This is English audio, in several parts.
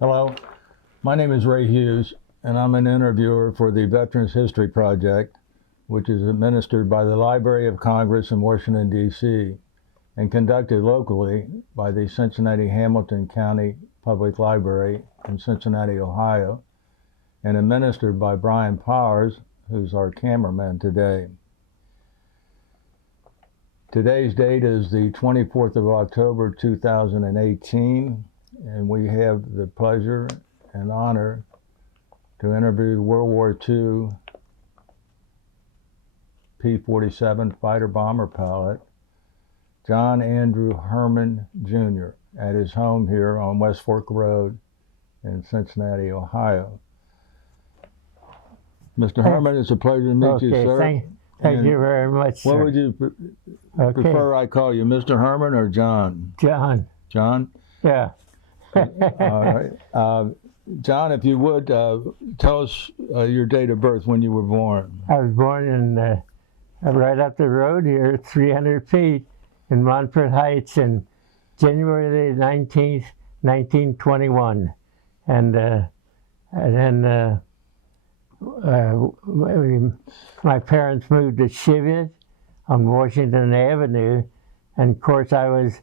Hello, my name is Ray Hughes, and I'm an interviewer for the Veterans History Project, which is administered by the Library of Congress in Washington, D.C., and conducted locally by the Cincinnati-Hamilton County Public Library in Cincinnati, Ohio, and administered by Brian Powers, who's our cameraman today. Today's date is the 24th of October, 2018, and we have the pleasure and honor to interview the World War II P-47 fighter bomber pilot, John Andrew Herrmann, Jr., at his home here on West Fork Road in Cincinnati, Ohio. Mr. Herrmann, it's a pleasure to meet you, sir. Thank you very much, sir. What would you prefer I call you, Mr. Herrmann or John? John. John? Yeah. All right. John, if you would, tell us your date of birth, when you were born. I was born in right up the road here, 300 feet, in Montfort Heights, in January the 19th, 1921. And then my parents moved to Cheviot on Washington Avenue, and of course I was,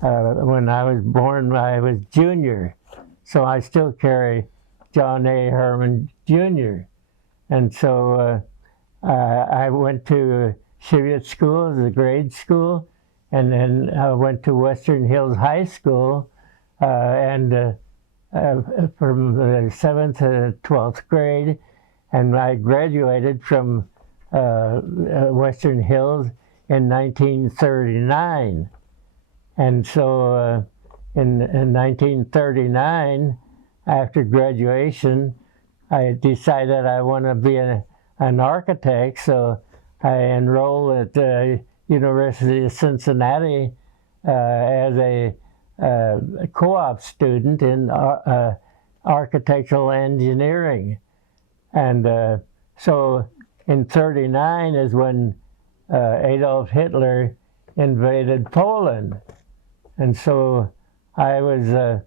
when I was born, I was junior, so I still carry John A. Herrmann Jr. And so I went to Cheviot School as a grade school, and then I went to Western Hills High School, and from the 7th to 12th grade, and I graduated from Western Hills in 1939. And so in 1939, after graduation, I decided I want to be an architect, so I enrolled at the University of Cincinnati as a co-op student in architectural engineering. And so in 1939 is when Adolf Hitler invaded Poland. And so I was I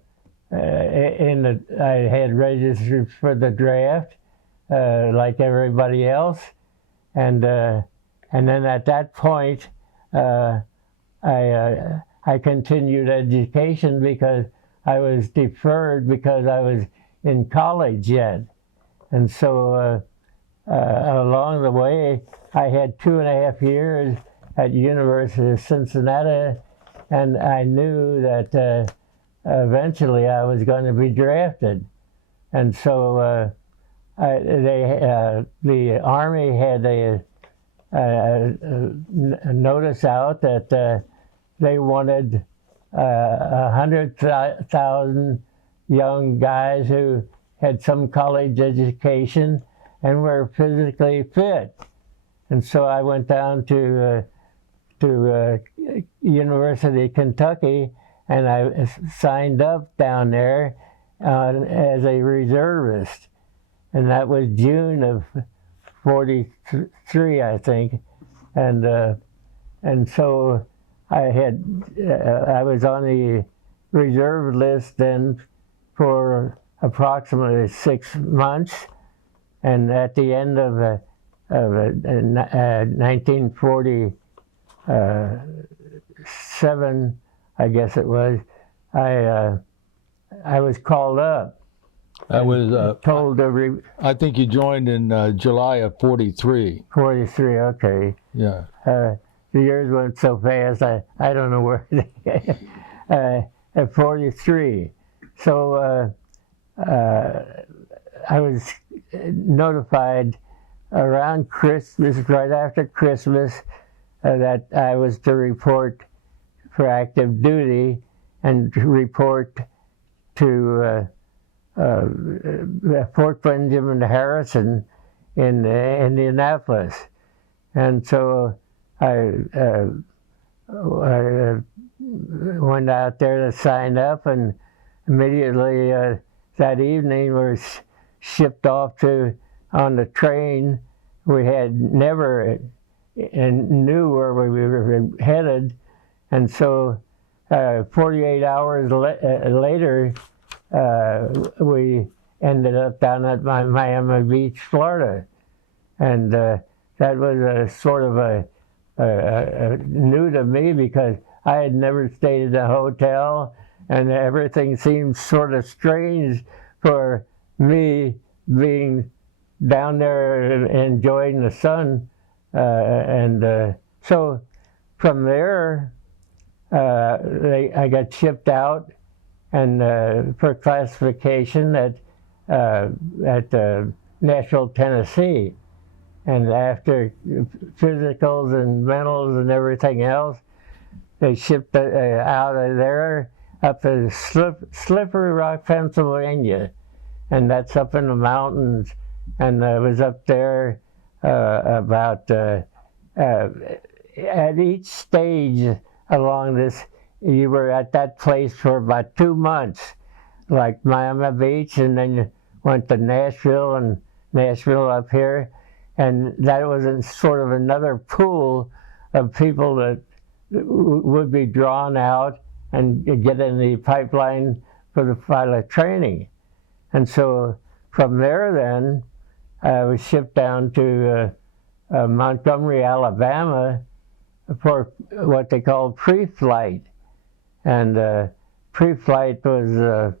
had registered for the draft like everybody else. And then at that point, I continued education because I was deferred because I was in college yet. And so along the way, I had 2.5 years at University of Cincinnati, and I knew that eventually I was going to be drafted. And so the Army had a notice out that they wanted 100,000 young guys who had some college education and were physically fit. And so I went down to University of Kentucky, and I signed up down there as a reservist. And that was June of 43, I think. And so I was on the reserve list then for approximately 6 months, and at the end of 1947, I guess it was, I was called up. That was told to I think you joined in July of 43. 43, okay. Yeah. The years went so fast, I don't know where they at 43. So I was notified around Christmas, right after Christmas, that I was to report for active duty and to report to Fort Benjamin Harrison in Indianapolis. And so I went out there to sign up, and immediately that evening we were shipped off on the train. We had never knew where we were headed, and so 48 hours later we ended up down at Miami Beach, Florida. And that was a sort of a new to me because I had never stayed in a hotel, and everything seemed sort of strange for me being down there enjoying the sun. So from there, I got shipped out and for classification at Nashville, Tennessee. And after physicals and mentals and everything else, they shipped out of there up to Slippery Rock, Pennsylvania. And that's up in the mountains. And I was up there about, at each stage along this, you were at that place for about 2 months, like Miami Beach, and then you went to Nashville and Nashville up here. And that was sort of another pool of people that would be drawn out and get in the pipeline for the pilot training. And so from there then, I was shipped down to Montgomery, Alabama for what they called pre-flight. And pre-flight was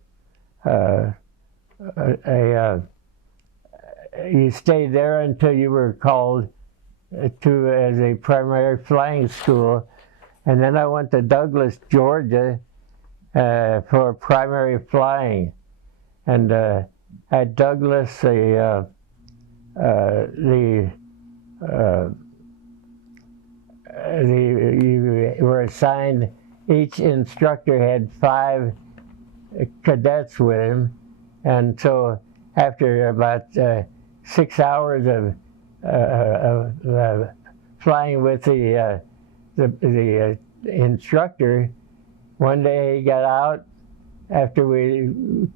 you stayed there until you were called to as a primary flying school. And then I went to Douglas, Georgia for primary flying. And at Douglas, you were assigned, each instructor had 5 cadets with him. And so after about 6 hours of flying with the instructor, one day he got out after we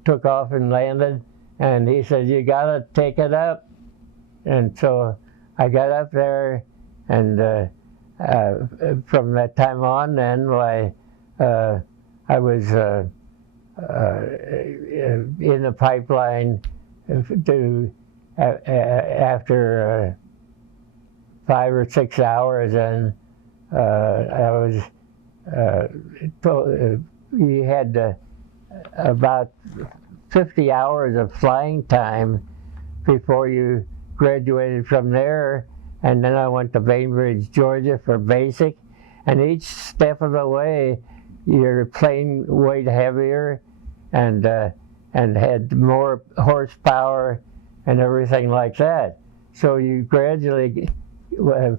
took off and landed, and he said, "You gotta take it up." And so I got up there, and from that time on, then I was in the pipeline to after 5 or 6 hours, and I was told you had about 50 hours of flying time before you graduated from there. And then I went to Bainbridge, Georgia for basic, and each step of the way your plane weighed heavier and had more horsepower and everything like that. So you gradually,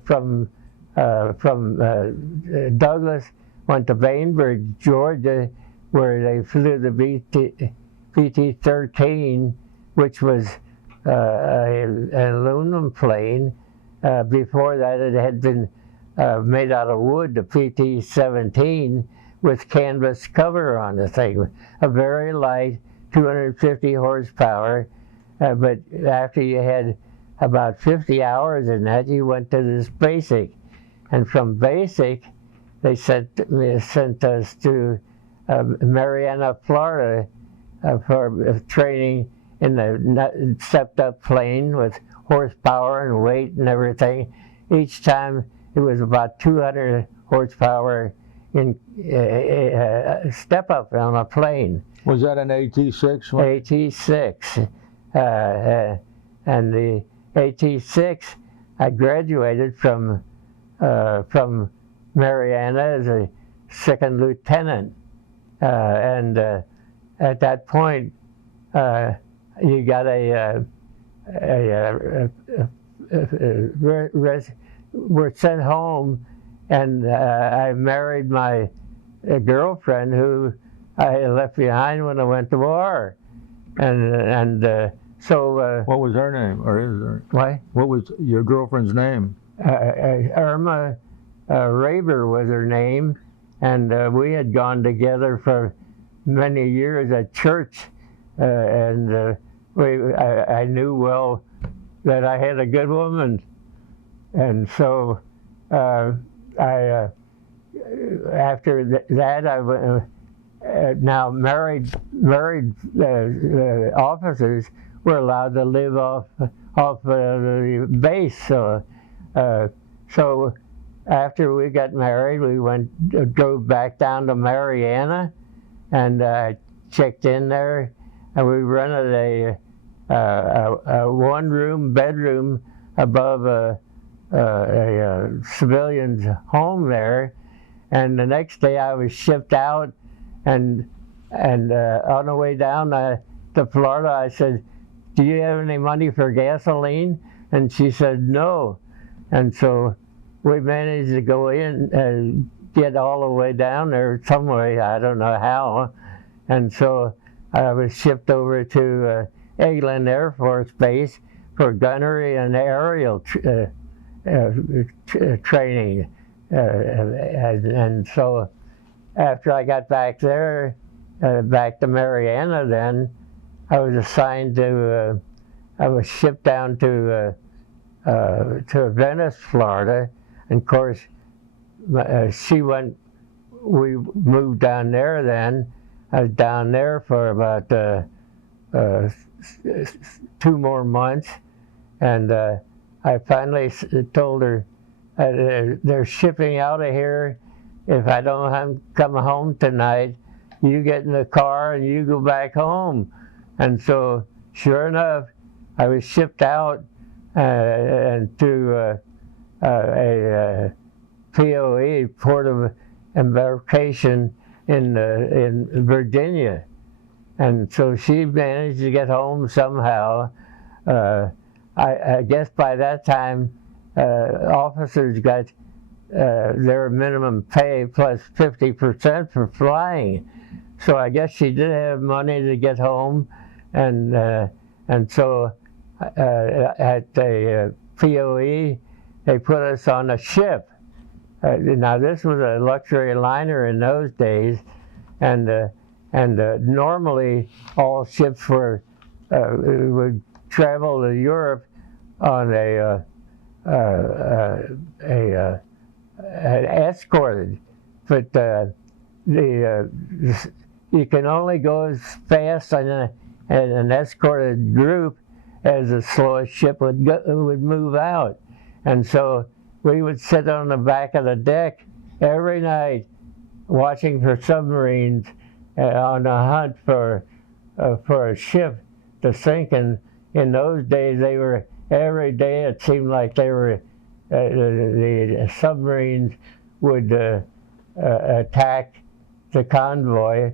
from Douglas, went to Bainbridge, Georgia, where they flew the PT-13, which was an aluminum plane. Before that, it had been made out of wood, the PT-17, with canvas cover on the thing. A very light, 250 horsepower. But after you had about 50 hours in that, you went to this basic. And from basic, they sent us to Marianna, Florida for training in the stepped-up plane with horsepower and weight and everything. Each time it was about 200 horsepower in step-up on a plane. Was that an AT-6? AT-6. And the AT-6, I graduated from Marianna as a second lieutenant. And at that point, you got were sent home, and I married my girlfriend, who I left behind when I went to war. And so... what was her name, or is her? What? What was your girlfriend's name? Irma Raber was her name, and we had gone together for many years at church, and I knew well that I had a good woman, and so after that now married officers were allowed to live off the base. So after we got married, we drove back down to Mariana, and checked in there, and we rented a one-room bedroom above a civilian's home there. And the next day I was shipped out, and on the way down to Florida, I said, "Do you have any money for gasoline?" And she said, "No." And so we managed to go in and get all the way down there some way, I don't know how. And so I was shipped over to Eglin Air Force Base for gunnery and aerial training. And so after I got back there, back to Mariana, then I was assigned to, I was shipped down to Venice, Florida. And of course, we moved down there then. I was down there for about 2 more months, and I finally told her, they're shipping out of here. If I don't come home tonight, you get in the car and you go back home. And so, sure enough, I was shipped out and to a POE, Port of Embarkation, in Virginia. And so she managed to get home somehow. I guess by that time, officers got their minimum pay plus 50% for flying. So I guess she did have money to get home, and so at the POE, they put us on a ship. Now this was a luxury liner in those days, and normally all ships would travel to Europe on an escorted, but you can only go as fast in an escorted group as the slowest ship would move out. And so we would sit on the back of the deck every night watching for submarines on the hunt for a ship to sink. And in those days, they were, every day it seemed like they were, the submarines would attack the convoy,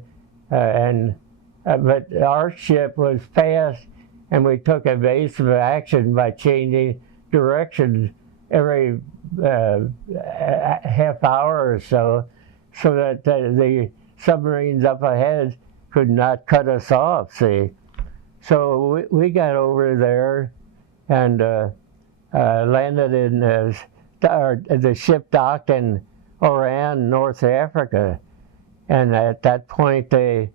but our ship was fast, and we took evasive action by changing directions every half hour or so that the submarines up ahead could not cut us off, see. So we got over there and landed in the ship docked in Oran, North Africa. And at that point, they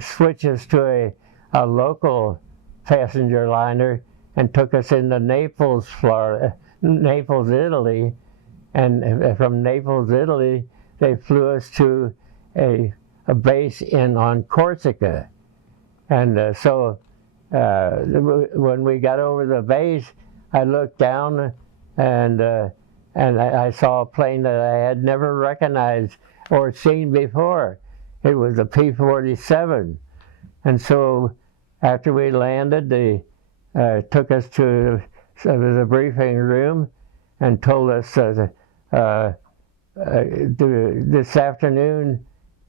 switched us to a local passenger liner and took us into Naples, Florida, Naples, Italy. And from Naples, Italy, they flew us to a base on Corsica. And so when we got over the base, I looked down and I saw a plane that I had never recognized or seen before. It was a P-47. And so after we landed, they took us to the briefing room and told us this afternoon,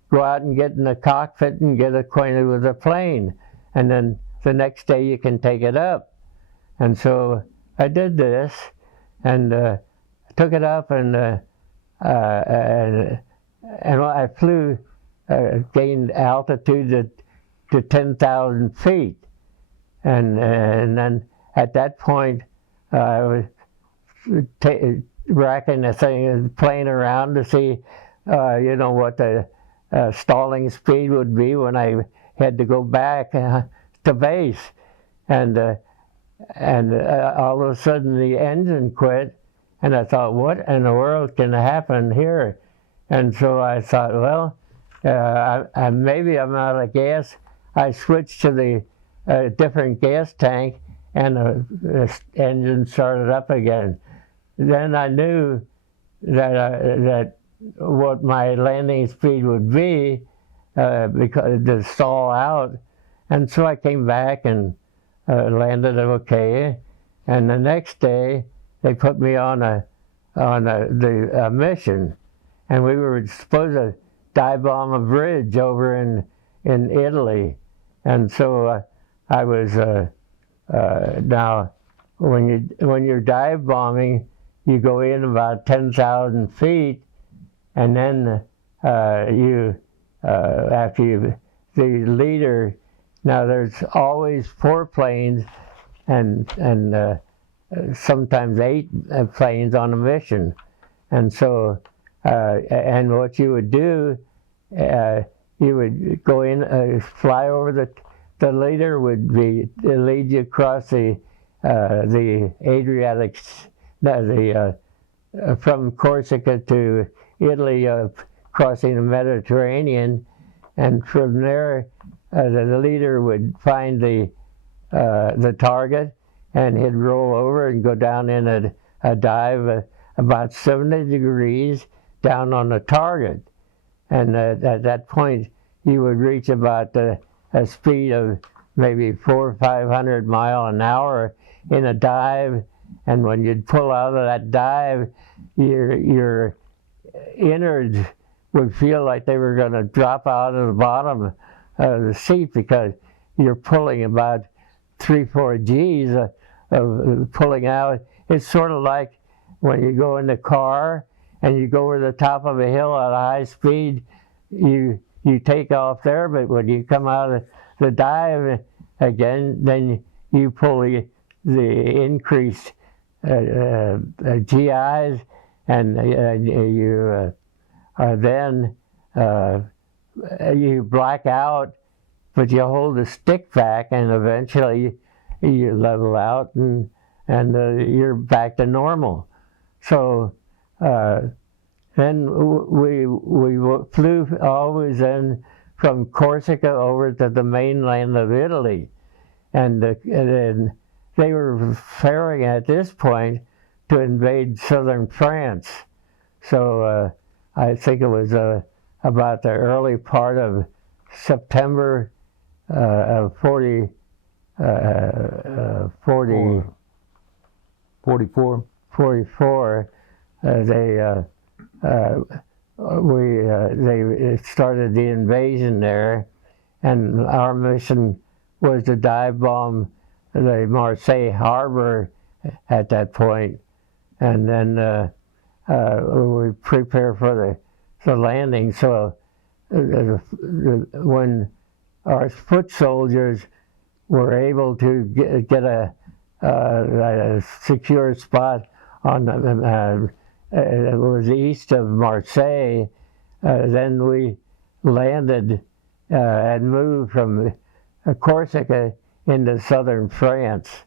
go out and get in the cockpit and get acquainted with the plane. And then the next day you can take it up. And so I did this and took it up and I flew, gained altitude to 10,000 feet. And then at that point, I was racking the plane around to see, what the stalling speed would be when I had to go back to base. And all of a sudden the engine quit, and I thought, what in the world can happen here? And so I thought, well, maybe I'm out of gas. I switched to the different gas tank, and the engine started up again. Then I knew that what my landing speed would be because to stall out, and so I came back and landed okay. And the next day they put me on the mission, and we were supposed to dive bomb a bridge over in Italy, and so I was now when you're dive bombing, you go in about 10,000 feet, and then after the leader, now there's always 4 planes and sometimes 8 planes on a mission, and so and what you would do, you would go in, fly over the leader would lead you across the Adriatic, from Corsica to Italy, crossing the Mediterranean, and from there the leader would find the target, and he'd roll over and go down in a dive about 70 degrees down on the target, and at that point you would reach about a speed of maybe 400 or 500 miles an hour in a dive, and when you'd pull out of that dive, your innards would feel like they were going to drop out of the bottom of the seat because you're pulling about 3-4 G's of pulling out. It's sort of like when you go in the car and you go over the top of a hill at a high speed, you take off there, but when you come out of the dive again, then you pull the increased GIs, and you then you black out, but you hold the stick back, and eventually you level out, and you're back to normal. So then we flew always in from Corsica over to the mainland of Italy, and they were preparing at this point to invade southern France. So I think it was about the early part of September of 44. They started the invasion there, and our mission was to dive bomb the Marseille harbor at that point, and then we prepare for the landing. So when our foot soldiers were able to get a secure spot on it was east of Marseille, then we landed and moved from Corsica into southern France.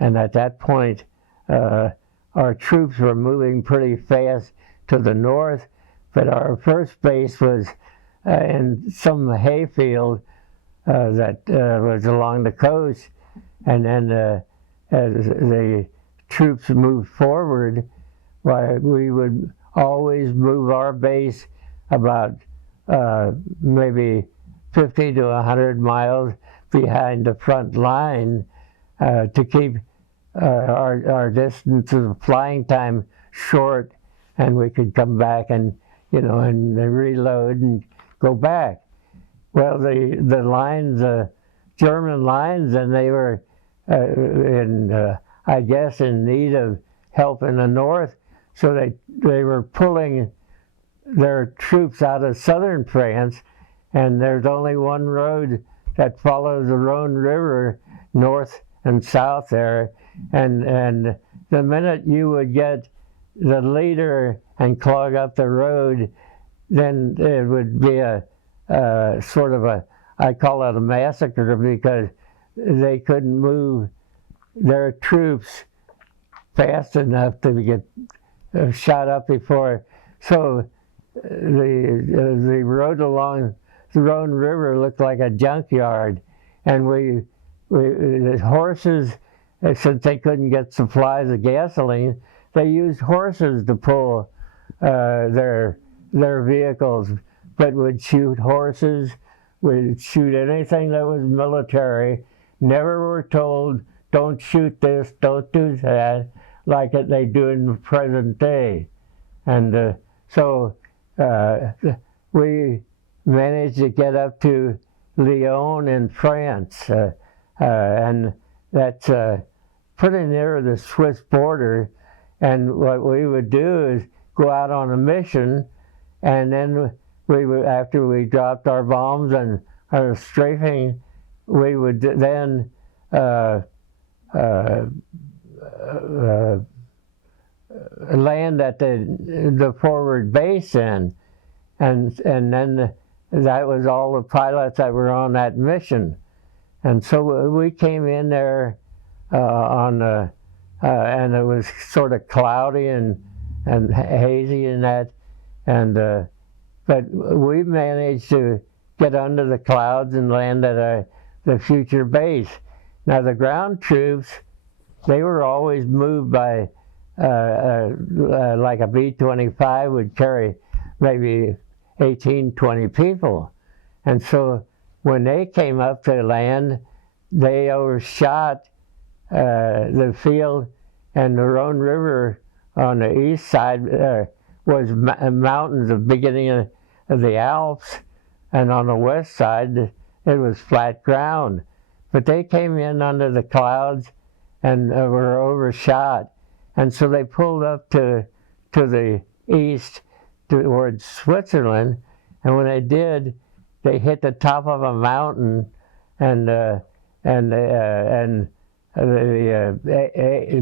And at that point, our troops were moving pretty fast to the north, but our first base was in some hayfield that was along the coast. And then as the troops moved forward, we would always move our base about maybe 50 to 100 miles behind the front line to keep our distance of flying time short, and we could come back and and reload and go back. Well, the lines, German lines, and they were I guess in need of help in the north, so they were pulling their troops out of southern France, and there's only one road that follows the Rhone River north and south there, and the minute you would get the leader and clog up the road, then it would be a sort of I call it a massacre, because they couldn't move their troops fast enough to get shot up before. So the road along the Rhone River looked like a junkyard, and the horses, since they couldn't get supplies of gasoline, they used horses to pull their vehicles, but would shoot horses, would shoot anything that was military. Never were told, don't shoot this, don't do that, like they do in the present day. And so we managed to get up to Lyon in France, and that's pretty near the Swiss border. And what we would do is go out on a mission, and then we would, after we dropped our bombs and our strafing, we would then land at the forward base and then that was all the pilots that were on that mission. And so we came in there and it was sort of cloudy and hazy and that, but we managed to get under the clouds and land at the future base. Now the ground troops, they were always moved by like a B-25 would carry maybe 18, 20 people. And so when they came up to land, they overshot the field, and the Rhone River on the east side was mountains, the beginning of the Alps, and on the west side it was flat ground. But they came in under the clouds and were overshot. And so they pulled up to the east towards Switzerland, and when they did, they hit the top of a mountain, and the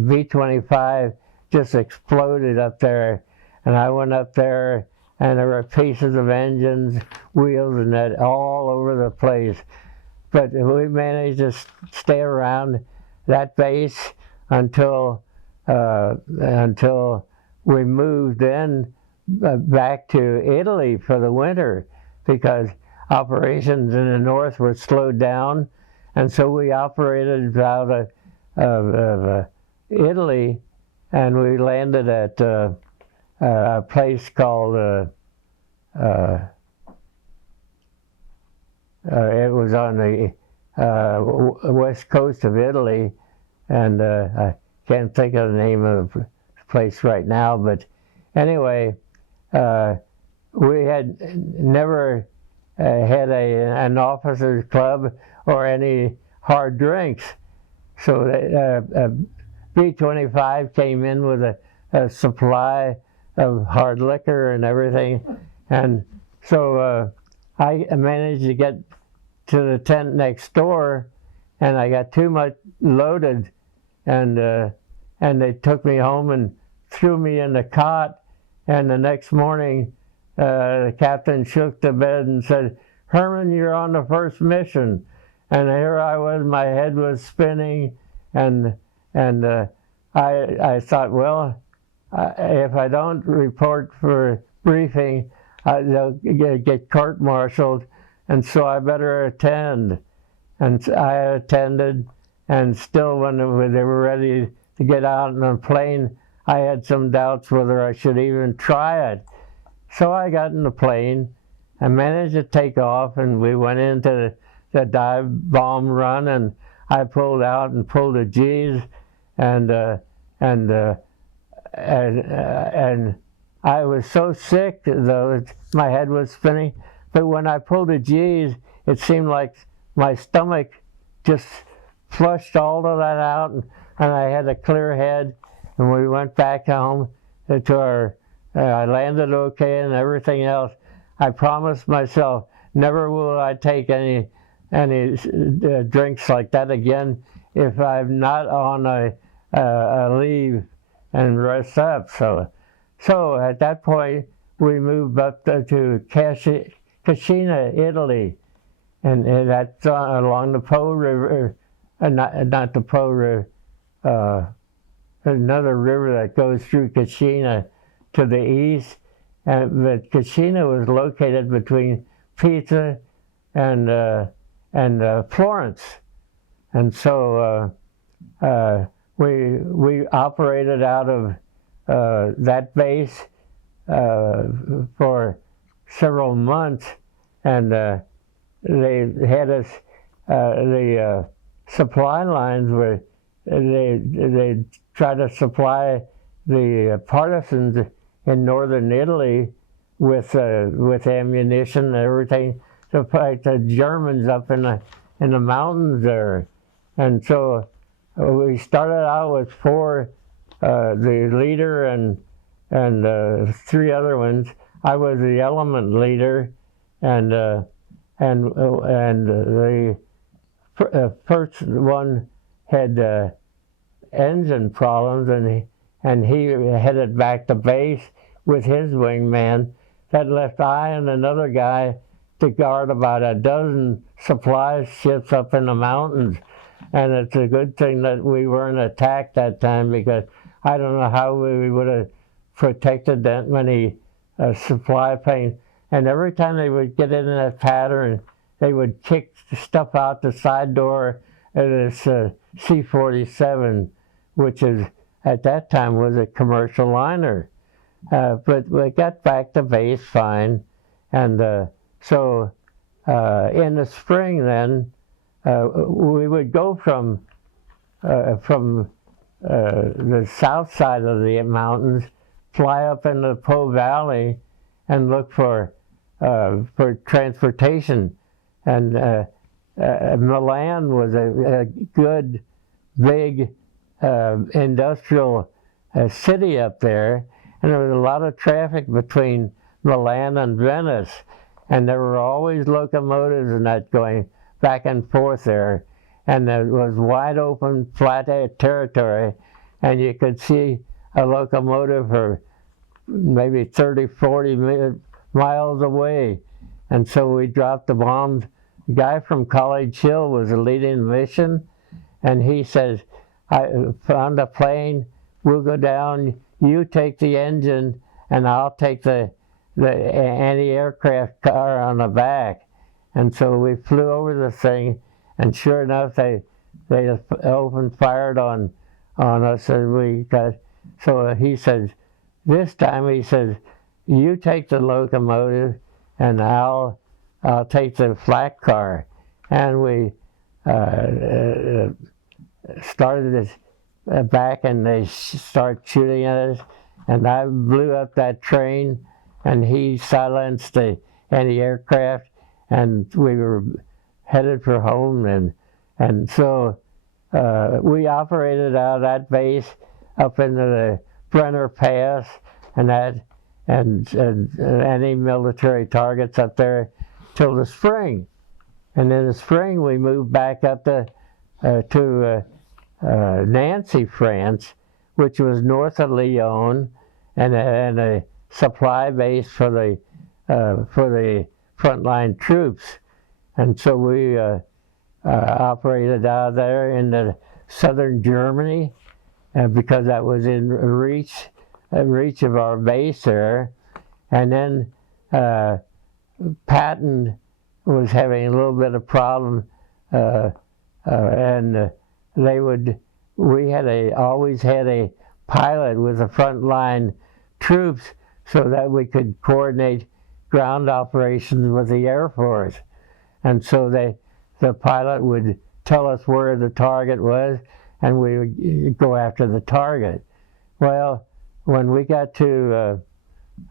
B-25 just exploded up there. And I went up there, and there were pieces of engines, wheels, and that all over the place. But we managed to stay around that base until we moved in back to Italy for the winter, because operations in the north were slowed down, and so we operated out of Italy, and we landed at a place called it was on the west coast of Italy, and I can't think of the name of the place right now, but anyway, we had never had an officers club or any hard drinks. So B-25 came in with a supply of hard liquor and everything, and so I managed to get to the tent next door, and I got too much loaded, and they took me home and threw me in the cot, and the next morning the captain shook the bed and said, "Herrmann, you're on the first mission." And here I was, my head was spinning, and I thought, well, if I don't report for briefing, they'll get court-martialed, and so I better attend. And I attended, and still when they were ready to get out on a plane, I had some doubts whether I should even try it. So I got in the plane, I managed to take off, and we went into the dive bomb run, and I pulled out and pulled the G's, and I was so sick, though, my head was spinning. But when I pulled the G's, it seemed like my stomach just flushed all of that out, and I had a clear head. And we went back home to our, I landed okay and everything else. I promised myself, never will I take any drinks like that again if I'm not on a leave and rest up. So at that point, we moved up to Cascina, Italy, and that's along the Po River, not the Po River, another river that goes through Cascina to the east, the casino was located between Pisa and Florence, and so we operated out of that base for several months, and they had us. The supply lines were they tried to supply the partisans in northern Italy with ammunition and everything to fight the Germans up in the mountains there. And so we started out with four, the leader and three other ones. I was the element leader, and the first one had engine problems, and he headed back to base with his wingman. That left I and another guy to guard about a dozen supply ships up in the mountains. And it's a good thing that we weren't attacked that time, because I don't know how we would have protected that many supply planes. And every time they would get in that pattern, they would kick stuff out the side door of this C-47, which is at that time was a commercial liner. But we got back to base fine, and so in the spring then, we would go from the south side of the mountains, fly up into the Po Valley, and look for transportation. And Milan was a good, big industrial city up there, and there was a lot of traffic between Milan and Venice, and there were always locomotives and that going back and forth there, and it was wide open, flat territory, and you could see a locomotive for maybe 30, 40 miles away. And so we dropped the bombs. The guy from College Hill was leading the mission, and he says, I found a plane, we'll go down, you take the engine, and I'll take the anti-aircraft car on the back. And so we flew over the thing, and sure enough, they opened fired on us, and we got. So he said, this time he said, you take the locomotive, and I'll take the flat car. And we started this back, and they started shooting at us, and I blew up that train, and he silenced the anti-aircraft, and we were headed for home. And so we operated out of that base up into the Brenner Pass and any military targets up there till the spring. And in the spring we moved back up to Nancy, France, which was north of Lyon, and a supply base for the frontline troops. And so we operated out of there in the southern Germany, because that was in reach of our base there. And then Patton was having a little bit of problem, and we always had a pilot with the frontline troops, so that we could coordinate ground operations with the Air Force. And so the pilot would tell us where the target was, and we would go after the target. Well, when we got to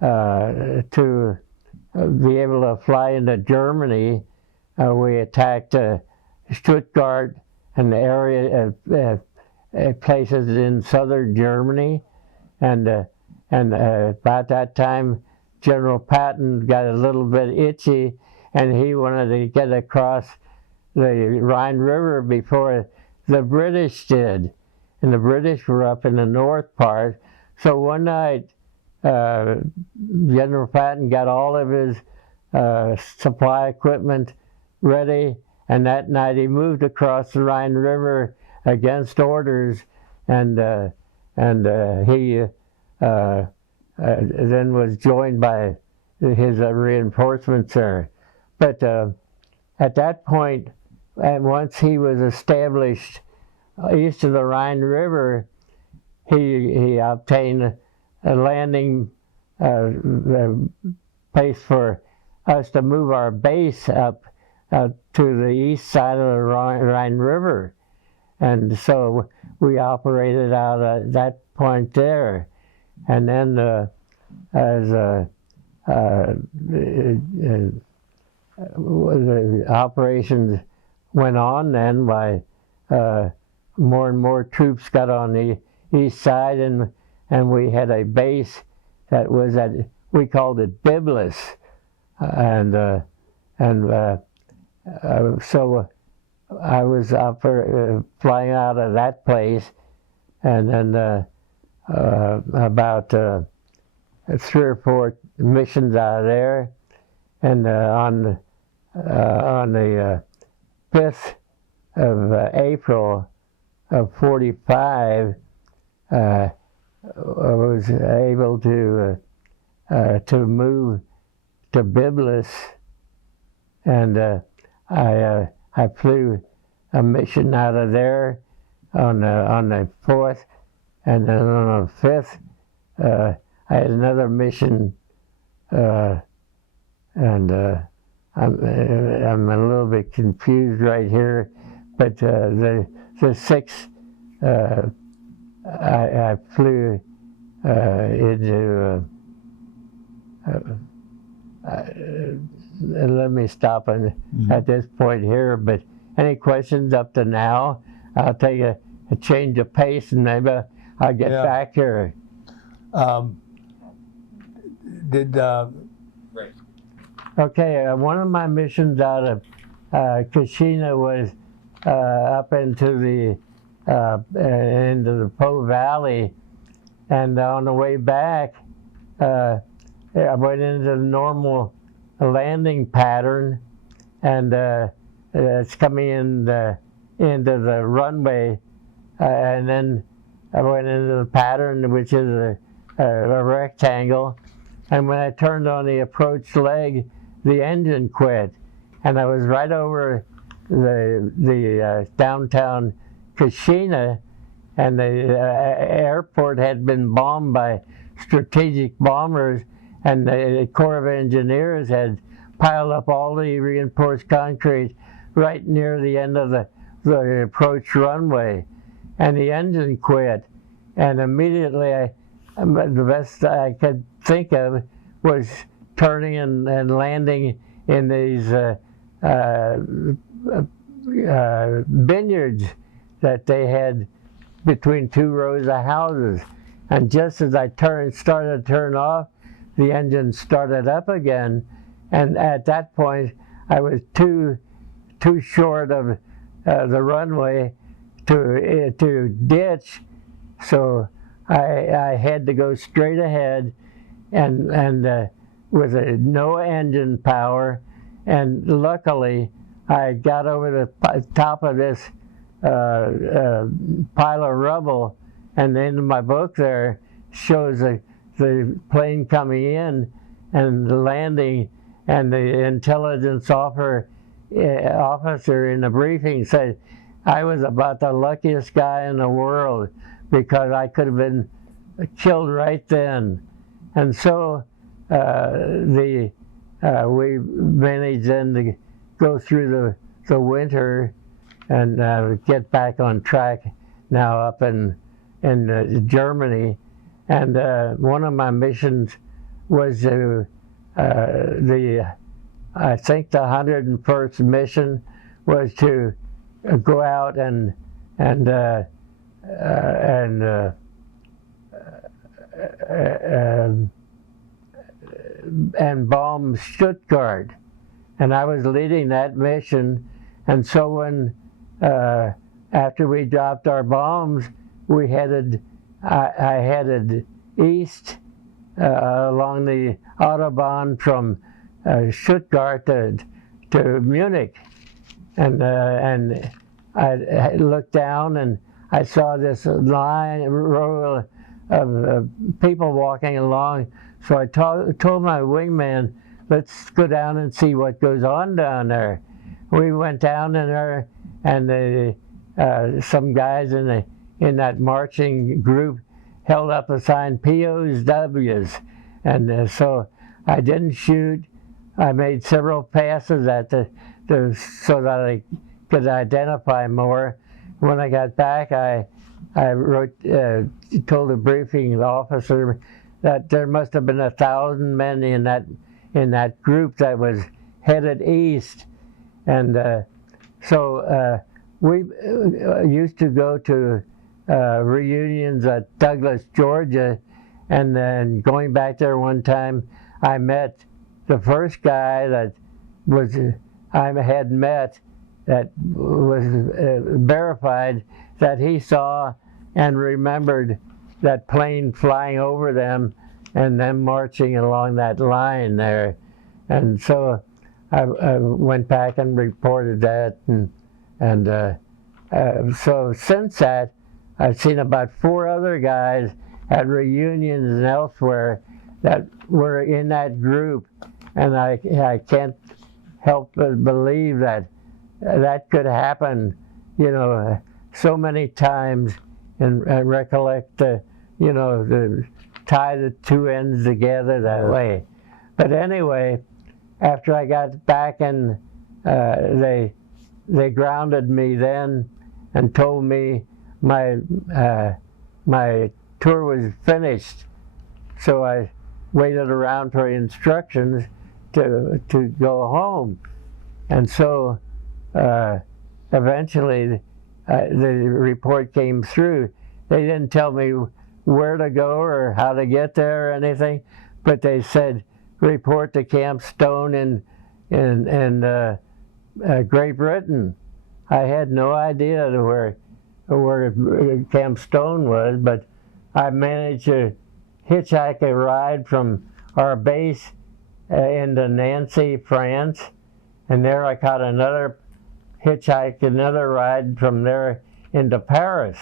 be able to fly into Germany, we attacked Stuttgart and the area places in southern Germany, and about that time, General Patton got a little bit itchy, and he wanted to get across the Rhine River before the British did. And the British were up in the north part. So one night, General Patton got all of his supply equipment ready, and that night he moved across the Rhine River against orders, and he then was joined by his reinforcements there. But at that point, and once he was established east of the Rhine River, he obtained a landing place for us to move our base up to the east side of the Rhine River. And so we operated out at that point there. And then as the operations went on, then by more and more troops got on the east side, and we had a base that was at, we called it Biblis, so I was flying out of that place, and then about 3 or 4 missions out of there, and on the 5th of April of '45, I was able to move to Biblis, and I flew a mission out of there on the 4th, and then on the 5th, I had another mission, and I'm a little bit confused right here, but the 6th, I flew into. Let me stop at this point here. But any questions up to now? I'll take a change of pace, and maybe I'll get back here. Right. Okay, one of my missions out of Kashina was up into the Po Valley, and on the way back, I went into the normal landing pattern, and it's coming into the runway, and then I went into the pattern, which is a rectangle, and when I turned on the approach leg, the engine quit, and I was right over the downtown Kashina, and the airport had been bombed by strategic bombers, and the Corps of Engineers had piled up all the reinforced concrete right near the end of the approach runway, and the engine quit, and immediately the best I could think of was turning and landing in these vineyards that they had between 2 rows of houses. And just as I started to turn off, the engine started up again. And at that point, I was too short of the runway to ditch. So I had to go straight ahead, and with no engine power. And luckily, I got over the top of this pile of rubble, and then my book there shows the plane coming in and landing, and the intelligence officer in the briefing said I was about the luckiest guy in the world, because I could have been killed right then. And so we managed then to go through the winter and get back on track now up in Germany. And one of my missions was I think the 101st mission was to go out and bomb Stuttgart, and I was leading that mission. And so when after we dropped our bombs, I headed east along the Autobahn from Stuttgart to Munich, and I looked down and I saw this row people walking along. So I told my wingman, let's go down and see what goes on down there. We went down in there, and some guys in that marching group held up a sign, POWs, and so I didn't shoot. I made several passes at so that I could identify more. When I got back, I told the briefing officer that there must have been 1,000 men in that group that was headed east, and so we used to go to reunions at Douglas, Georgia, and then going back there one time, I met the first guy that I had met that was verified that he saw and remembered that plane flying over them and them marching along that line there. And so I went back and reported that, and so since that, I've seen about 4 other guys at reunions and elsewhere that were in that group, and I can't help but believe that could happen, so many times, and recollect, to tie the two ends together that way. But anyway, after I got back, and they grounded me then and told me my tour was finished, so I waited around for instructions to go home, and so eventually the report came through. They didn't tell me where to go or how to get there or anything, but they said report to Camp Stone in Great Britain. I had no idea where Camp Stone was, but I managed to hitchhike a ride from our base into Nancy, France, and there I caught another ride from there into Paris.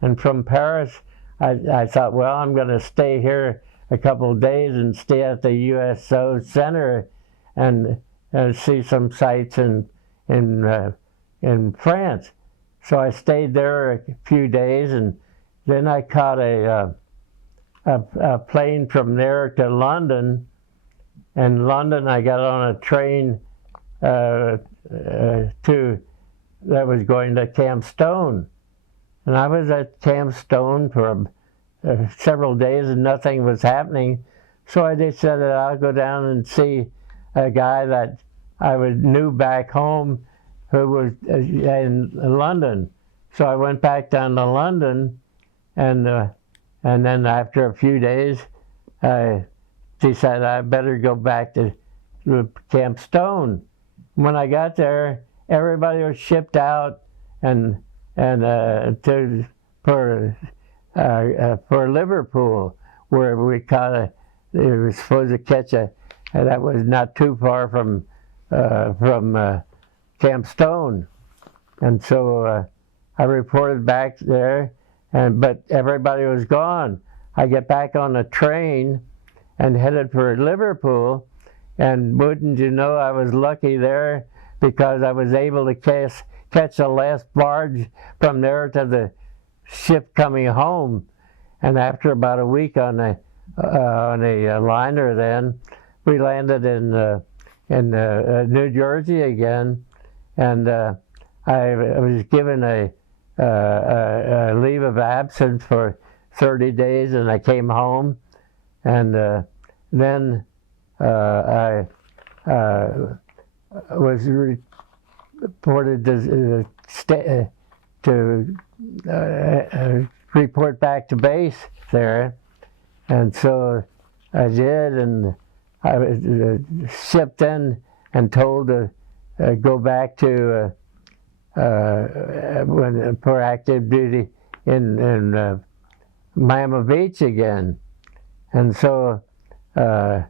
And from Paris, I thought, well, I'm going to stay here a couple of days and stay at the USO Center and see some sights in France. So I stayed there a few days, and then I caught a plane from there to London. And London, I got on a train that was going to Camp Stone. And I was at Camp Stone for several days, and nothing was happening. So I decided I'll go down and see a guy that I knew back home who was in London. So I went back down to London, and then after a few days, I decided I better go back to Camp Stone. When I got there, everybody was shipped out for Liverpool, where we were supposed to catch that was not too far from Camp Stone, and so I reported back there, but everybody was gone. I get back on a train and headed for Liverpool, and wouldn't you know, I was lucky there because I was able to catch the last barge from there to the ship coming home. And after about a week on a liner, then we landed in New Jersey again, and I was given a leave of absence for 30 days, and I came home, and then I was reported to report back to base there, and so I did, and I was shipped in and told to go back to for active duty in Miami Beach again, and so I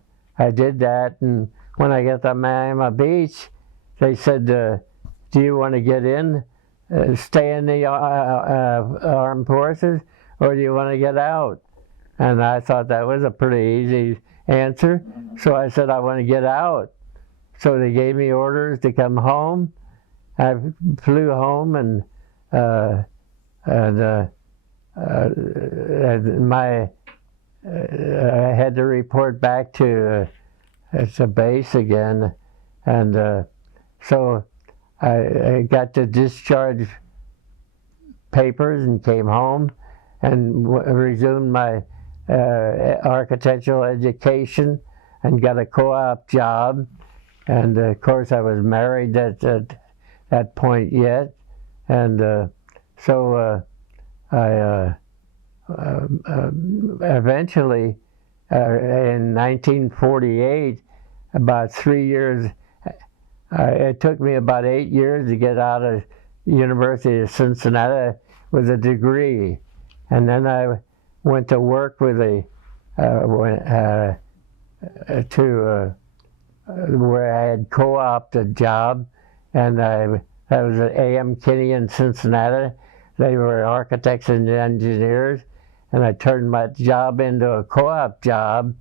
did that. And when I got to Miami Beach, they said, "Do you want to get in, stay in the armed forces, or do you want to get out? And I thought that was a pretty easy answer. So I said, I want to get out. So they gave me orders to come home. I flew home, and I had to report back to the base again, and so I got the discharge papers and came home and resumed my architectural education and got a co-op job. And of course I was married at that point yet, and so I eventually in 1948, about 3 years, it took me about 8 years to get out of University of Cincinnati with a degree, and then I went to work with where I had co-opted a job, and that was at A.M. Kinney in Cincinnati. They were architects and engineers, and I turned my job into a co-op job,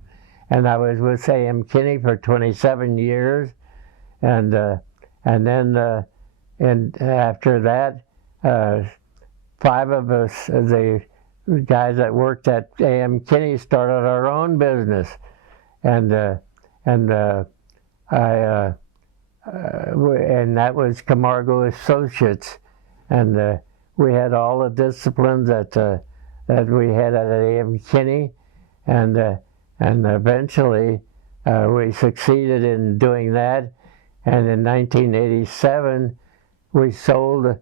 and I was with A.M. Kinney for 27 years, and then after that, 5 of us, the guys that worked at A.M. Kinney, started our own business, and that was Camargo Associates, and we had all the disciplines that we had at A.M. Kinney, and eventually we succeeded in doing that, and in 1987 we sold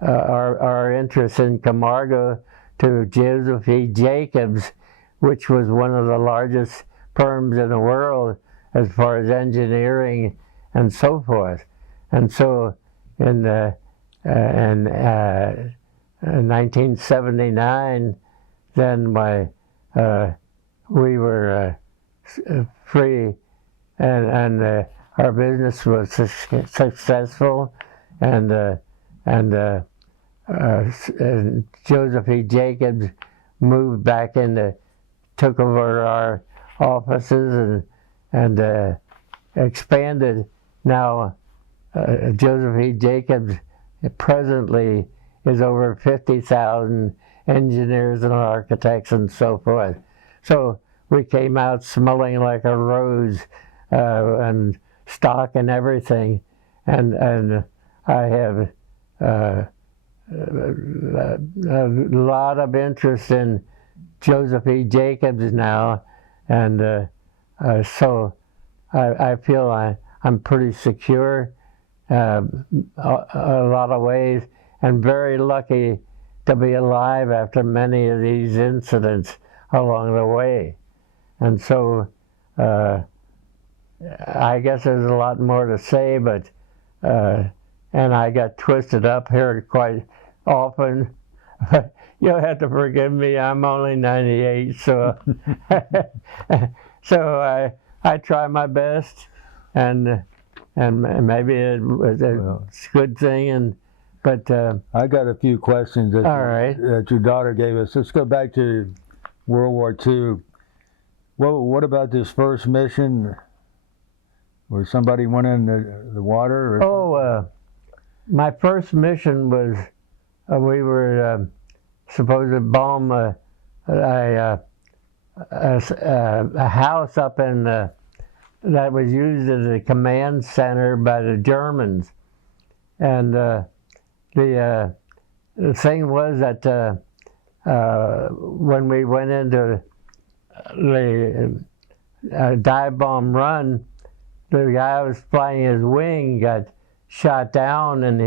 our interest in Camargo to Joseph E. Jacobs, which was one of the largest firms in the world as far as engineering and so forth. And so in 1979, then we were free, and our business was successful, and Joseph E. Jacobs moved back took over our offices and expanded. Now Joseph E. Jacobs presently is over 50,000 engineers and architects and so forth. So we came out smelling like a rose, and stock and everything, and I have a lot of interest in Joseph E. Jacobs now, and so I feel I'm pretty secure a lot of ways, and very lucky to be alive after many of these incidents along the way. And so I guess there's a lot more to say, but and I got twisted up here quite often. You'll have to forgive me, I'm only 98, so so I try my best, and maybe it was a good thing, but I got a few questions that, all right. that your daughter gave us. Let's go back to World War II. What about this first mission where somebody went in the water? My first mission was we were supposed to bomb a house up in that was used as a command center by the Germans, and the thing was that when we went into the dive bomb run, the guy who was flying his wing got shot down, and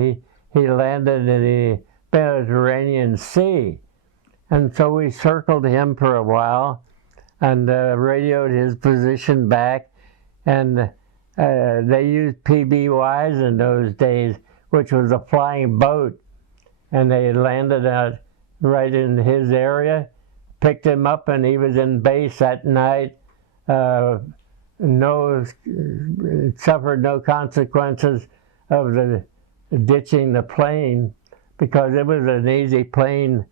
he landed in the Mediterranean Sea. And so we circled him for a while and radioed his position back, and they used PBYs in those days, which was a flying boat, and they landed out right in his area, picked him up, and he was in base that night. Suffered no consequences of the ditching the plane, because it was an easy plane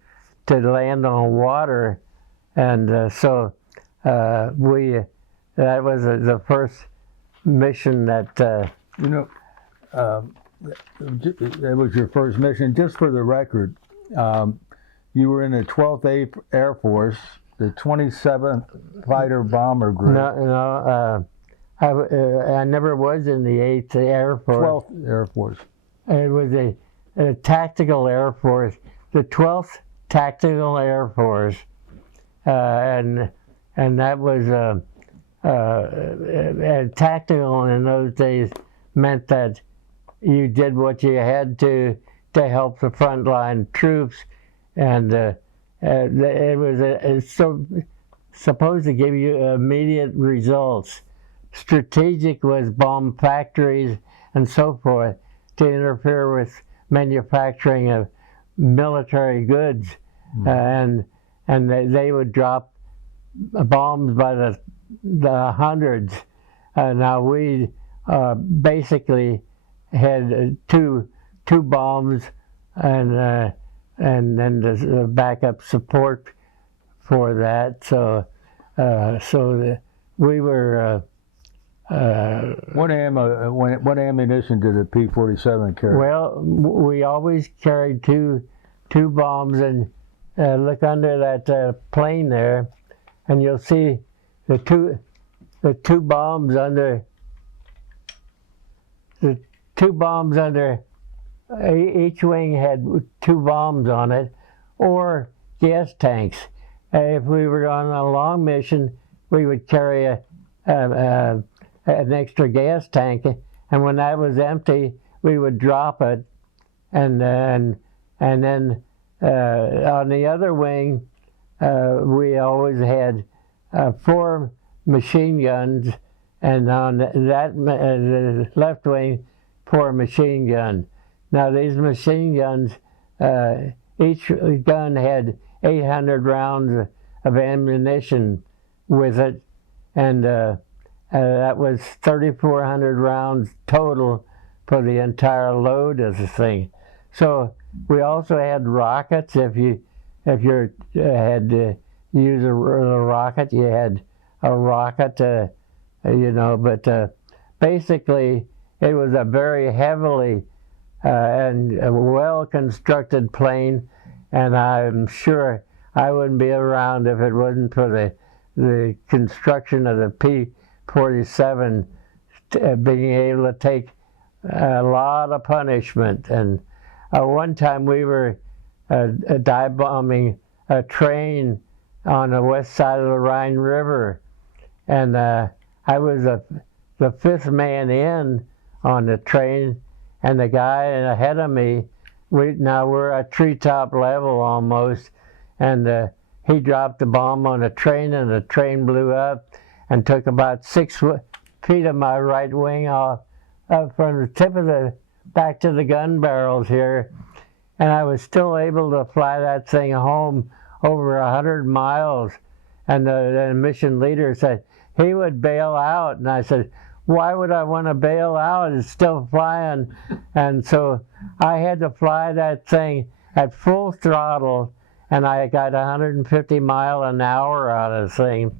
to land on water, and so that was the first mission that. You know, that was your first mission. Just for the record, you were in the 12th Air Force, the 27th Fighter Bomber Group. No, I never was in the 8th Air Force. 12th Air Force. It was a tactical Air Force, the 12th Tactical Air Force, and that was tactical in those days meant that you did what you had to help the frontline troops, and it was supposed to give you immediate results. Strategic was bomb factories and so forth to interfere with manufacturing of military goods, and they would drop bombs by the hundreds. Now we basically had two bombs, and then the backup support for that. So we were. What ammunition did a P-47 carry? Well, we always carried two bombs, and look under that plane there, and you'll see the two bombs under. The two bombs under each wing had two bombs on it, or gas tanks. If we were on a long mission, we would carry an extra gas tank, and when that was empty, we would drop it, and then on the other wing, we always had 4 machine guns, and on that the left wing, 4 machine guns. Now these machine guns, each gun had 800 rounds of ammunition with it, and that was 3,400 rounds total for the entire load of the thing. So we also had rockets. If you had to use a rocket, you had a rocket, but basically it was a very heavily and well-constructed plane, and I'm sure I wouldn't be around if it wasn't for the construction of the P-47 being able to take a lot of punishment. And one time we were dive bombing a train on the west side of the Rhine River, and I was the 5th man in on the train, and the guy ahead of me, we're at treetop level almost, and he dropped the bomb on the train, and the train blew up and took about 6 feet of my right wing off from the tip of the back to the gun barrels here, and I was still able to fly that thing home over 100 miles, and the mission leader said he would bail out, and I said, why would I want to bail out? It's still flying. And so I had to fly that thing at full throttle, and I got 150 miles an hour out of the thing.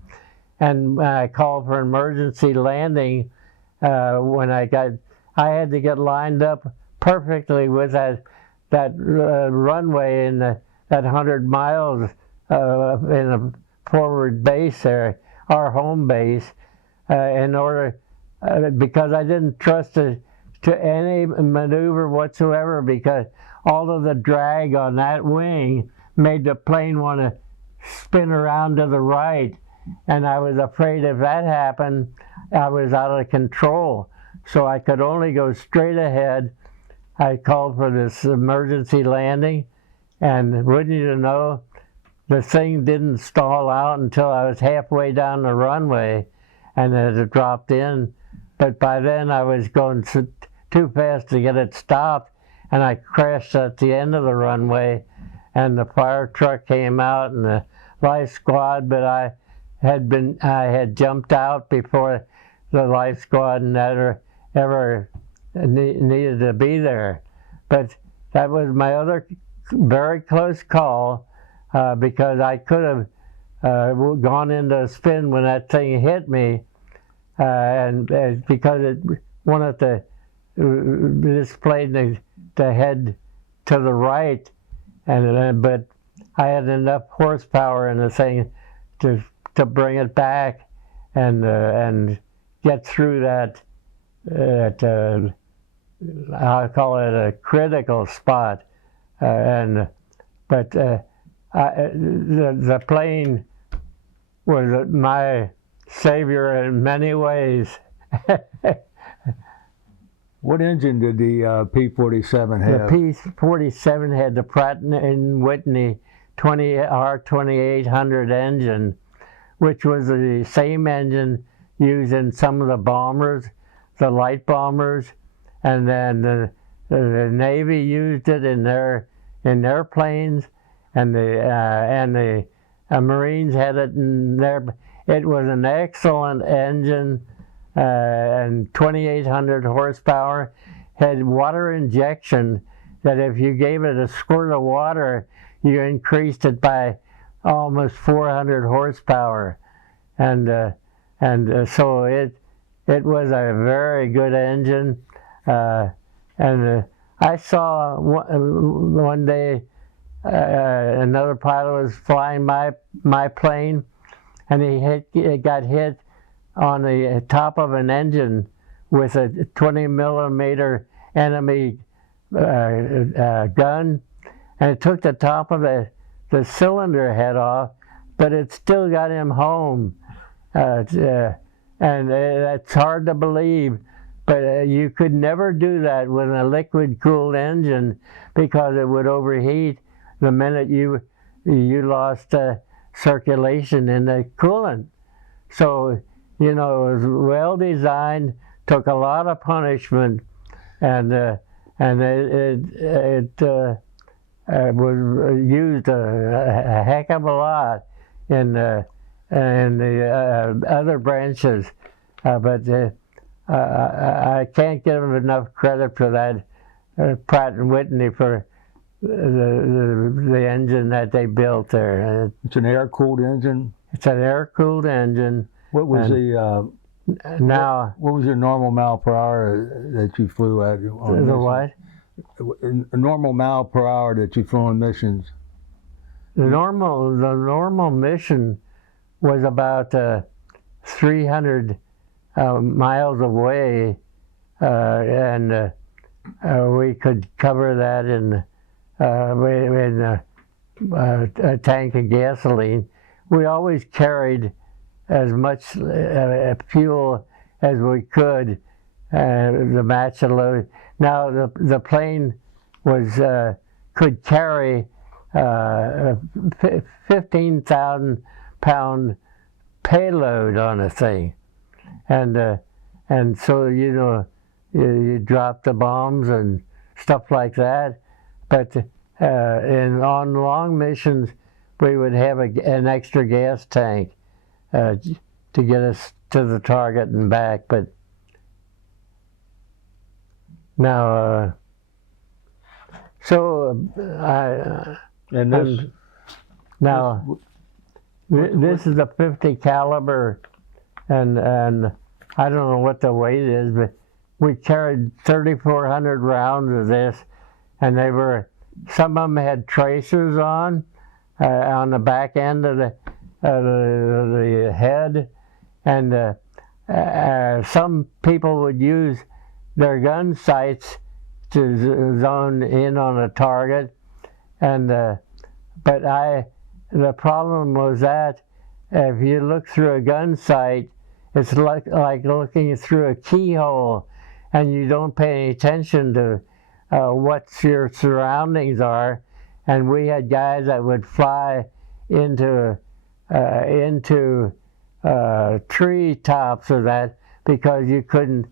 And when I called for emergency landing, I had to get lined up perfectly with that runway in that 100 miles in a forward base there, our home base, in order, because I didn't trust it to any maneuver whatsoever, because all of the drag on that wing made the plane want to spin around to the right, and I was afraid if that happened, I was out of control. So I could only go straight ahead. I called for this emergency landing, and wouldn't you know, the thing didn't stall out until I was halfway down the runway, and it dropped in. But by then I was going too fast to get it stopped, and I crashed at the end of the runway, and the fire truck came out and the life squad, but I had jumped out before the life squad never ever needed to be there. But that was my other very close call, because I could have gone into a spin when that thing hit me, and because it wanted to display the head to the right, but I had enough horsepower in the thing to bring it back and get through that. I'll call it a critical spot, but the plane was my savior in many ways. What engine did the P-47 have? The P-47 had the Pratt & Whitney R2800 engine, which was the same engine used in some of the bombers, the light bombers, and then the Navy used it in their planes, and the Marines had it in their. It was an excellent engine, and 2,800 horsepower. Had water injection that if you gave it a squirt of water, you increased it by almost 400 horsepower, and so it was a very good engine. I saw one day another pilot was flying my plane, and he got hit on the top of an engine with a 20-millimeter enemy gun, and it took the top of the cylinder head off, but it still got him home. And it's hard to believe, but you could never do that with a liquid-cooled engine because it would overheat the minute you lost circulation in the coolant. So, you know, it was well designed, took a lot of punishment, and it was used a heck of a lot in the other branches, but I can't give them enough credit for that Pratt & Whitney for the engine that they built there. It's an air-cooled engine? It's an air-cooled engine. What was what was your normal mile per hour that you flew at? The what? A normal mile per hour that you flew on missions? The normal mission was about 300 miles away, and we could cover that in a tank of gasoline. We always carried as much fuel as we could to match the load. Now the plane could carry 15,000 pound payload on a thing, and so you know you drop the bombs and stuff like that. But on long missions, we would have an extra gas tank to get us to the target and back. But now, this is a 50 caliber, and I don't know what the weight is, but we carried 3,400 rounds of this, and some of them had tracers on the back end of the head, and some people would use their gun sights to zone in on a target, and but the problem was that if you look through a gun sight, it's like looking through a keyhole, and you don't pay any attention to what your surroundings are. And we had guys that would fly into tree tops or that because you couldn't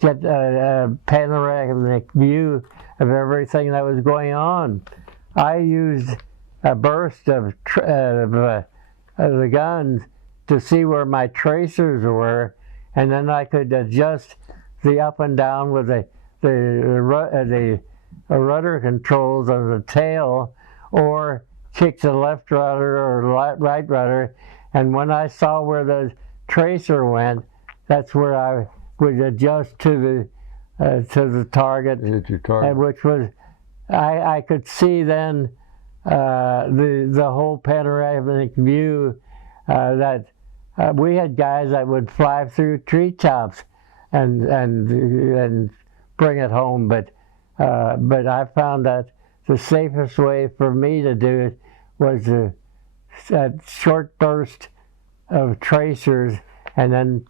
get a panoramic view of everything that was going on. I used a burst of the guns to see where my tracers were, and then I could adjust the up and down with the rudder controls on the tail, or kick the left rudder or right rudder, and when I saw where the tracer went, that's where I would adjust to the target, Hit your target. which was I could see then the whole panoramic view that we had guys that would fly through treetops and bring it home, but I found that the safest way for me to do it was a short burst of tracers and then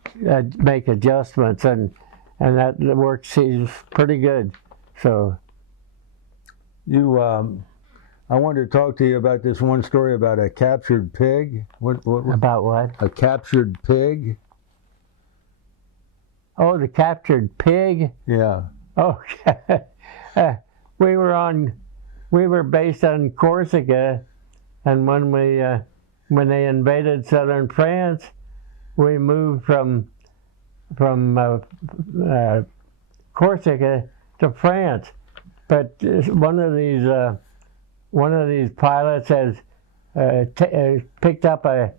make adjustments, and that works pretty good. So I wanted to talk to you about this one story about a captured pig. What about what? A captured pig? Oh, the captured pig. Yeah. Okay. We were based on Corsica, and when they invaded southern France, we moved from Corsica to France. But one of these pilots has picked up a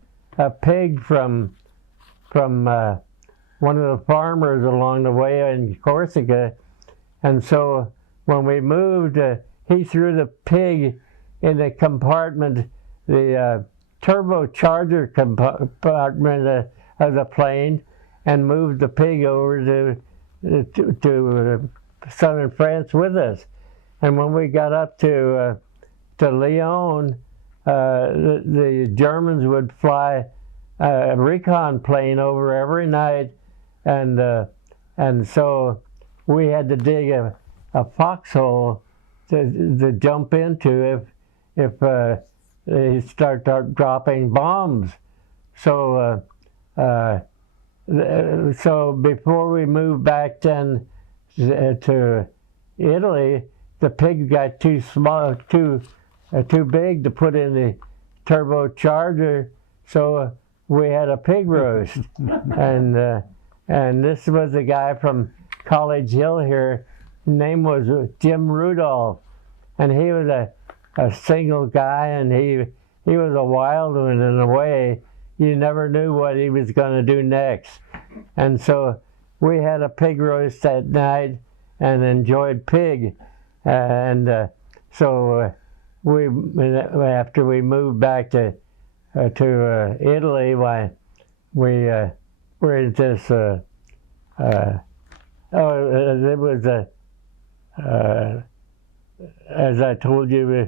pig from one of the farmers along the way in Corsica, and so when we moved, he threw the pig in the compartment, the turbocharger compartment of the plane, and moved the pig over to southern France with us. And when we got up to Lyon, the Germans would fly a recon plane over every night, and so we had to dig a foxhole to jump into if they start dropping bombs. So so before we moved back then to Italy, the pig got too small, too big to put in the turbocharger, so we had a pig roast. And this was a guy from College Hill here. His name was Jim Rudolph, and he was a single guy, and he was a wild one in a way. You never knew what he was going to do next. And so we had a pig roast that night and enjoyed pig. So after we moved back to Italy, we were in this. It was as I told you,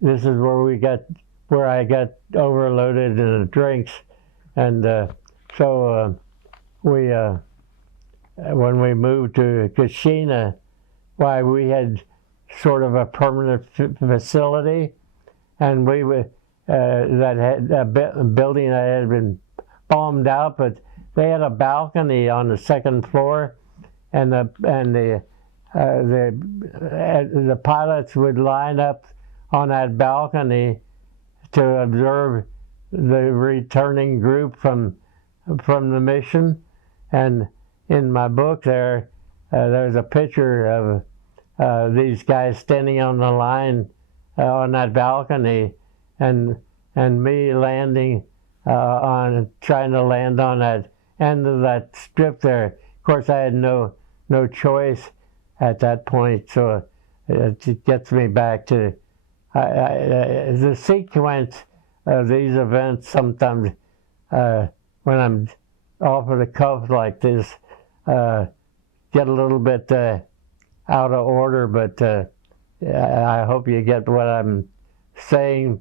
this is where I got overloaded in the drinks, and so when we moved to Kashina, why we had sort of a permanent facility, and we were that had a building that had been bombed out, but they had a balcony on the second floor, and the pilots would line up on that balcony to observe the returning group from the mission. And in my book there's a picture of these guys standing on the line on that balcony, and me landing trying to land on that end of that strip there. Of course, I had no choice at that point, so it gets me back to the sequence of these events. Sometimes when I'm off of the cuff like this, get a little bit out of order, but I hope you get what I'm saying.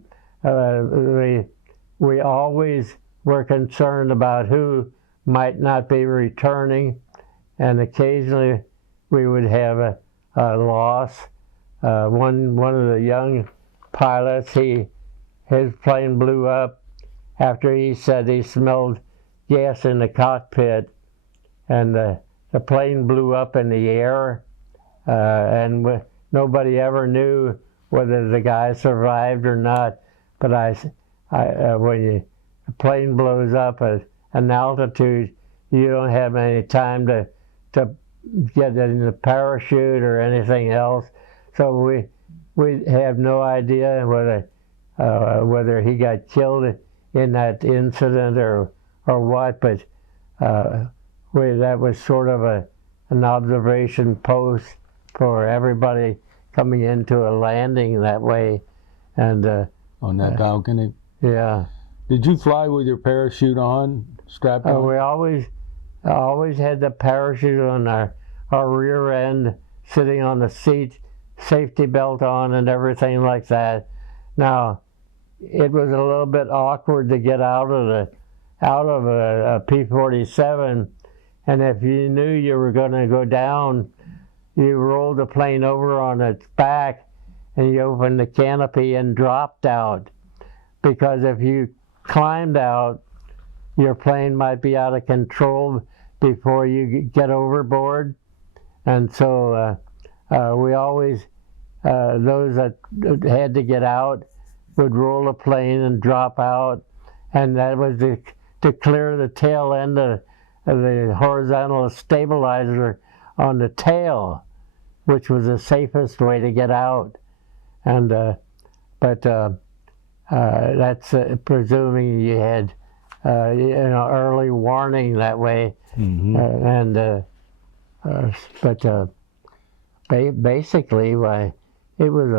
We always were concerned about who might not be returning, and occasionally we would have a loss. One of the young pilots, his plane blew up after he said he smelled gas in the cockpit, and the plane blew up in the air, and nobody ever knew whether the guy survived or not. But when a plane blows up at an altitude, you don't have any time to get in the parachute or anything else. So we have no idea whether whether he got killed in that incident or what, but that was sort of an observation post for everybody coming into a landing that way. And on that balcony? Yeah. Did you fly with your parachute on, strapped on? We always had the parachute on our rear end, sitting on the seat, safety belt on and everything like that. Now, it was a little bit awkward to get out of a P-47, and if you knew you were going to go down, you rolled the plane over on its back and you opened the canopy and dropped out. Because if you climbed out, your plane might be out of control before you get overboard. And so we always, those that had to get out would roll the plane and drop out, and that was to clear the tail end of the horizontal stabilizer on the tail, which was the safest way to get out. And but that's presuming you had early warning that way. Mm-hmm. But basically, it was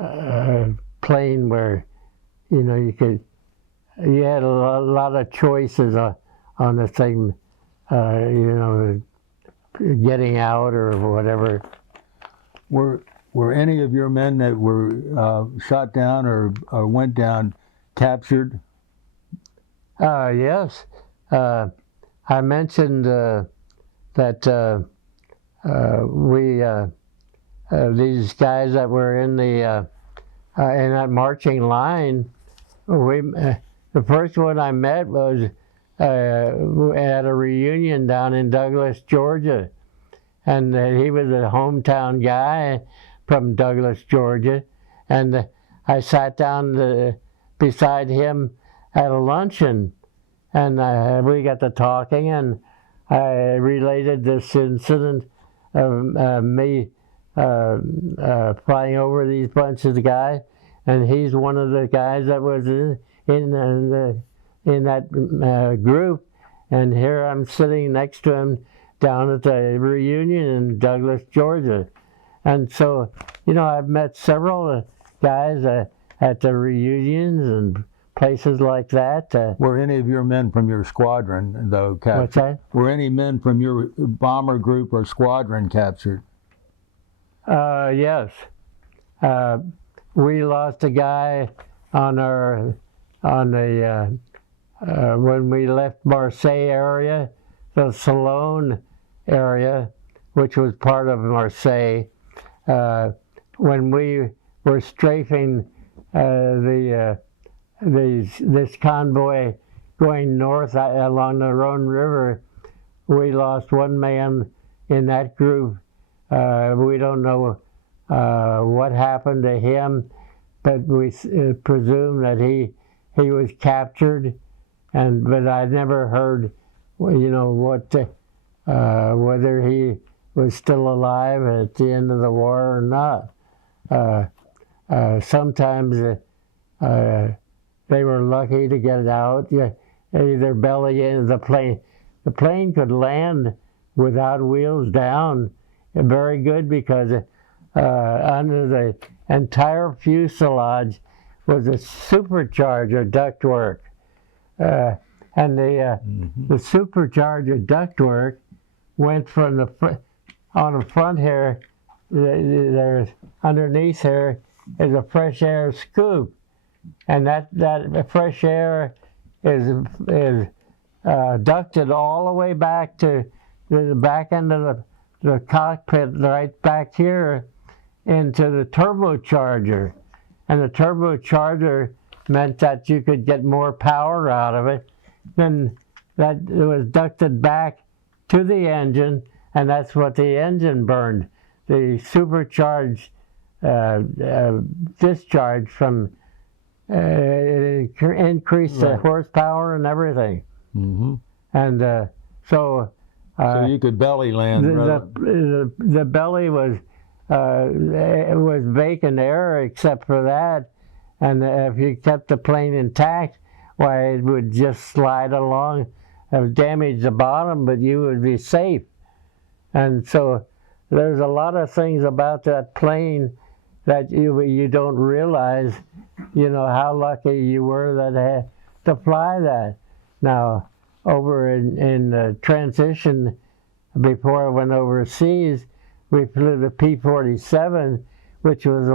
a plane where you had a lot of choices on the thing, getting out or whatever. Were any of your men that were shot down or went down captured? Yes. I mentioned that these guys that were in that marching line, the first one I met was at a reunion down in Douglas, Georgia. And he was a hometown guy from Douglas, Georgia. And I sat down beside him at a luncheon. And we got to talking, and I related this incident of me flying over these bunches of guys. And he's one of the guys that was in that group. And here I'm sitting next to him down at the reunion in Douglas, Georgia. And so, I've met several guys at the reunions and places like that. Were any of your men from your squadron, though, captured? What's that? Were any men from your bomber group or squadron captured? Yes. We lost a guy when we left Marseille area, the Salon area, which was part of Marseille. When we were strafing this convoy going north along the Rhone River, we lost one man in that group. We don't know what happened to him, but we presume that he was captured. But I never heard, whether he was still alive at the end of the war or not. Sometimes they were lucky to get out. Either belly into the plane. The plane could land without wheels down. Very good, because under the entire fuselage was a supercharger ductwork. And the supercharger ductwork went from on the front here, there's underneath here is a fresh air scoop. And that fresh air is ducted all the way back to the back end of the cockpit, right back here, into the turbocharger. And the turbocharger meant that you could get more power out of it. Then that it was ducted back to the engine, and that's what the engine burned. The supercharged discharge from it increased the horsepower and everything. Mm-hmm. And so you could belly land. The belly was it was vacant air except for that. And if you kept the plane intact, why, it would just slide along, damage the bottom, but you would be safe. And so there's a lot of things about that plane that you don't realize, how lucky you were that had to fly that. Now, over in the transition, before I went overseas, we flew the P-47, which was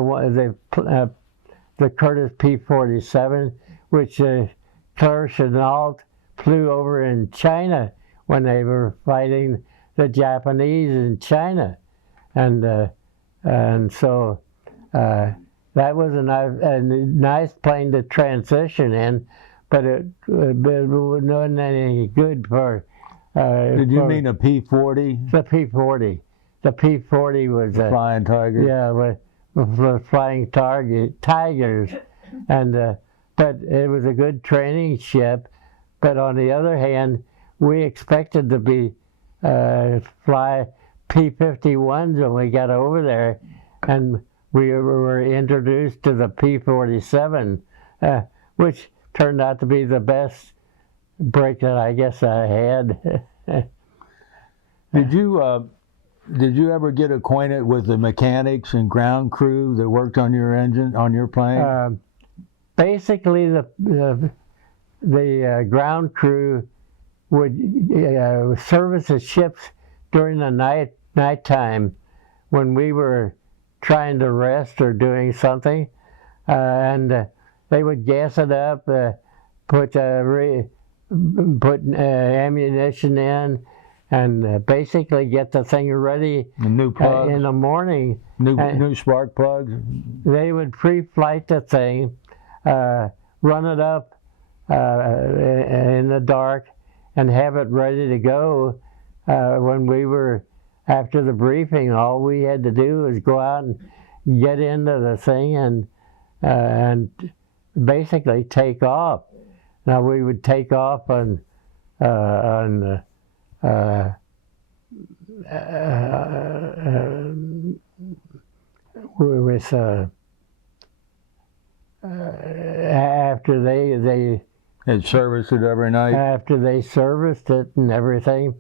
the Curtiss P-47, which Clerch and Alt flew over in China when they were fighting the Japanese in China, and so that was a nice plane to transition in, but it wasn't any good for. Did you mean a P-40? The P-40. The P-40 was a Flying Tiger. Yeah, with flying tigers, and but it was a good training ship. But on the other hand, we expected to be fly P-51s when we got over there, and we were introduced to the P-47, which turned out to be the best break that I guess I had. Did you ever get acquainted with the mechanics and ground crew that worked on your engine, on your plane? Basically, the ground crew would service the ships during the nighttime when we were trying to rest or doing something, and they would gas it up, put ammunition in, and basically get the thing ready New plugs, in the morning. new spark plugs. They would pre-flight the thing, run it up in the dark, and have it ready to go. When we were after the briefing, all we had to do was go out and get into the thing and basically take off. Now we would take off with after they Had serviced it every night. After they serviced it and everything,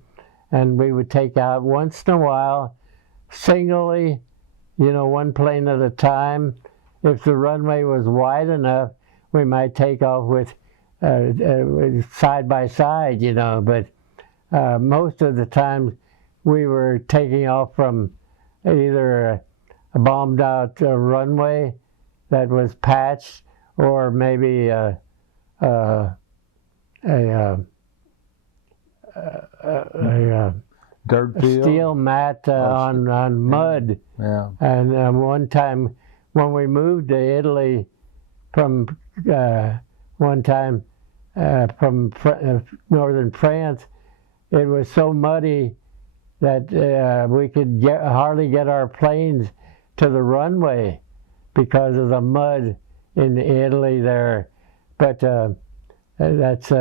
and we would take out once in a while, singly, one plane at a time. If the runway was wide enough, we might take off with side by side, but most of the time we were taking off from either a bombed out runway that was patched, or maybe a dirt field, steel mat on mud. Yeah. And one time when we moved to Italy from northern France, it was so muddy that we could hardly get our planes to the runway because of the mud in Italy there. But that's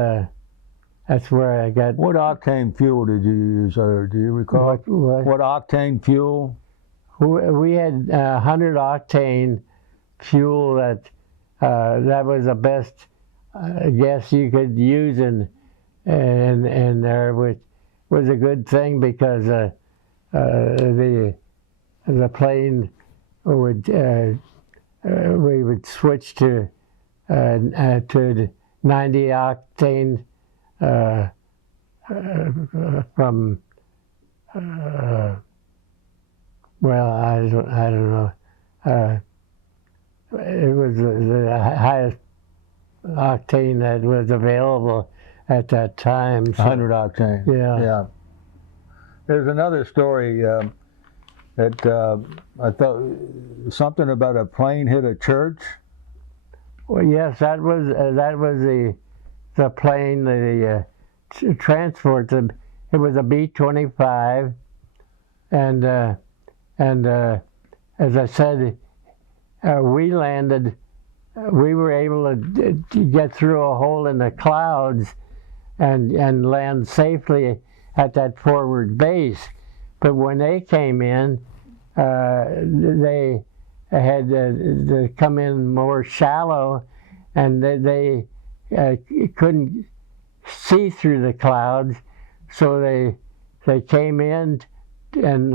where I got. What octane fuel did you use there? Do you recall? What octane fuel? We had 100 octane fuel that was the best gas you could use in there, which was a good thing because the plane would we would switch to 90 octane from I don't know. It was the highest octane that was available at that time. So, 100 octane. Yeah. There's another story that I thought something about a plane hit a church. Well, yes, that was the plane, the transport. It was a B-25, and as I said, we landed. We were able to get through a hole in the clouds and land safely at that forward base. But when they came in, they had to come in more shallow, and they couldn't see through the clouds, so they came in and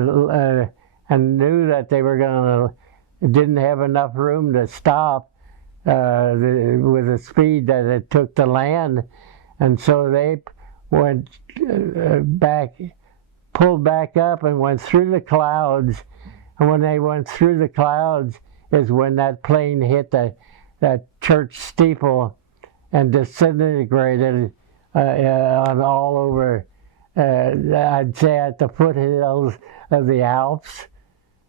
knew that they were didn't have enough room to stop with the speed that it took to land, and so they went pulled back up and went through the clouds. And when they went through the clouds is when that plane hit that church steeple and disintegrated on all over, I'd say at the foothills of the Alps.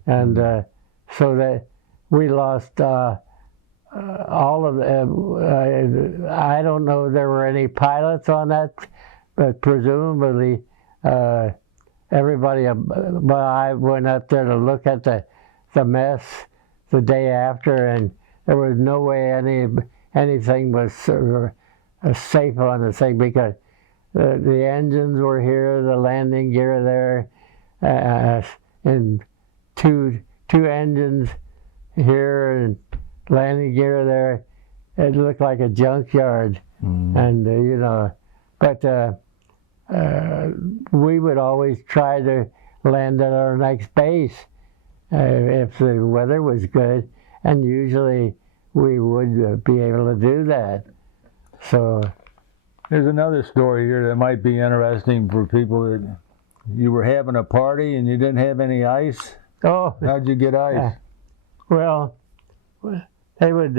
And so that we lost all of them. I don't know if there were any pilots on that, but presumably everybody. But I went up there to look at the mess the day after, and there was no way anything was safe on the thing, because the engines were here, the landing gear there, and two engines here and landing gear there. It looked like a junkyard, and but we would always try to land at our next base if the weather was good, and usually we would be able to do that. So there's another story here that might be interesting for people. That you were having a party and you didn't have any ice. Oh, how'd you get ice? Well, they would.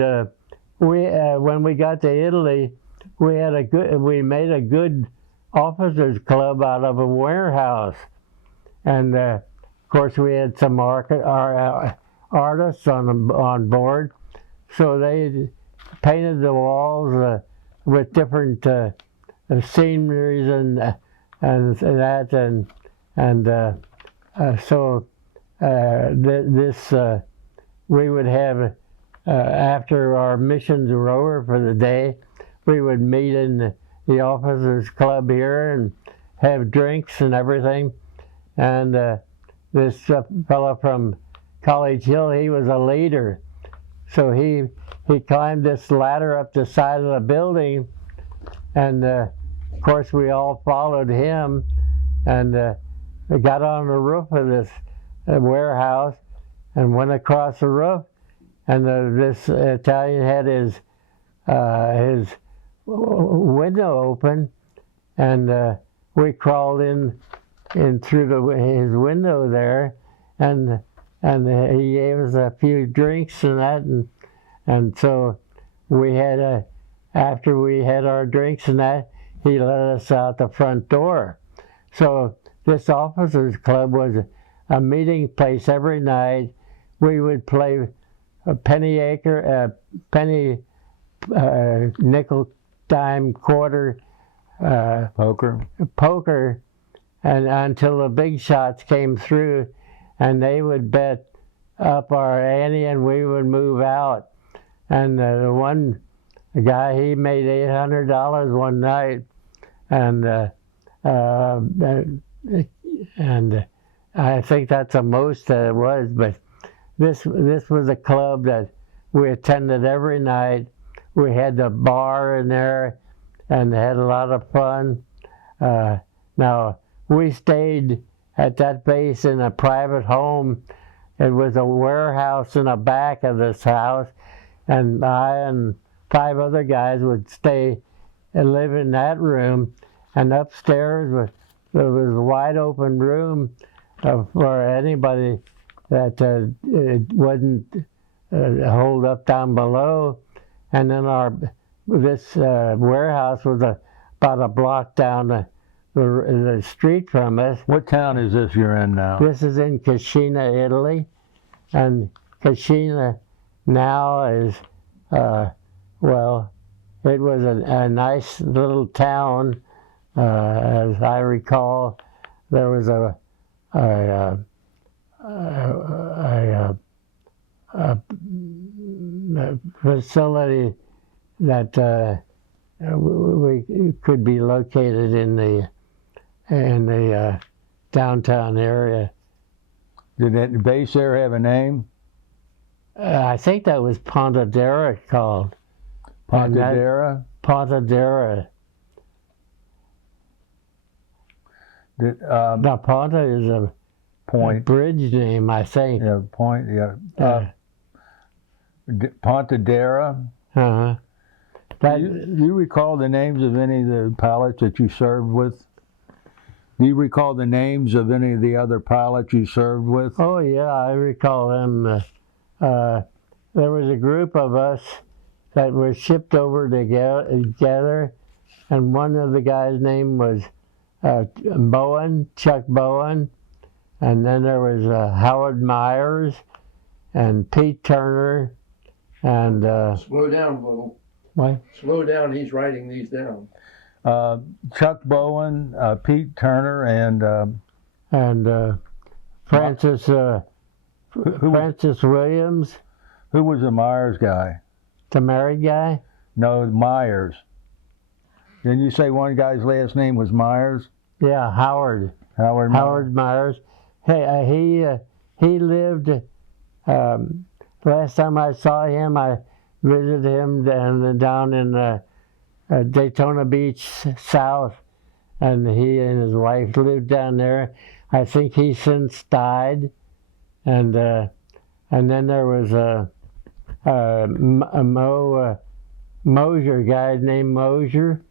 When we got to Italy, we made a good officers club out of a warehouse, and of course we had some artists on board, so they painted the walls with different sceneries and that, so this we would have after our missions were over for the day, we would meet in the officers club here and have drinks and everything. And this fellow from College Hill, he was a leader, so he climbed this ladder up the side of the building, and of course we all followed him, and we got on the roof of this warehouse and went across the roof, and this Italian had his window open, and we crawled in through his window there, and he gave us a few drinks and that, and so we had after we had our drinks and that, he let us out the front door. So this officers club was a meeting place every night. We would play a penny, nickel, dime, quarter poker, and until the big shots came through, and they would bet up our ante and we would move out. And the one guy, he made $800 one night, and I think that's the most that it was. But this was a club that we attended every night. We had the bar in there and had a lot of fun. Now, we stayed at that base in a private home. It was a warehouse in the back of this house, and I and 5 other guys would stay and live in that room. And upstairs there was a wide open room for anybody that it wasn't holed up down below. And then this warehouse was about a block down the street from us. What town is this you're in now? This is in Cascina, Italy, and Cascina now is well, it was a nice little town. As I recall, there was a facility that we could be located in the downtown area. Did that base there have a name? I think that was Pontedera called. Pontedera? Pontedera. Now, Ponta is a Point. bridge name, I think. Yeah, point, yeah. Pontedera? Uh-huh. Do you recall the names of any of the pilots that you served with? Do you recall the names of any of the other pilots you served with? Oh, yeah, I recall them. There was a group of us that were shipped over together, and one of the guys' name was Bowen, Chuck Bowen, and then there was Howard Myers and Pete Turner, and Slow down a little. what? Slow down, he's writing these down. Chuck Bowen, Pete Turner, and Francis Francis Williams, who was the Myers guy? the married guy. No, Myers. Didn't you say one guy's last name was Myers? Yeah, Howard. Howard. Howard Myers. Hey, he lived. Last time I saw him, I visited him down in Daytona Beach South, and he and his wife lived down there. I think he since died, and then there was a Mosier guy named Mosier,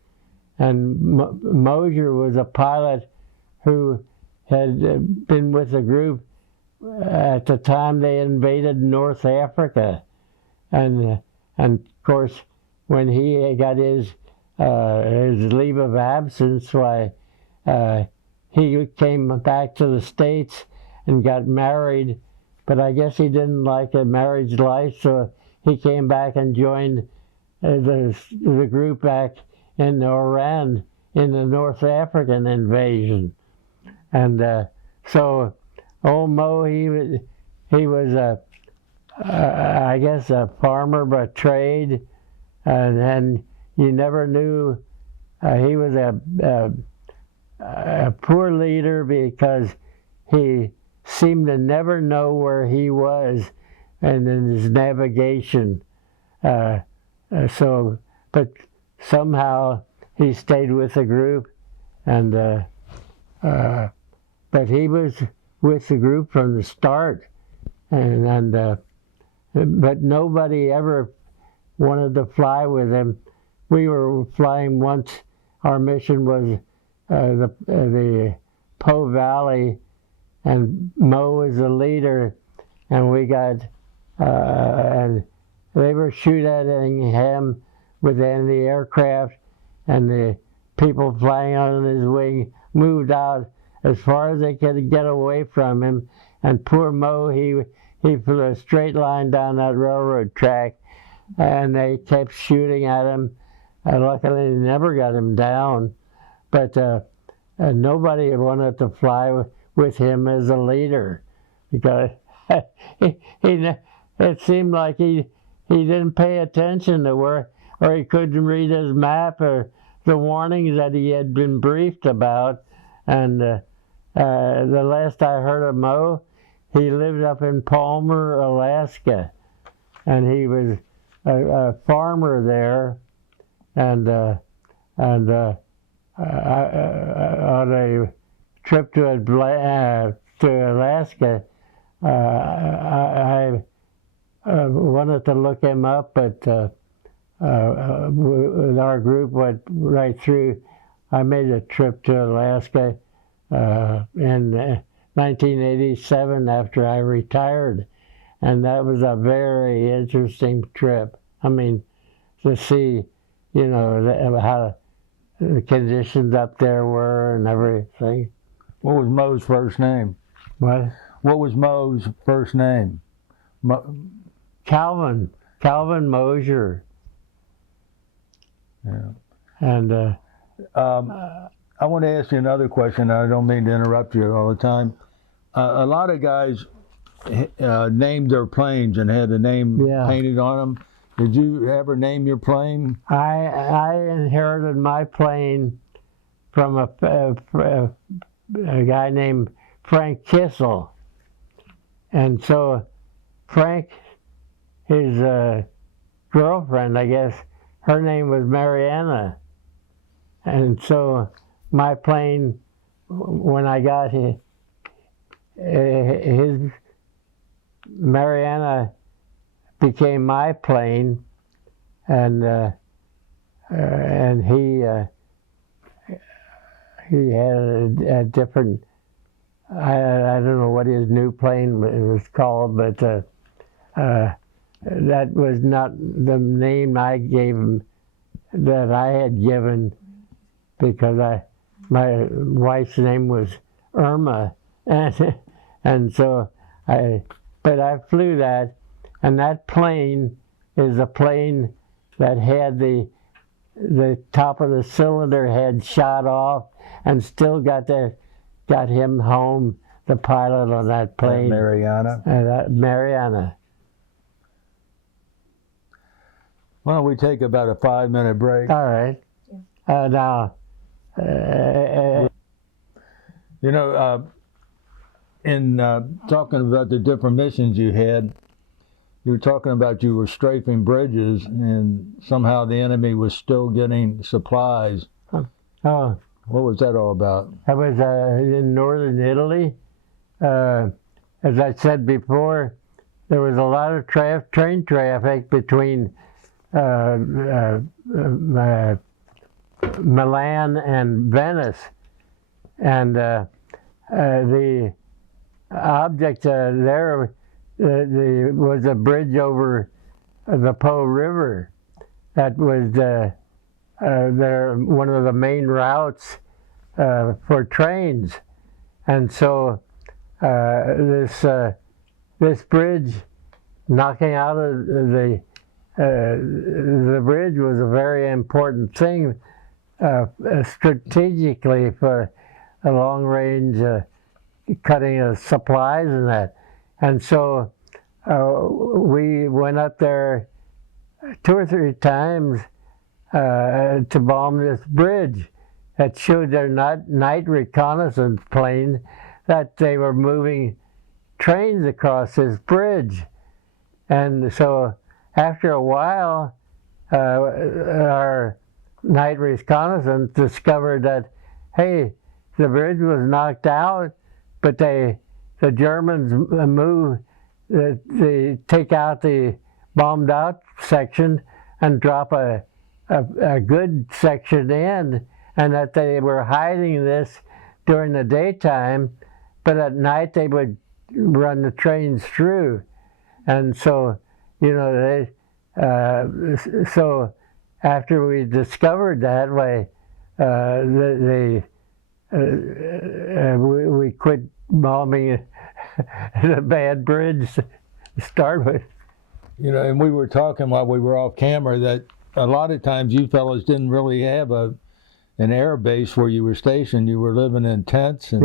and Mosier was a pilot who had been with the group at the time they invaded North Africa, and of course when he got his leave of absence, why he came back to the States and got married, but I guess he didn't like the marriage life, so he came back and joined the group back in Oran in the North African invasion. And so old Mo, he was I guess a farmer by trade, and you never knew. He was a poor leader because he seemed to never know where he was and in his navigation. But somehow he stayed with the group, and but he was with the group from the start, but nobody ever wanted to fly with him. We were flying once. Our mission was the Po Valley, and Mo was the leader, and we got and they were shooting him with anti-aircraft, and the people flying on his wing moved out as far as they could get away from him. And poor Mo, he flew a straight line down that railroad track, and they kept shooting at him. Luckily, they never got him down, but nobody wanted to fly with him as a leader, because it seemed like he didn't pay attention to where, or he couldn't read his map or the warnings that he had been briefed about. And the last I heard of Mo, he lived up in Palmer, Alaska, and he was a farmer there. And on a trip to Alaska, I wanted to look him up, but our group went right through. I made a trip to Alaska in 1987 after I retired, and that was a very interesting trip. I mean, to see, how the conditions up there were and everything. What was Mo's first name? What? What was Mo's first name? Calvin Mosier. Yeah. And I want to ask you another question. I don't mean to interrupt you all the time. A lot of guys named their planes and had a name painted on them. Did you ever name your plane? I inherited my plane from a guy named Frank Kissel, And so Frank, his girlfriend, I guess, her name was Mariana. And so my plane, when I got his Mariana became my plane, and he had a different, I don't know what his new plane was called, but that was not the name I gave him, that I had given, because my wife's name was Irma, and so but I flew that, and that plane is a plane that had the top of the cylinder head shot off, and still got him home, the pilot on that plane. Mariana. Mariana. Why don't we take about a 5-minute break? All right. Now, You know, in talking about the different missions you had, you were talking about you were strafing bridges, and somehow the enemy was still getting supplies. oh, What was that all about? I was in northern Italy. As I said before, there was a lot of train traffic between Milan and Venice, and the object there was a bridge over the Po River that was one of the main routes for trains, and so this bridge, knocking out of the bridge, was a very important thing strategically for a long range cutting of supplies and that. And so we went up there 2 or 3 times to bomb this bridge. That showed their night reconnaissance plane that they were moving trains across this bridge. And so after a while, our night reconnaissance discovered that, hey, the bridge was knocked out, but the Germans move, they take out the bombed out section and drop a good section in, and that they were hiding this during the daytime, but at night they would run the trains through. And so, you know, so after we discovered that way, we quit bombing the bad bridge to start with. You know, and we were talking while we were off camera that a lot of times you fellows didn't really have an air base where you were stationed. You were living in tents and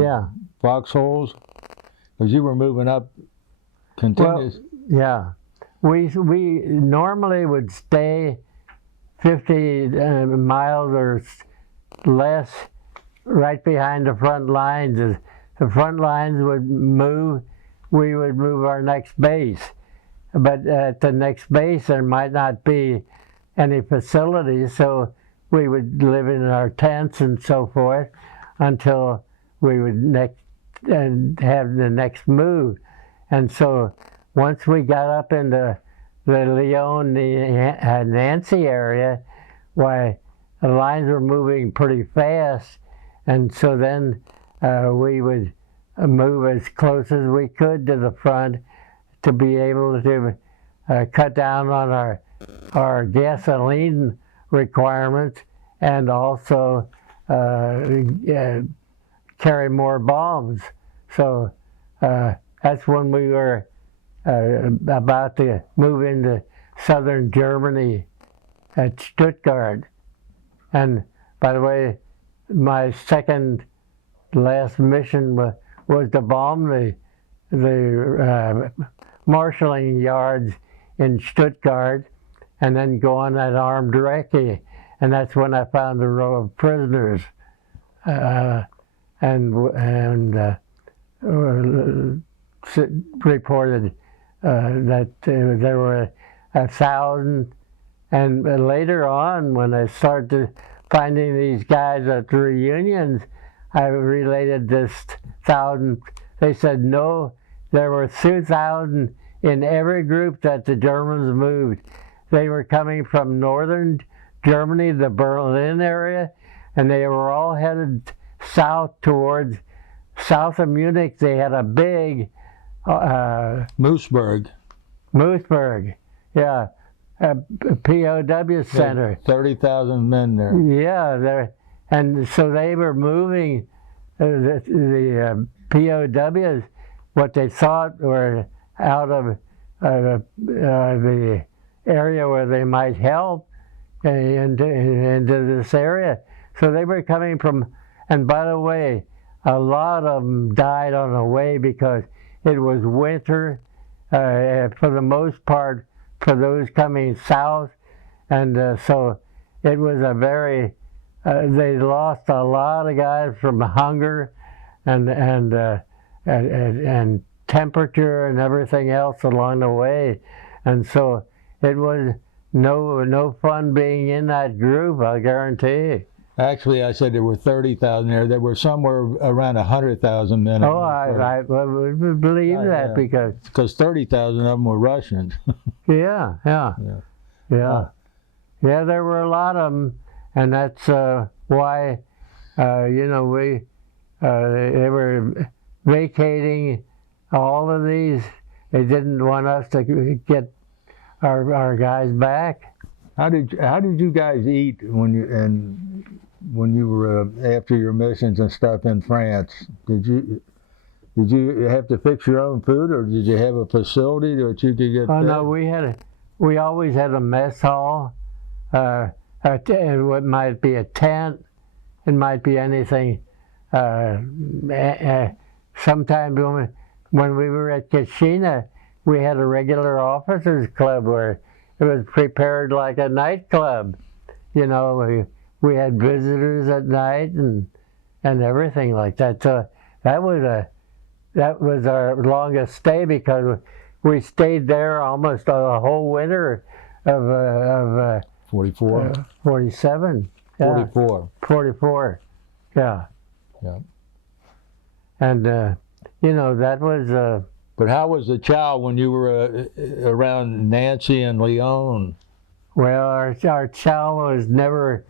foxholes, because you were moving up continuous. Well, yeah. We normally would stay 50 miles or less right behind the front lines. As the front lines would move, we would move our next base. But at the next base, there might not be any facilities, so we would live in our tents and so forth until we would have the next move. And so once we got up into the Lyon, Nancy area, why, the lines were moving pretty fast, and so then we would move as close as we could to the front to be able to cut down on our gasoline requirements, and also carry more bombs. So that's when we were about to move into southern Germany at Stuttgart. And by the way, my second last mission was to bomb the marshalling yards in Stuttgart, and then go on that armed recce. And that's when I found a row of prisoners. reported that there were 1,000, and later on, when I started finding these guys at the reunions, I related this 1,000. They said no, there were 2,000 in every group that the Germans moved. They were coming from northern Germany, the Berlin area, and they were all headed south towards south of Munich. They had a big Moosburg. Yeah, POW center. 30,000 men there. Yeah, and so they were moving the POWs, what they thought were out of the area where they might help into this area. So they were coming from, and by the way, a lot of them died on the way because it was winter for the most part for those coming south, and so it was a very, they lost a lot of guys from hunger and temperature and everything else along the way, and so it was no fun being in that group, I guarantee you. Actually, I said there were 30,000 there. There were somewhere around 100,000 men. Oh, I would believe that because 30,000 of them were Russians. Yeah. There were a lot of them, and that's why they were vacating all of these. They didn't want us to get our guys back. How did you guys eat when you were after your missions and stuff in France? Did you have to fix your own food, or did you have a facility that you could get? Oh no, we always had a mess hall. It might be a tent. It might be anything. Sometimes when we were at Kashina, we had a regular officers club where it was prepared like a nightclub. You know, we had visitors at night and everything like that. So that was our longest stay because we stayed there almost a whole winter of 44, 47, yeah. 44, yeah. And that was. But how was the chow when you were around Nancy and Lyon? Well, our chow was never,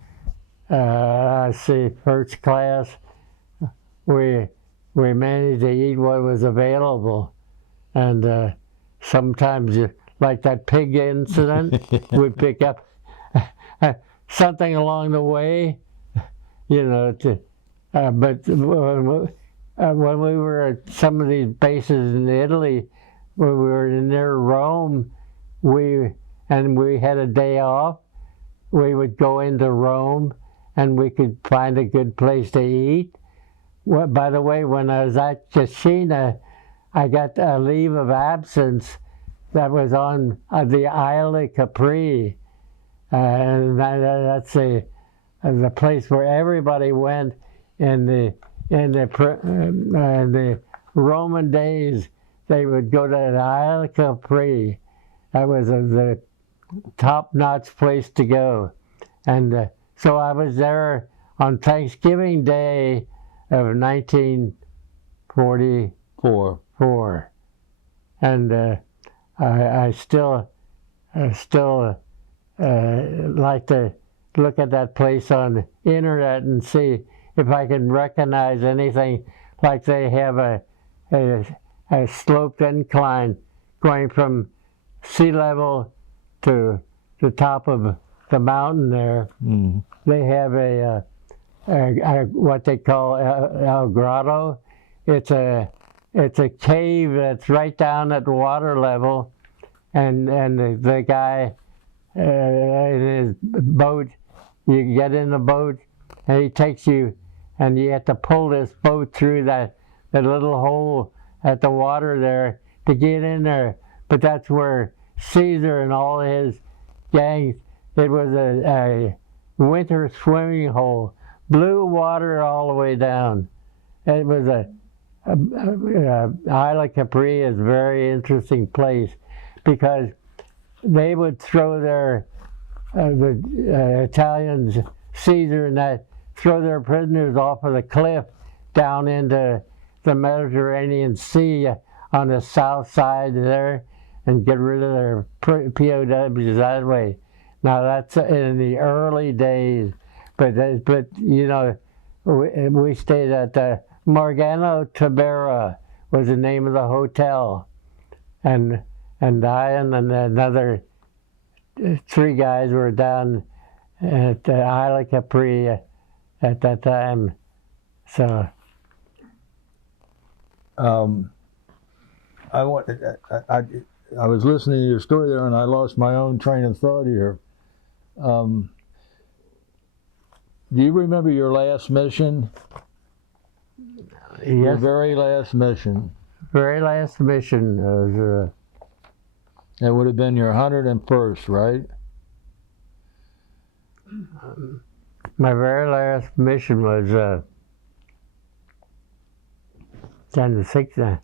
first class. We managed to eat what was available, and sometimes, like that pig incident, we'd pick up something along the way, but when we were at some of these bases in Italy, when we were near Rome, we had a day off, we would go into Rome and we could find a good place to eat. Well, by the way, when I was at Kashina, I got a leave of absence that was on the Isle of Capri. And that's the place where everybody went in the Roman days. They would go to the Isle of Capri. That was the top-notch place to go. And so I was there on Thanksgiving Day of 1944. And I still like to look at that place on the internet and see if I can recognize anything, like they have a sloped incline going from sea level to the top of the mountain there. Mm. They have a what they call El Grotto. It's a cave that's right down at water level, and the guy in his boat, you get in the boat and he takes you, and you have to pull this boat through that little hole at the water there to get in there. But that's where Caesar and all his gangs, it was a winter swimming hole, blue water all the way down. It was Isla Capri is a very interesting place because they would throw the Italians, Caesar and that, throw their prisoners off of the cliff down into the Mediterranean Sea on the south side there and get rid of their POWs that way. Now that's in the early days, but you know, we stayed at the Morgano Tabera was the name of the hotel, and I and another 3 guys were down at Isla Capri at that time. So I was listening to your story there, and I lost my own train of thought here. Do you remember your last mission? Your yes, very last mission. very last mission was It would have been your 101st, right? my very last mission was on the 6th.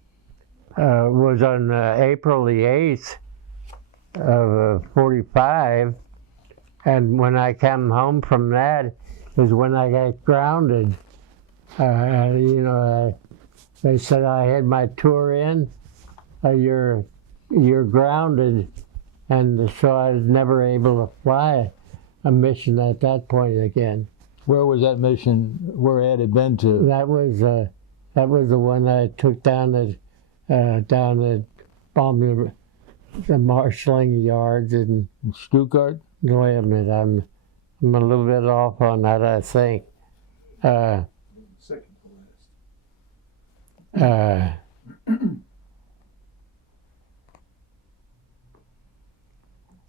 Was on April the 8th of 45, and when I came home from that is when I got grounded. You know, they said I had my tour in, you're grounded, and so I was never able to fly a mission at that point again. Where was that mission? Where had it been to? That was the one I took down at the marshalling yards in Stuttgart? wait a minute, I'm a little bit off on that, I think. Second to last.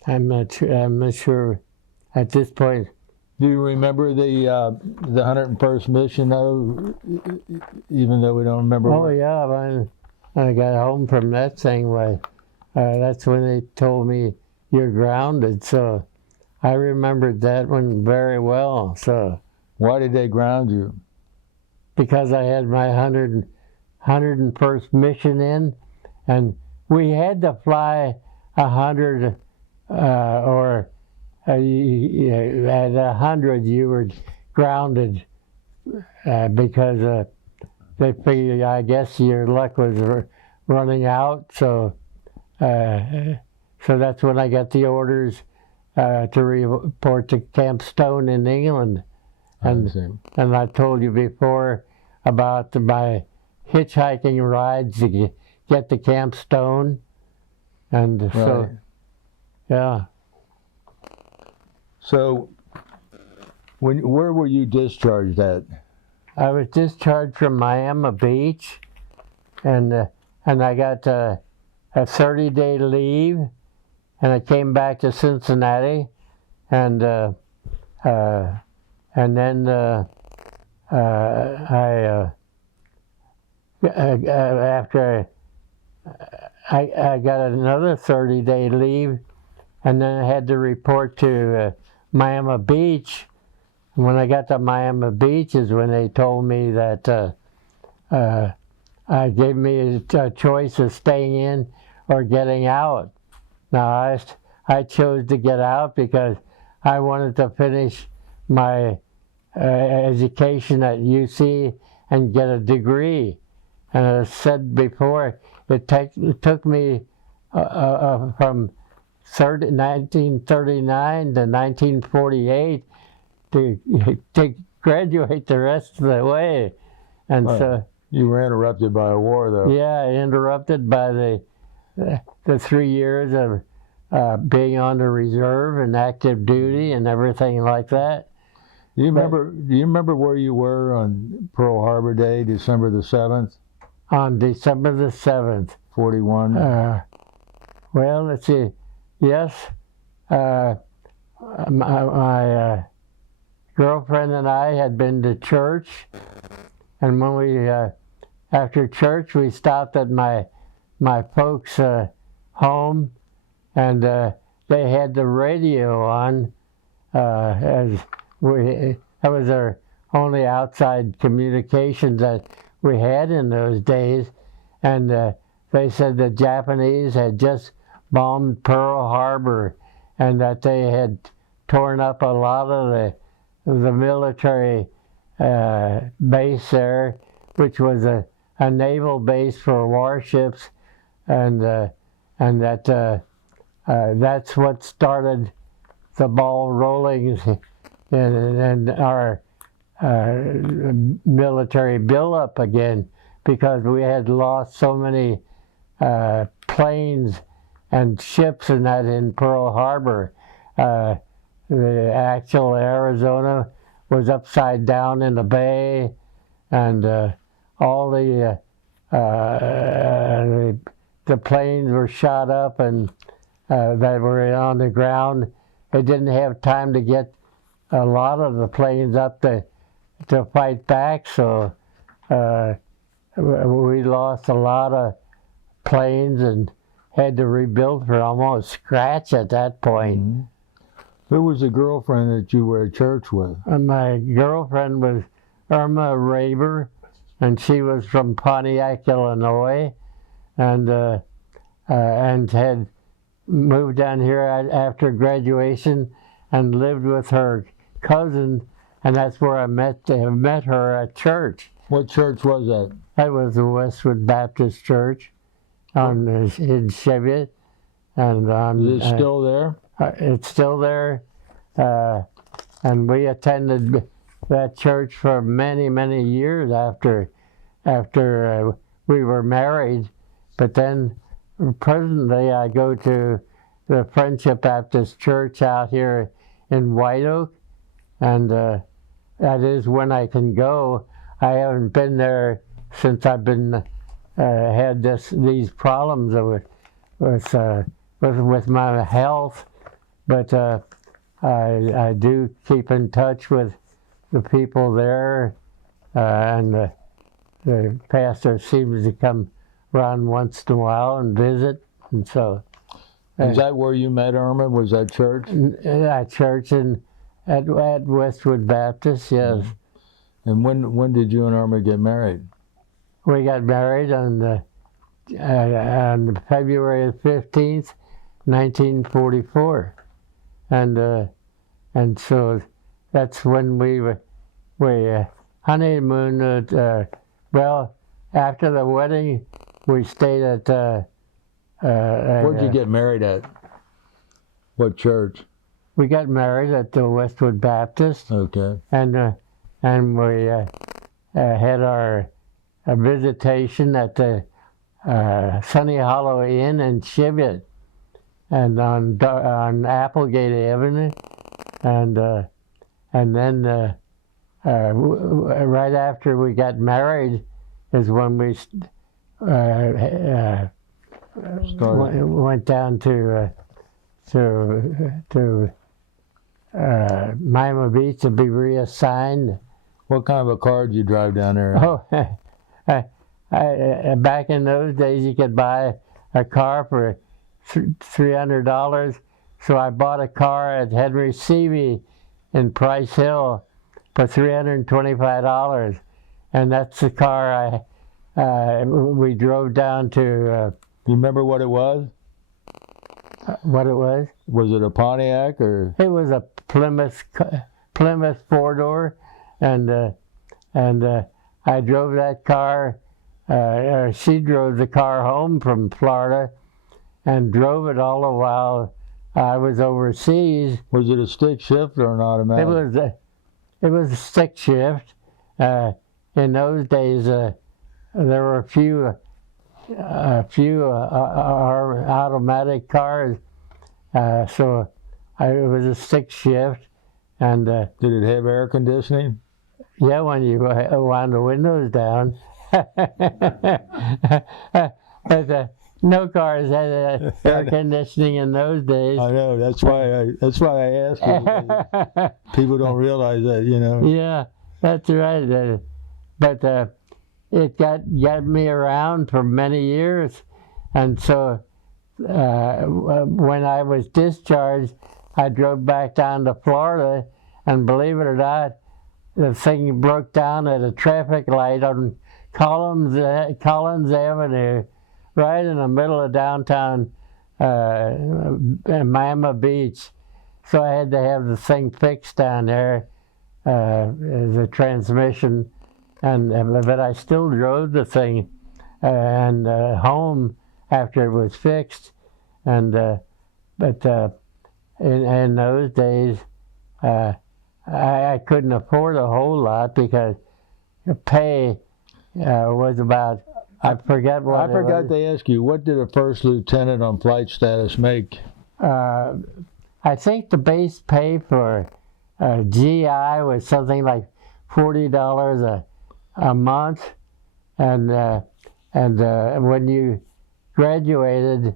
I'm not sure at this point. Do you remember the 101st mission, though, even though we don't remember? Oh yeah, when I got home from that thing, that's when they told me you're grounded. So I remembered that one very well. So Why did they ground you? because I had my 101st mission in, and we had to fly 100 or at 100 you were grounded because they figured, I guess, your luck was running out. So that's when I got the orders to report to Camp Stone in England. And I told you before about my hitchhiking rides to get to Camp Stone. And Right. so, yeah. So, where were you discharged at? I was discharged from Miami Beach, and I got a 30-day leave, and I came back to Cincinnati, and then after I got another 30-day leave, and then I had to report to Miami Beach. When I got to Miami Beach is when they told me that gave me a choice of staying in or getting out. Now I chose to get out because I wanted to finish my education at UC and get a degree. And as I said before, it took me from 1939 to 1948 to graduate the rest of the way. And so you were interrupted by a war, though. yeah, interrupted by the 3 years of being on the reserve and active duty and everything like that. Do you remember where you were on Pearl Harbor Day, December the 7th? On December the 7th. 41? Well, let's see. Yes, my girlfriend and I had been to church, and when we after church we stopped at my folks' home, and they had the radio on as that was our only outside communication that we had in those days, and they said the Japanese had just bombed Pearl Harbor, and that they had torn up a lot of the military base there, which was a naval base for warships, and that that's what started the ball rolling in our military buildup again, because we had lost so many planes and ships and that in Pearl Harbor. The actual Arizona was upside down in the bay, and all the planes were shot up and that were on the ground. They didn't have time to get a lot of the planes up to fight back, so we lost a lot of planes and had to rebuild from almost scratch at that point. Mm-hmm. Who was the girlfriend that you were at church with? And my girlfriend was Irma Raber, and she was from Pontiac, Illinois, and had moved down here after graduation and lived with her cousin, and that's where I met her at church. What church was that? That was the Westwood Baptist Church in Cheviot. And is it still there? It's still there, and we attended that church for many, many years after we were married. But then presently I go to the Friendship Baptist Church out here in White Oak, and that is when I can go. I haven't been there since I've been had these problems with my health, but I do keep in touch with the people there, and the pastor seems to come around once in a while and visit, and so. Is that where you met Irma? Was that church? That church at Westwood Baptist, yes. And when did you and Irma get married? We got married on February 15th, 1944, and so that's when we honeymooned. Well, after the wedding, we stayed at. Where'd you get married at? What church? We got married at the Westwood Baptist. Okay. And we had our visitation at the Sunny Hollow Inn in Cheviot, and on Applegate Avenue, and then right after we got married is when we went down to Miami Beach to be reassigned. What kind of a car did you drive down there? Oh, back in those days, you could buy a car for $300. So I bought a car at Henry Seavey in Price Hill for $325, and that's the car we drove down to. You remember what it was? What it was? Was it a Pontiac or? It was a Plymouth 4-door, and I drove that car. She drove the car home from Florida, and drove it all the while I was overseas. Was it a stick shift or an automatic? It was a stick shift. In those days, there were a few automatic cars, so it was a stick shift. And did it have air conditioning? Yeah, when you wound the windows down. But no cars had air conditioning in those days. I know. That's why I asked you. People don't realize that, you know. Yeah, that's right. But it got me around for many years, and so when I was discharged, I drove back down to Florida, and believe it or not, the thing broke down at a traffic light on Collins Avenue, right in the middle of downtown Miami Beach. So I had to have the thing fixed down there, the transmission, but I still drove the thing and home after it was fixed. And but in those days, I couldn't afford a whole lot because pay was about, I forgot what I forgot to ask you, what did a first lieutenant on flight status make? I think the base pay for GI was something like $40 a month, and when you graduated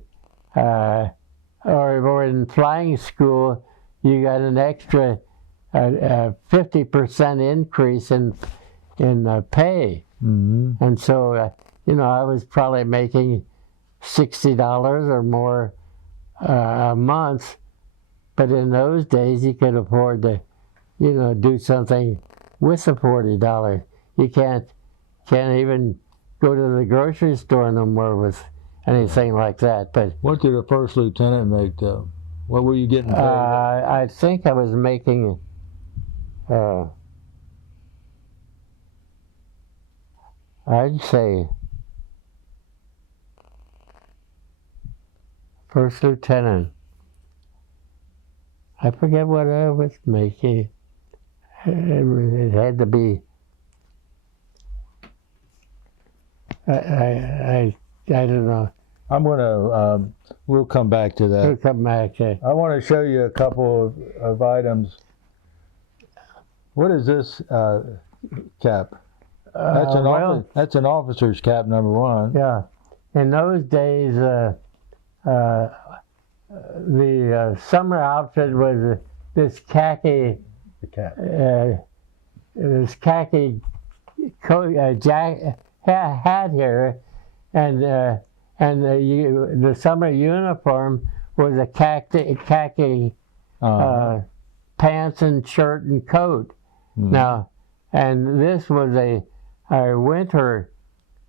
or in flying school, you got an extra 50% increase in pay. Mm-hmm. And so, I was probably making $60 or more a month. But in those days, you could afford to, do something with the $40. You can't even go to the grocery store no more with anything like that. But What did a first lieutenant make, though? What were you getting paid? I think I was making. I'd say first lieutenant. I forget what I was making. It had to be. I don't know. I'm gonna. We'll come back to that. We'll come back. I want to show you a couple of items. What is this cap? That's an officer's cap, number one. Yeah. In those days, the summer outfit was this khaki. The cap. This khaki coat, hat here, and the summer uniform was a khaki pants and shirt and coat. Mm. Now, and this was a winter,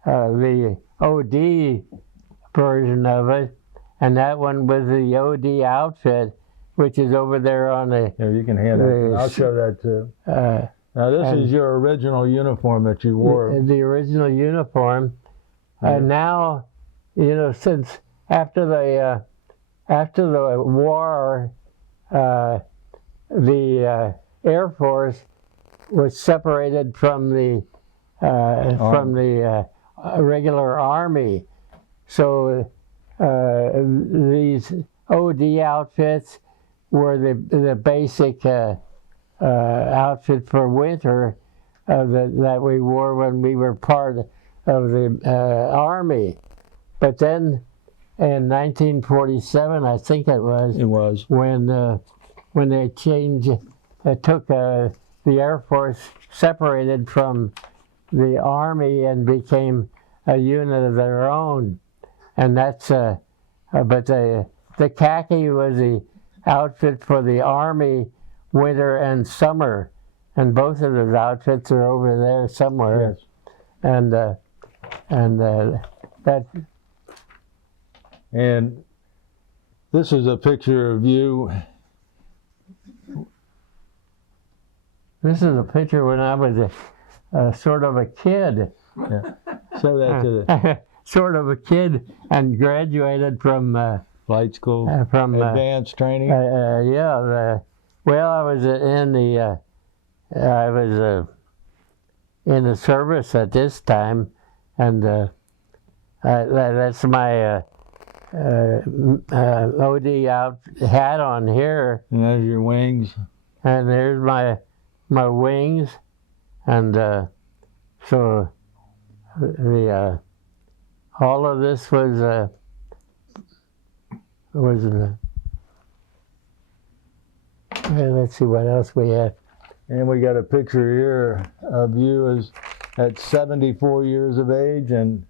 the OD version of it, and that one was the OD outfit, which is over there on the. Here, you can hand it. I'll show that too. Now, this is your original uniform that you wore. The original uniform. And now, since after the war, the Air Force was separated from the regular Army, so these OD outfits were the basic outfit for winter that we wore when we were part of the Army. But then in 1947, I think it was when they took the Air Force, separated from the Army and became a unit of their own. And that's but the khaki was the outfit for the Army winter and summer, and both of those outfits are over there somewhere. Yes. And that. And this is a picture of you. This is a picture when I was sort of a kid. Yeah. Show that to the sort of a kid and graduated from flight school, from advanced training. Yeah. Well, I was in the service at this time, and that's my OD hat on here. And there's your wings. And there's my wings, and so the all of this was let's see what else we had. And we got a picture here of you as at 74 years of age and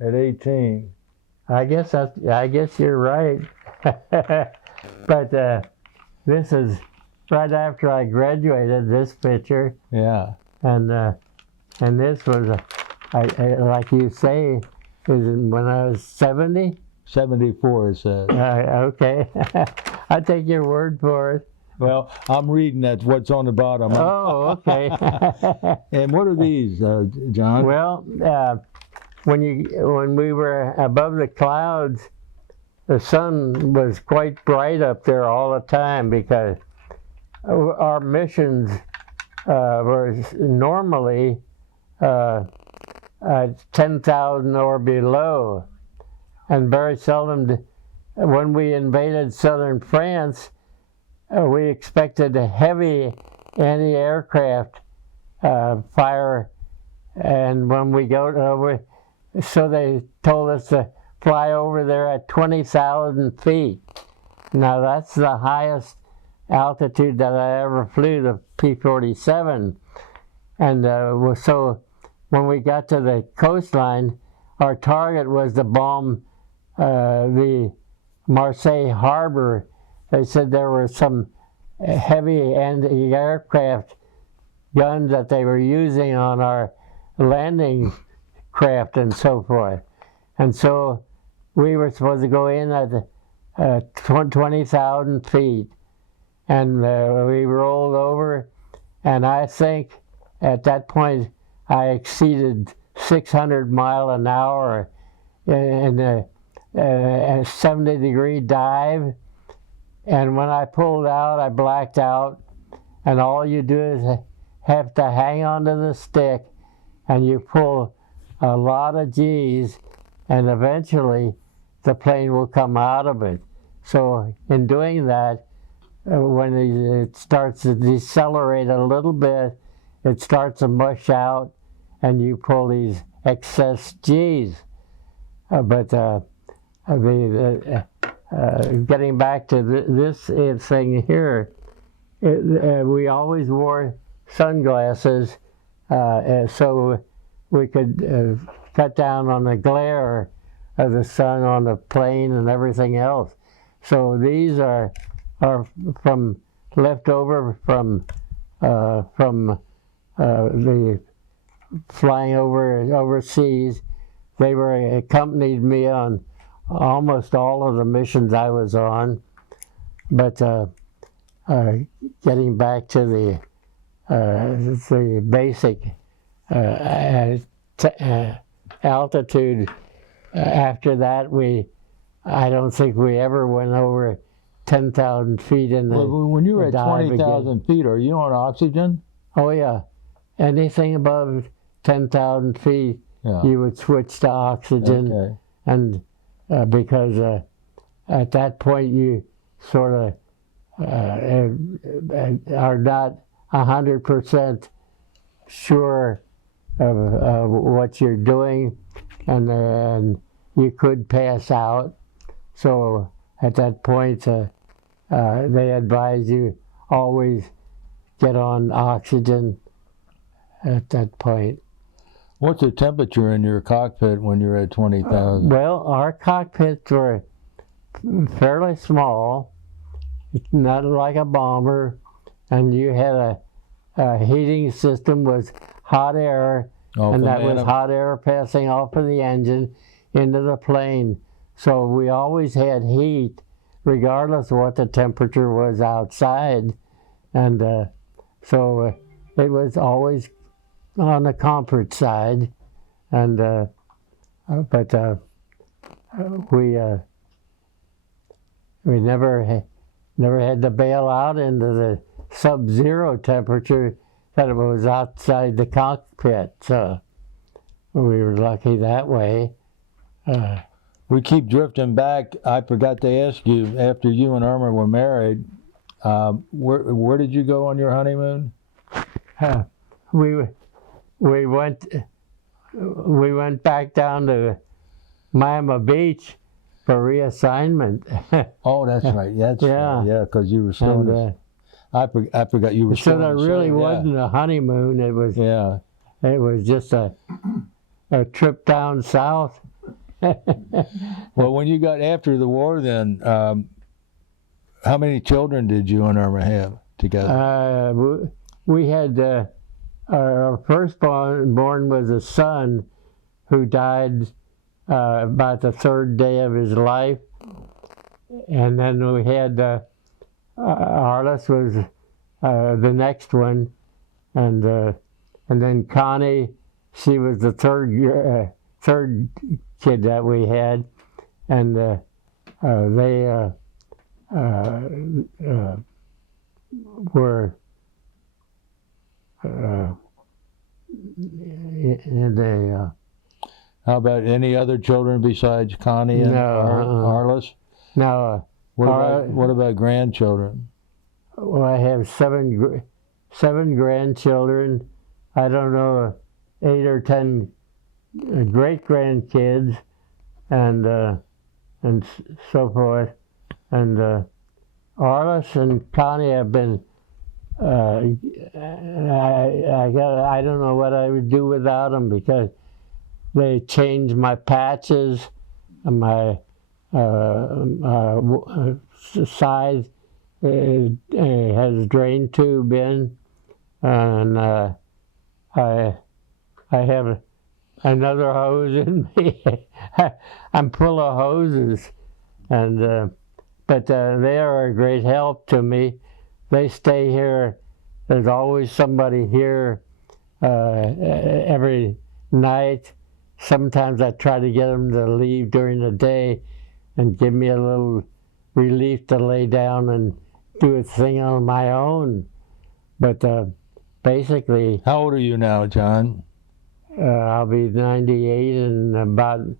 at 18. I guess you're right. But this is right after I graduated. This picture. Yeah. And this was like you say, is when I was 70? 74, it says. Okay. I take your word for it. Well, I'm reading that's what's on the bottom. Oh, okay. And what are these, John? Well, when we were above the clouds, the sun was quite bright up there all the time because our missions were normally 10,000 or below, and very seldom. When we invaded southern France, we expected a heavy anti-aircraft fire, and when we go over, so they told us to fly over there at 20,000 feet. Now that's the highest altitude that I ever flew, the P-47. And so when we got to the coastline, our target was to bomb the Marseille harbor. They said there were some heavy anti-aircraft guns that they were using on our landing craft and so forth. And so we were supposed to go in at 20,000 feet. And we rolled over, and I think at that point I exceeded 600 miles an hour in a 70-degree dive. And when I pulled out, I blacked out. And all you do is have to hang onto the stick, and you pull a lot of G's, and eventually the plane will come out of it. So in doing that, when it starts to decelerate a little bit, it starts to mush out, and you pull these excess G's. Getting back to this thing here, we always wore sunglasses so we could cut down on the glare of the sun on the plane and everything else. So these are from left over from the flying overseas. They were accompanied me on almost all of the missions I was on. But getting back to the basic altitude, after that I don't think we ever went over 10,000 feet in the when you were at dive 20,000 feet, are you on oxygen? Oh yeah, anything above 10,000 feet, Yeah. you would switch to oxygen. Okay. And because at that point you sort of are not 100% sure of what you're doing, and you could pass out. So at that point, they advise you always get on oxygen at that point. What's the temperature in your cockpit when you're at 20,000? Well, our cockpits were fairly small, not like a bomber, and you had a heating system with hot air, and that was hot air passing off of the engine into the plane. So we always had heat, regardless of what the temperature was outside, and so it was always on the comfort side, and but we never had to bail out into the sub-zero temperature that it was outside the cockpit. So we were lucky that way. We keep drifting back. I forgot to ask you, after you and Irma were married, where did you go on your honeymoon? We went back down to Miami Beach for reassignment. Oh, that's right. That's right. Yeah, because you were still. And, I forgot you were still. So there really wasn't a honeymoon. It was. Yeah. It was just a trip down south. Well, when you got after the war, then how many children did you and Irma have together? We had our firstborn was a son, who died about the third day of his life. And then we had Arliss was the next one, and then Connie, she was the third kid that we had, and they were and they. How about any other children besides Connie and Arliss? No. What about grandchildren? Well, I have seven grandchildren. I don't know, 8 or 10 great grandkids, and so forth. And Arliss and Connie have been. I don't know what I would do without them, because they changed my patches, and my size has a drain tube in, and I have another hose in me. I'm full of hoses, and but they are a great help to me. They stay here. There's always somebody here every night. Sometimes I try to get them to leave during the day and give me a little relief to lay down and do a thing on my own. But basically... How old are you now, John? I'll be 98 in about a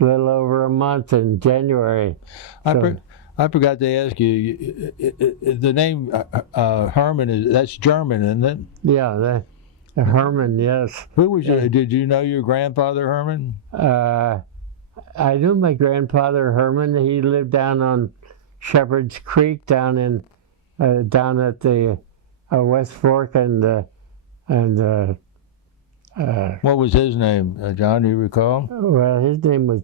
little over a month in January. I forgot to ask you, the name Herrmann, that's German, isn't it? Yeah, Herrmann, yes. Who was did you know your grandfather, Herrmann? I knew my grandfather, Herrmann. He lived down on Shepherd's Creek, down at the West Fork, and what was his name, John? Do you recall? Well, his name was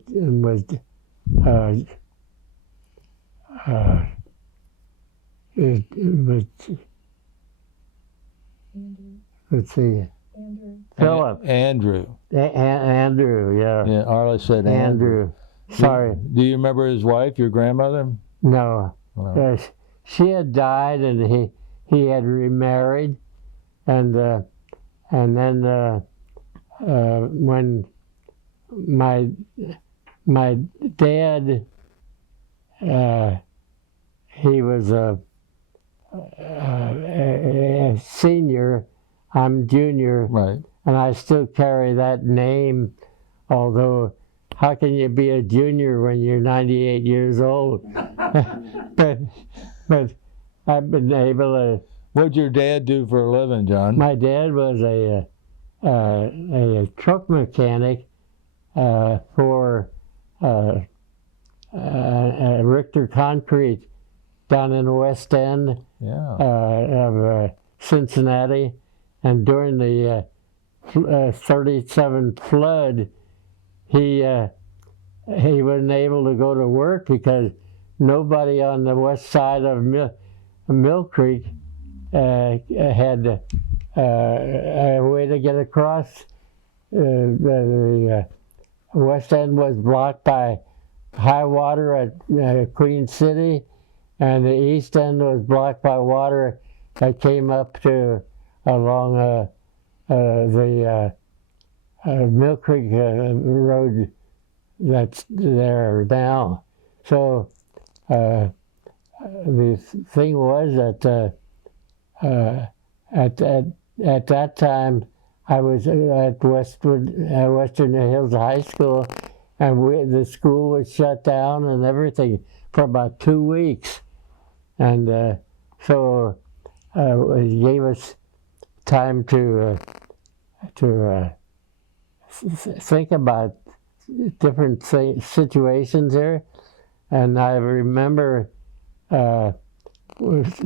let's see. Philip. Andrew. Andrew, yeah. Yeah, Arliss said Andrew. Sorry. Do you remember his wife, your grandmother? No. Wow. She had died, and he had remarried, and then when my dad, he was a senior, I'm junior, right, and I still carry that name, although how can you be a junior when you're 98 years old? but I've been able to... What'd your dad do for a living, John? My dad was a truck mechanic for Richter Concrete down in the West End of Cincinnati. And during the 37 flood, he wasn't able to go to work because nobody on the west side of Mill Creek had a way to get across. The West End was blocked by high water at Queen City, and the East End was blocked by water that came up to along the Mill Creek road that's there now. So the thing was that at that time I was at Western Hills High School, and the school was shut down and everything for about 2 weeks, and so it gave us time to think about different situations there. And I remember,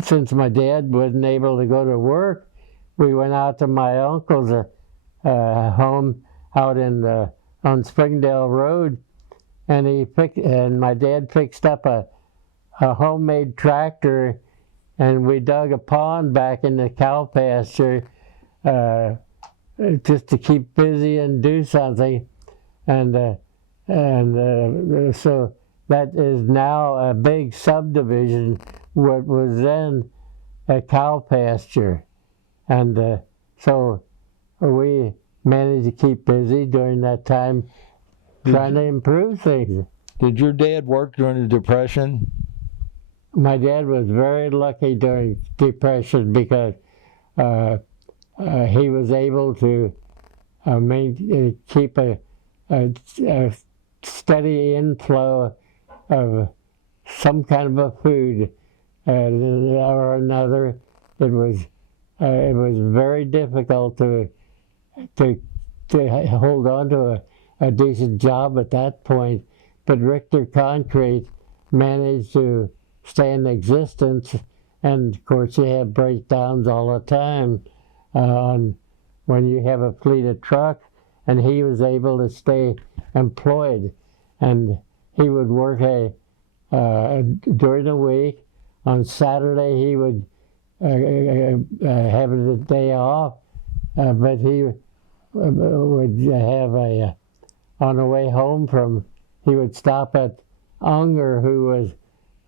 since my dad wasn't able to go to work, we went out to my uncle's home out on Springdale Road, and my dad fixed up a homemade tractor, and we dug a pond back in the cow pasture just to keep busy and do something. and so that is now a big subdivision. What was then a cow pasture, and so we managed to keep busy during that time, trying to improve things. Did your dad work during the Depression? My dad was very lucky during Depression because he was able to keep a steady inflow of some kind of a food or another. It was very difficult to hold on to a decent job at that point, but Richter Concrete managed to stay in existence, and of course you have breakdowns all the time when you have a fleet of trucks, and he was able to stay employed, and he would work during the week. On Saturday he would have a day off, but he would have on the way home he would stop at Unger, who was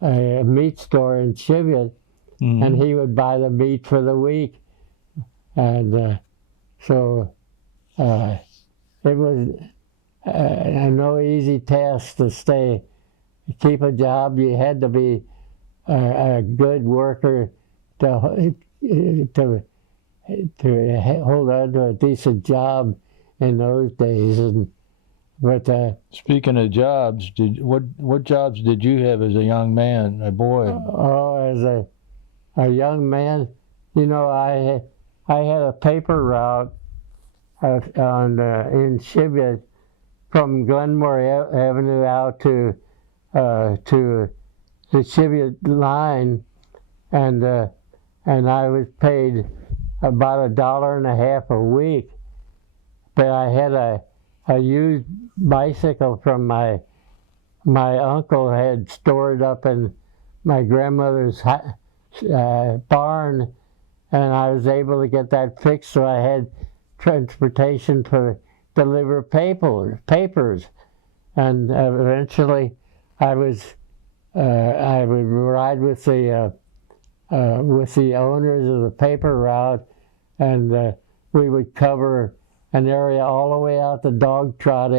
a meat store in Cheviot, and he would buy the meat for the week. And so it was no easy task to keep a job. You had to be a good worker to hold on to a decent job in those days. But speaking of jobs, what jobs did you have as a young man, a boy? Oh, as a young man, I had a paper route in Cheviot from Glenmore Avenue out to the Cheviot line, and I was paid about $1.50 a week. But I had a used bicycle from my uncle had stored up in my grandmother's barn, and I was able to get that fixed, so I had transportation to deliver papers, and eventually I would ride with the owners of the paper route, and we would cover an area all the way out to Dog Trot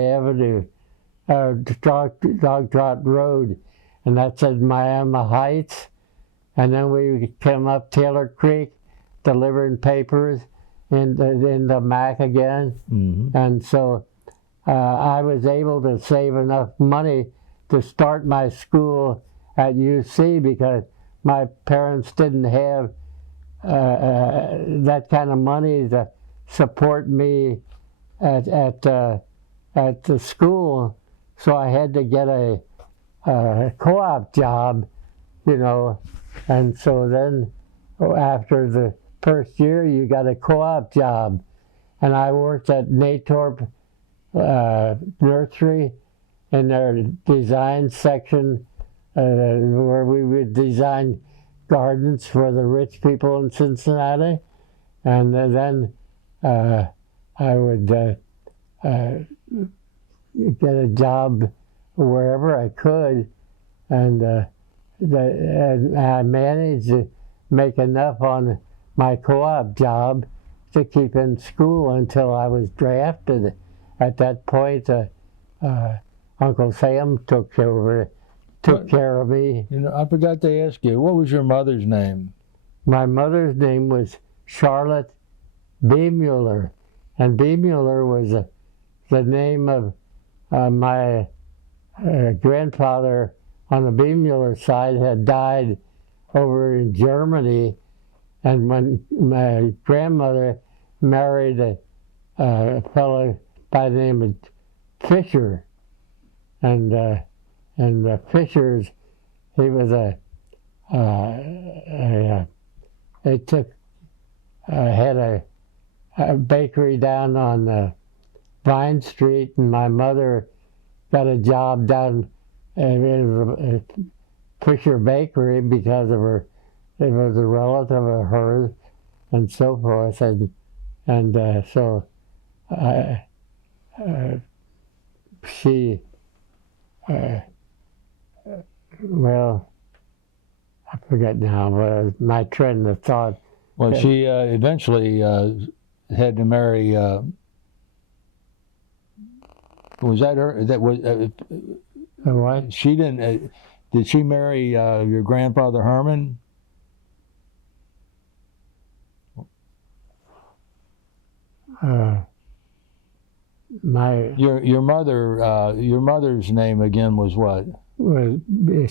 Road, and that's at Miami Heights, and then we would come up Taylor Creek, delivering papers in the Mac again, and so I was able to save enough money to start my school at UC because my parents didn't have that kind of money to support me at the school, so I had to get a co-op job, and so then after the first year you got a co-op job, and I worked at Natorp Nursery in their design section, where we would design gardens for the rich people in Cincinnati, and then I would get a job wherever I could, and I managed to make enough on my co-op job to keep in school until I was drafted. At that point, Uncle Sam took care of me. I forgot to ask you, what was your mother's name? My mother's name was Charlotte B. Mueller, and B. Mueller was the name of my grandfather on the B. Mueller side had died over in Germany, and when my grandmother married a fellow by the name of Fisher, and the Fishers, he was had a bakery down on Vine Street, and my mother got a job down in Fisher Bakery because of her. It was a relative of hers, and so forth, and so she, well, I forget now, but my trend of thought. Well, she eventually had to marry. Was that her? That was. What? She didn't. Did she marry your grandfather Herrmann? Your mother's name again was what? Was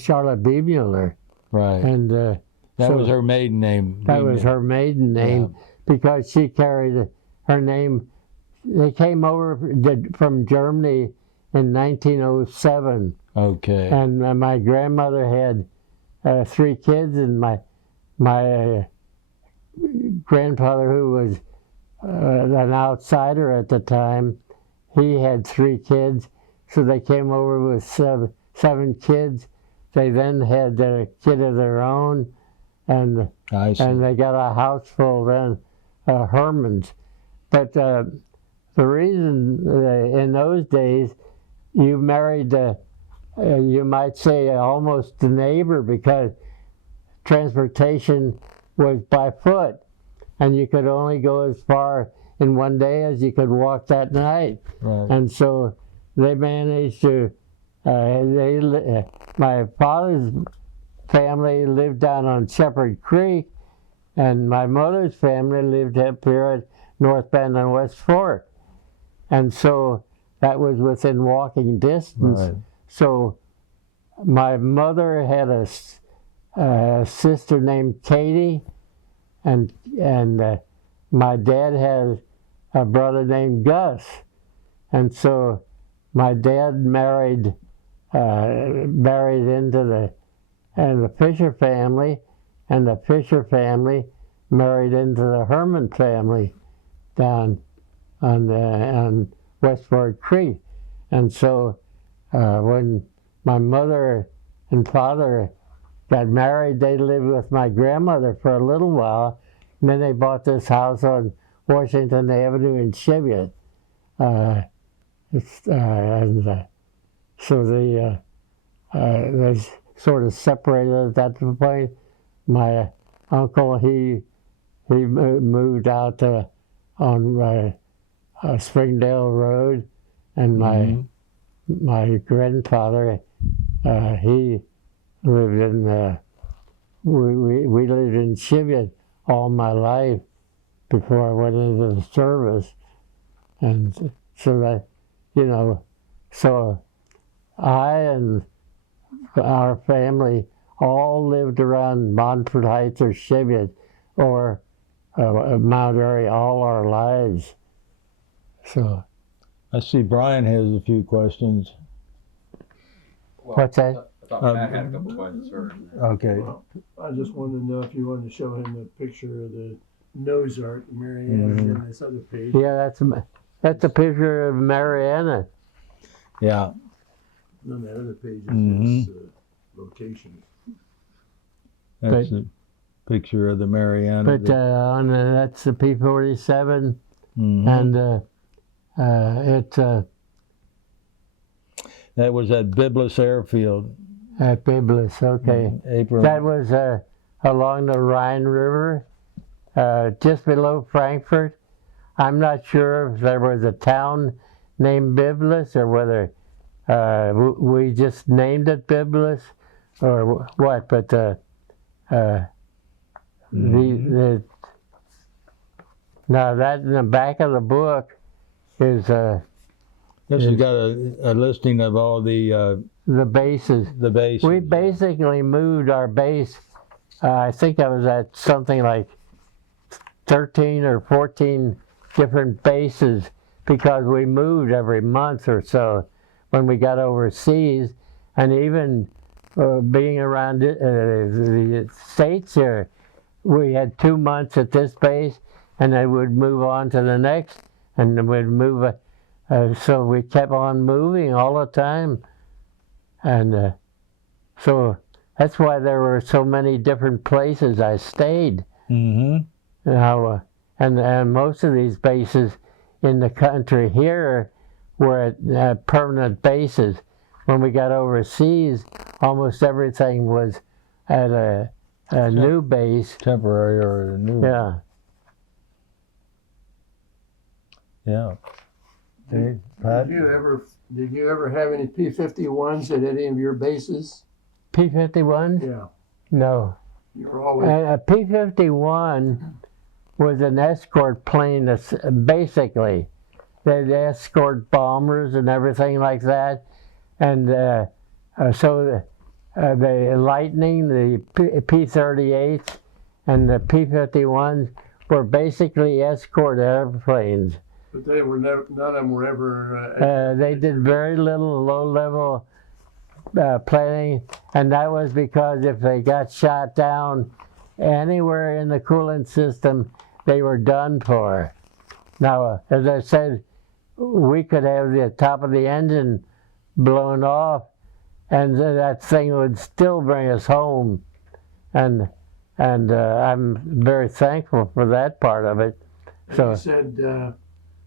Charlotte Beemuller. Right. And that was her maiden name. That was her maiden name because she carried her name. They came over from Germany in 1907. Okay. And my grandmother had 3 kids, and my grandfather, who was an outsider at the time, he had 3 kids. So they came over with 7 kids. They then had a kid of their own, and they got a house full then, Herrmann's. But the reason in those days you married, you might say, almost the neighbor, because transportation was by foot, and you could only go as far in one day as you could walk that night. Right. And so they managed to. My father's family lived down on Shepherd Creek, and my mother's family lived up here at North Bend and West Fork. And so that was within walking distance. Right. So my mother had a sister named Katie, and my dad had a brother named Gus. And so my dad married into the Fisher family, and the Fisher family married into the Herrmann family down on West Fork Creek. And so when my mother and father got married, they lived with my grandmother for a little while, and then they bought this house on Washington Avenue in Cheviot. So they sort of separated at that point. My uncle, he moved out on Springdale Road, and my grandfather, he lived in we lived in Cheviot all my life before I went into the service. And so that, so I and our family all lived around Montford Heights or Cheviot or Mount Airy all our lives. So I see Brian has a few questions. Well, what's that? I thought Matt had a couple questions. Okay. Well, I just wanted to know if you wanted to show him a picture of the nose art, Marianne, and this other page. Yeah, that's a picture of Mariana. Yeah. And on that other page is his location. That's a picture of the Mariana. But that's the P-47, and that was at Biblis Airfield. at Biblis, okay. April. That was along the Rhine River, just below Frankfurt. I'm not sure if there was a town named Biblis or whether we just named it Biblis or what, but now that in the back of the book is This has got a listing of all the bases. bases. We basically moved our base, I think I was at something like 13 or 14 different bases because we moved every month or so when we got overseas, and even being around the States here, we had 2 months at this base and then we'd move on to the next and then we'd move, so we kept on moving all the time. And so that's why there were so many different places I stayed. Now, and most of these bases in the country here were at permanent bases. When we got overseas, almost everything was at a new base. Temporary or a new. Yeah. Yeah. Hey, Pat? Did you ever have any P-51s at any of your bases? P-51s? Yeah. No. You were always. A P-51 was an escort plane that's basically, they'd escort bombers and everything like that. And so the Lightning, the P-38s, and the P-51s were basically escort airplanes. But they were never. None of them were ever. They did very little low-level planning, and that was because if they got shot down anywhere in the coolant system, they were done for. Now, as I said, we could have the top of the engine blown off, and that thing would still bring us home. And I'm very thankful for that part of it. So you said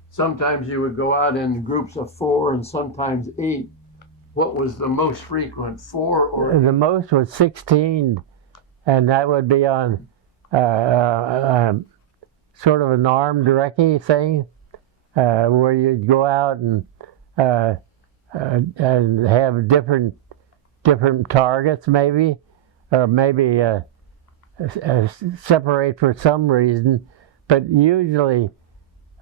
sometimes you would go out in groups of 4 and sometimes 8. What was the most frequent, 4 or? the most was 16, and that would be on sort of an armed recce thing, where you'd go out and have different targets, maybe, or maybe separate for some reason, but usually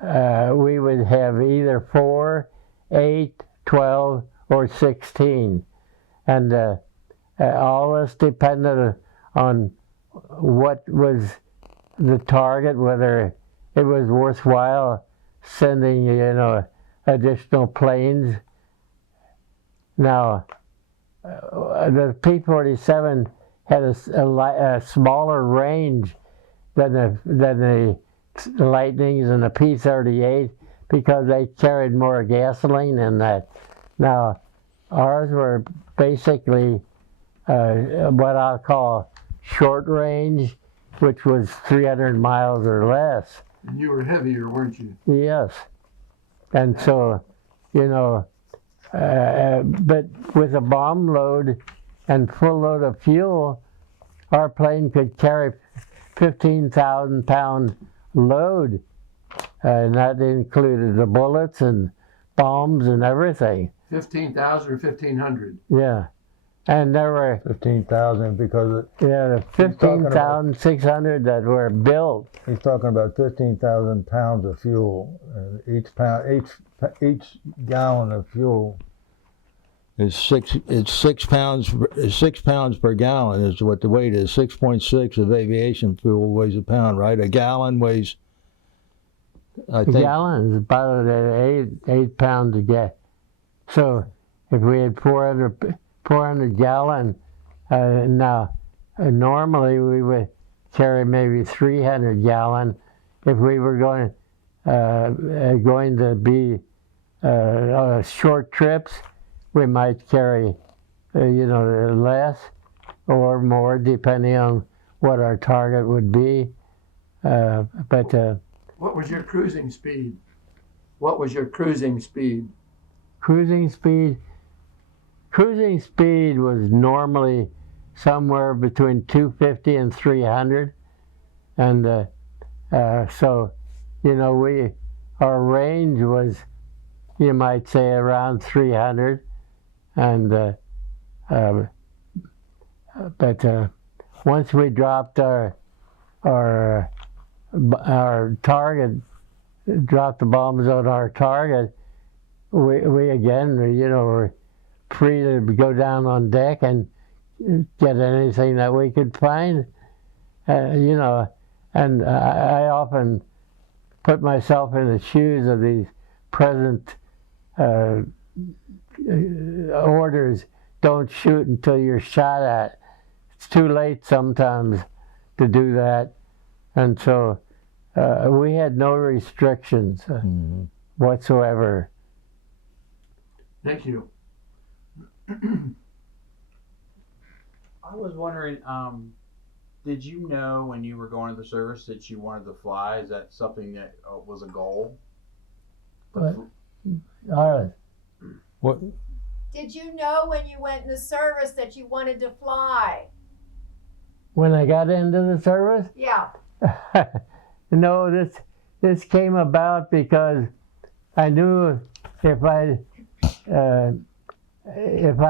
we would have either 4, 8, 12, or 16, and all this depended on what was the target, whether it was worthwhile sending, additional planes. Now, the P-47 had a smaller range than the Lightnings and the P-38 because they carried more gasoline in that. Now, ours were basically what I'll call short range, which was 300 miles or less. And you were heavier, weren't you? Yes. And so, but with a bomb load and full load of fuel, our plane could carry 15,000 pound load. And that included the bullets and bombs and everything. 15,000 or 1,500? Yeah. And there were 15,000 because the 15,600 that were built. he's talking about 15,000 pounds of fuel. Each gallon of fuel is 6 pounds. 6 pounds per gallon is what the weight is. 6.6 of aviation fuel weighs a pound, right? A gallon weighs. I A think gallon is about 8 pounds a gallon. So if we had 400 gallon, now normally we would carry maybe 300 gallon. If we were going to be short trips, we might carry less or more depending on what our target would be. What was your cruising speed? What was your cruising speed? Cruising speed was normally somewhere between 250 and 300, and so our range was, you might say, around 300, and but once we dropped our target, dropped the bombs on our target, we again, were free to go down on deck and get anything that we could find, and I often put myself in the shoes of these present orders. Don't shoot until you're shot at. It's too late sometimes to do that, and so we had no restrictions whatsoever. Thank you. I was wondering, did you know when you were going to the service that you wanted to fly? Is that something that was a goal? What? All right. What? Did you know when you went in the service that you wanted to fly? When I got into the service, Yeah. no, this came about because I knew if I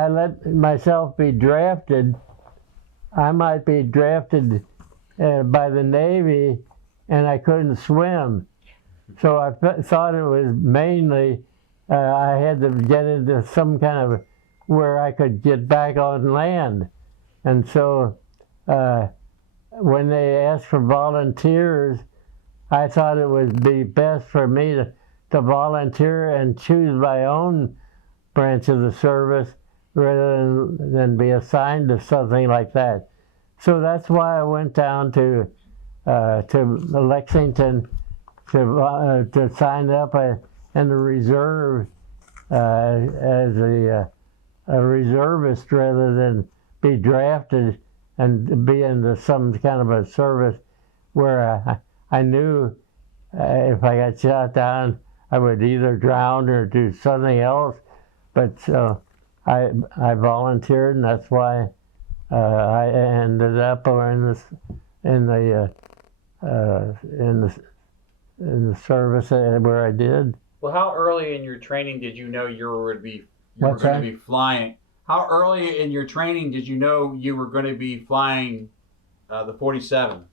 let myself be drafted, I might be drafted by the Navy, and I couldn't swim. So I thought it was mainly I had to get into some kind of where I could get back on land. And so when they asked for volunteers, I thought it would be best for me to volunteer and choose my own branch of the service rather than be assigned to something like that. So that's why I went down to Lexington to sign up in the reserve as a reservist rather than be drafted and be in some kind of a service where I knew if I got shot down, I would either drown or do something else. But so I volunteered, and that's why I ended up in the service where I did. Well, how early in your training did you know you were going What's that? to be flying? How early in your training did you know you were going to be flying the 47?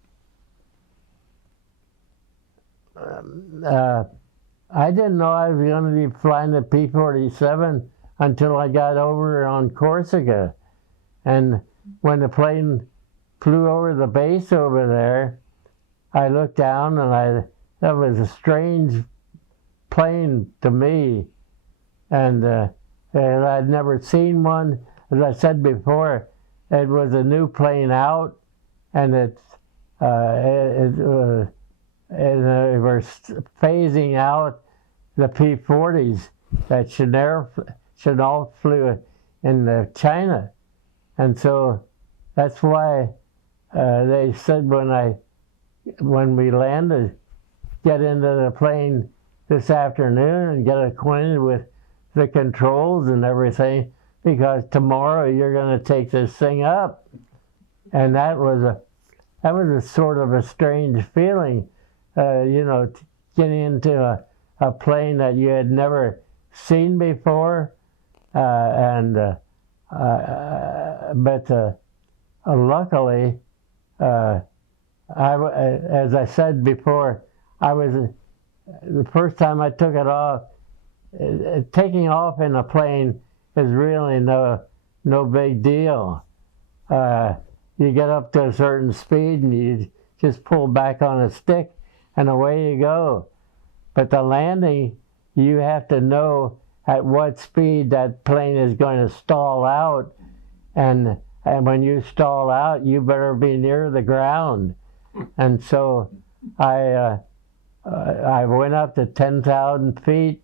I didn't know I was going to be flying the P-47 until I got over on Corsica. And when the plane flew over the base over there, I looked down and that was a strange plane to me. And I'd never seen one. As I said before, it was a new plane out, and they were phasing out the P-40s that Chanel flew in China. And so that's why they said when we landed, get into the plane this afternoon and get acquainted with the controls and everything, because tomorrow you're going to take this thing up. And that was a sort of a strange feeling, getting into a plane that you had never seen before, but luckily, as I said before, the first time I took it off. Taking off in a plane is really no big deal. You get up to a certain speed and you just pull back on a stick and away you go. But the landing, you have to know at what speed that plane is going to stall out, and when you stall out, you better be near the ground. And so I went up to 10,000 feet,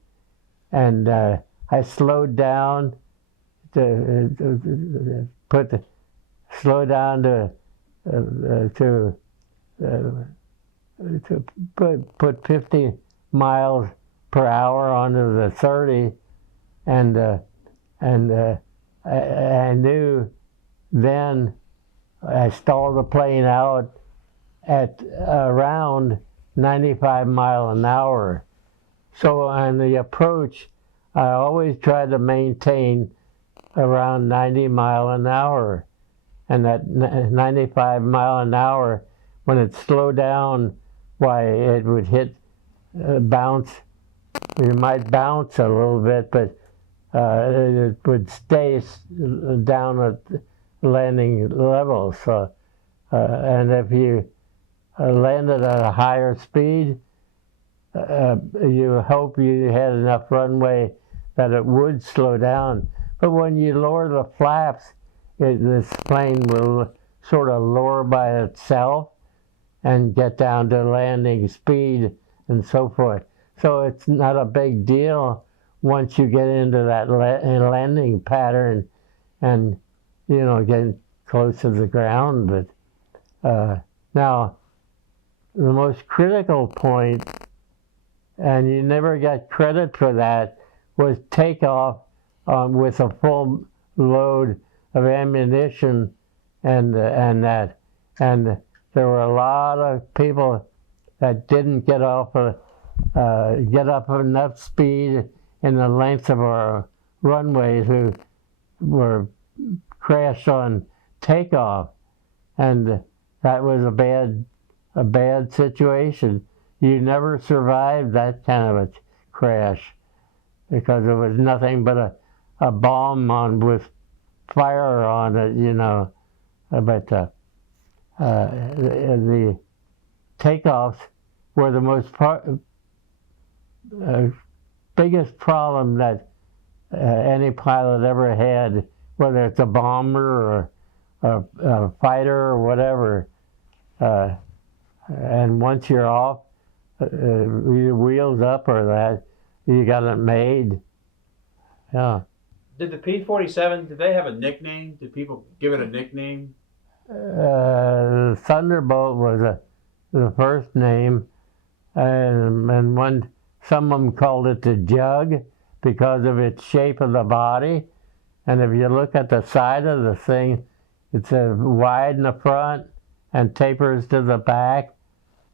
and I slowed down to put 50 miles per hour onto the 30, and I knew then I stalled the plane out at around 95 miles an hour. So on the approach, I always try to maintain around 90 miles an hour. And that 95 mile an hour, when it slowed down, why, it would bounce. You might bounce a little bit, but it would stay down at landing level. So, and if you landed at a higher speed, you hope you had enough runway that it would slow down. But when you lower the flaps, this plane will sort of lower by itself and get down to landing speed and so forth. So it's not a big deal once you get into that landing pattern and, getting close to the ground. But now, the most critical point, and you never get credit for that, was takeoff with a full load of ammunition and that. And there were a lot of people that didn't get up enough speed in the length of our runways who were crashed on takeoff, and that was a bad situation. You never survived that kind of a crash because it was nothing but a bomb on with fire on it, you know. But the takeoffs were the most biggest problem that any pilot ever had, whether it's a bomber or a fighter or whatever. And once you're off, your wheels up or that, you got it made. Yeah. Did the P-47, did they have a nickname? Did people give it a nickname? Thunderbolt was the first name, and one, some of them called it the Jug because of its shape of the body. And if you look at the side of the thing, it's wide in the front and tapers to the back,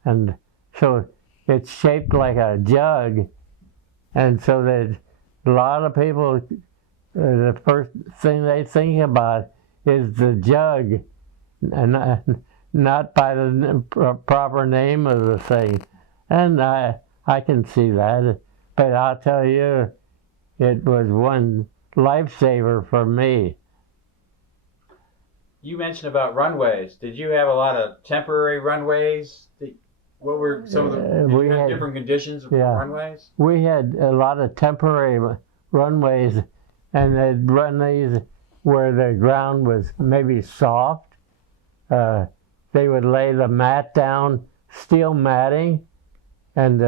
and so it's shaped like a jug. And so that a lot of people, the first thing they think about is the jug, and not by the proper name of the thing. And I can see that, but I'll tell you, it was one lifesaver for me. You mentioned about runways. Did you have a lot of temporary runways? What were some of the we had different conditions of runways? We had a lot of temporary runways, and they'd run these where the ground was maybe soft. They would lay the mat down, steel matting, and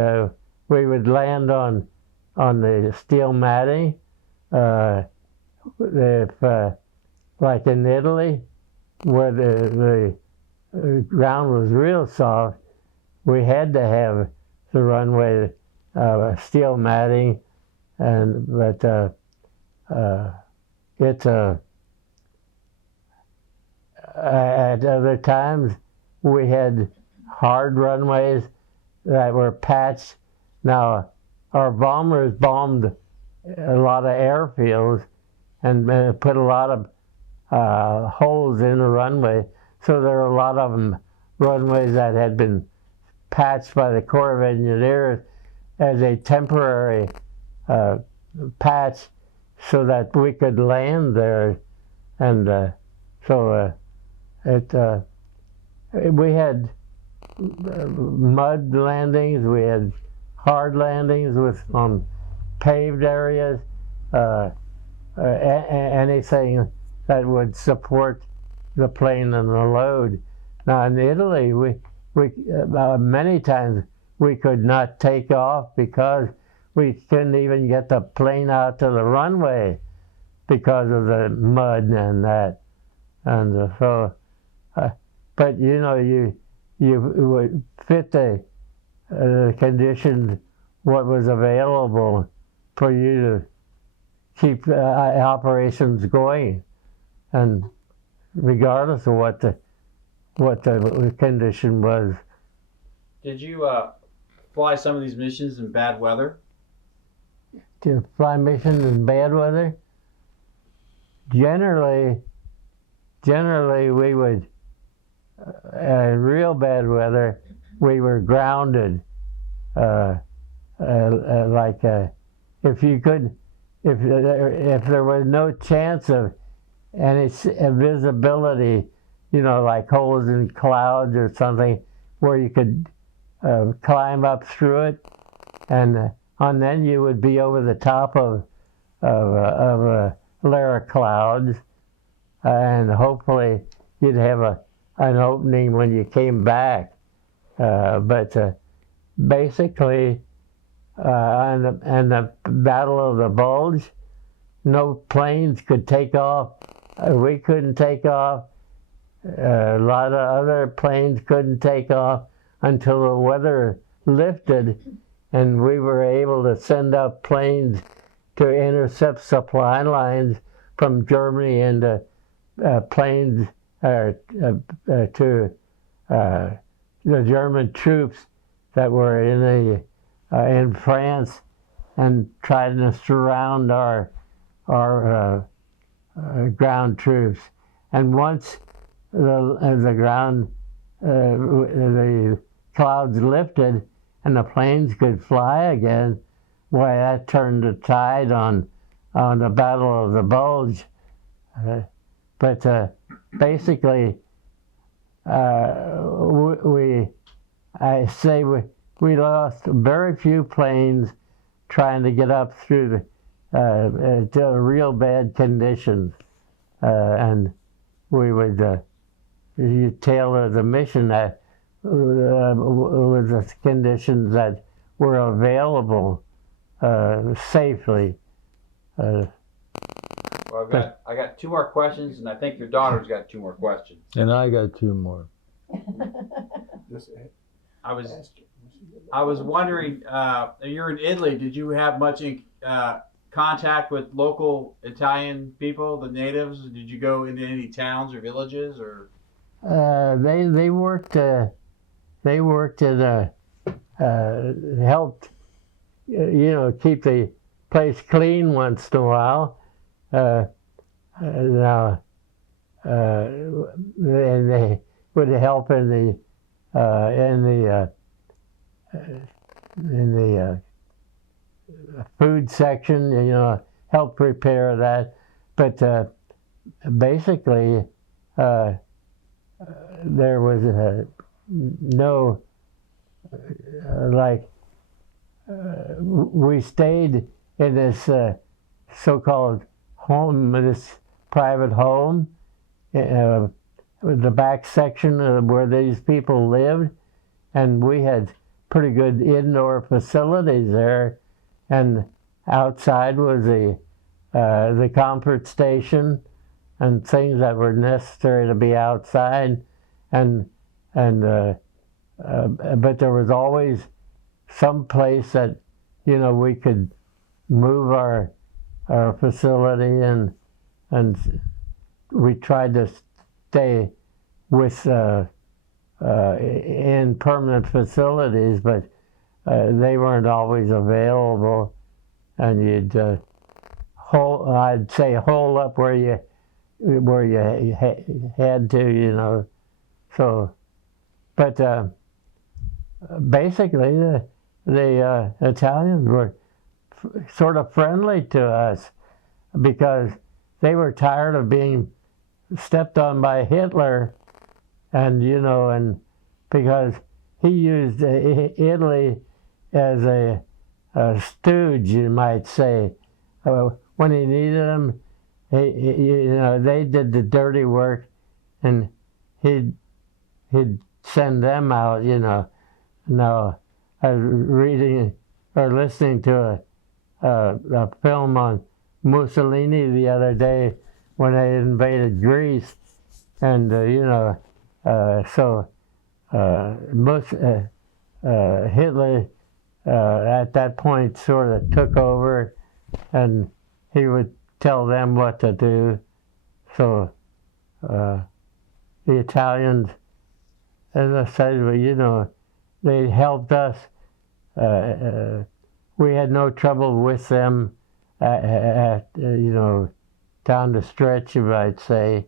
we would land on the steel matting. If like in Italy, where the ground was real soft, we had to have the runway steel matting, but at other times we had hard runways that were patched. Now our bombers bombed a lot of airfields and put a lot of holes in the runway, so there were a lot of them runways that had been patched by the Corps of Engineers as a temporary patch so that we could land there. And we had mud landings, we had hard landings on paved areas, anything that would support the plane and the load. Now in Italy, we many times we could not take off because we couldn't even get the plane out to the runway because of the mud and that. And but you know, you would fit the conditions what was available for you to keep operations going, and regardless of what the condition was. Did you fly some of these missions in bad weather? To fly missions in bad weather? Generally we would, in real bad weather, we were grounded. If there was no chance of any visibility, you know, like holes in clouds or something, where you could climb up through it, and then you would be over the top of a layer of clouds, and hopefully you'd have an opening when you came back. But basically, on the Battle of the Bulge, no planes could take off. We couldn't take off. A lot of other planes couldn't take off until the weather lifted, and we were able to send up planes to intercept supply lines from Germany into planes to the German troops that were in France, and trying to surround our ground troops. And once the clouds lifted and the planes could fly again, why, that turned the tide on the Battle of the Bulge. But basically, we lost very few planes trying to get up through to real bad conditions, and we would tailor the mission that with the conditions that were available safely. Well, I got 2 more questions, and I think your daughter's got 2 more questions. And I got 2 more. I was wondering, you're in Italy. Did you have much contact with local Italian people, the natives? Did you go into any towns or villages, or? They worked at helped keep the place clean once in a while. And they would help in the food section, help prepare that. But basically, there was no we stayed in this so-called home, this private home, the back section of where these people lived, and we had pretty good indoor facilities there, and outside was the comfort station and things that were necessary to be outside, but there was always some place that we could move our facility, and we tried to stay with in permanent facilities, but they weren't always available, and you'd I'd say hole up where you had to, So, but basically the Italians were sort of friendly to us because they were tired of being stepped on by Hitler, and and because he used Italy as a stooge, you might say. When he needed them, they did the dirty work, and he'd send them out. Now, I was reading or listening to a film on Mussolini the other day when they invaded Greece, and Hitler at that point sort of took over, and he would tell them what to do. So the Italians, as I said, they helped us. We had no trouble with them down the stretch, you might say.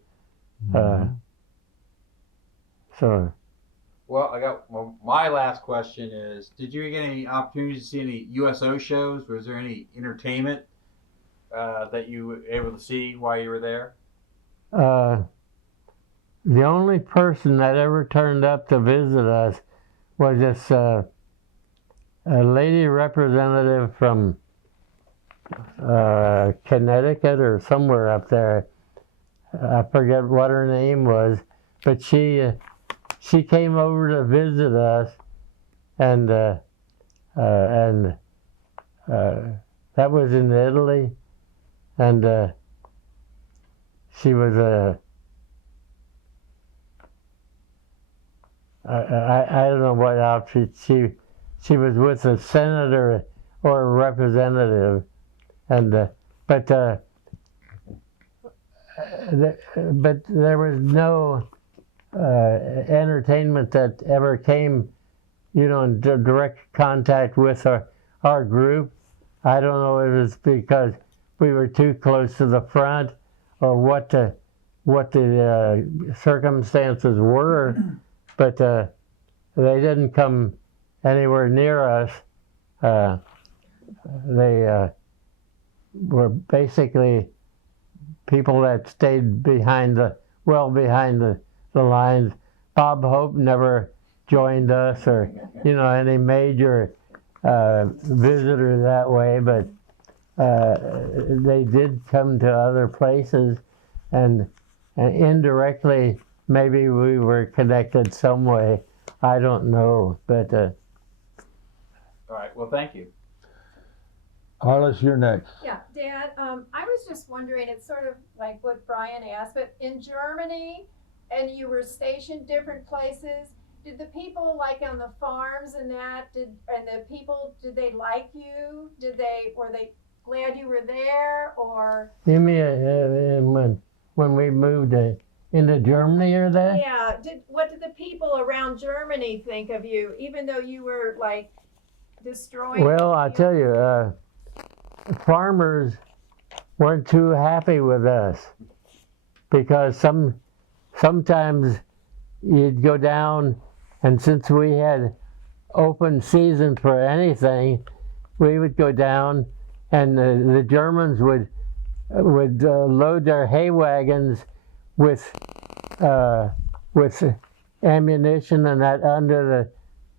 Well, my last question is, did you get any opportunities to see any USO shows? Was there any entertainment that you were able to see while you were there? The only person that ever turned up to visit us was this a lady representative from Connecticut or somewhere up there. I forget what her name was, but she came over to visit us, and that was in Italy, and she was I don't know what outfit she was with, a senator or a representative, and but but there was no entertainment that ever came, in direct contact with our group. I don't know if it's because we were too close to the front or what the circumstances were, but they didn't come anywhere near us. They were basically people that stayed behind the lines. Bob Hope never joined us, or any major visitor that way, but they did come to other places, and indirectly maybe we were connected some way. I don't know, but All right. Well, thank you. Arliss, you're next. Yeah, Dad, I was just wondering, it's sort of like what Brian asked, but in Germany, and you were stationed different places, did the people like on the farms and that, did they like you? Were they glad you were there, or? you mean when we moved into Germany or that? Yeah, what did the people around Germany think of you, even though you were like destroying? Well, I tell you, farmers weren't too happy with us because sometimes you'd go down, and since we had open season for anything, we would go down, and the Germans would load their hay wagons with ammunition and that under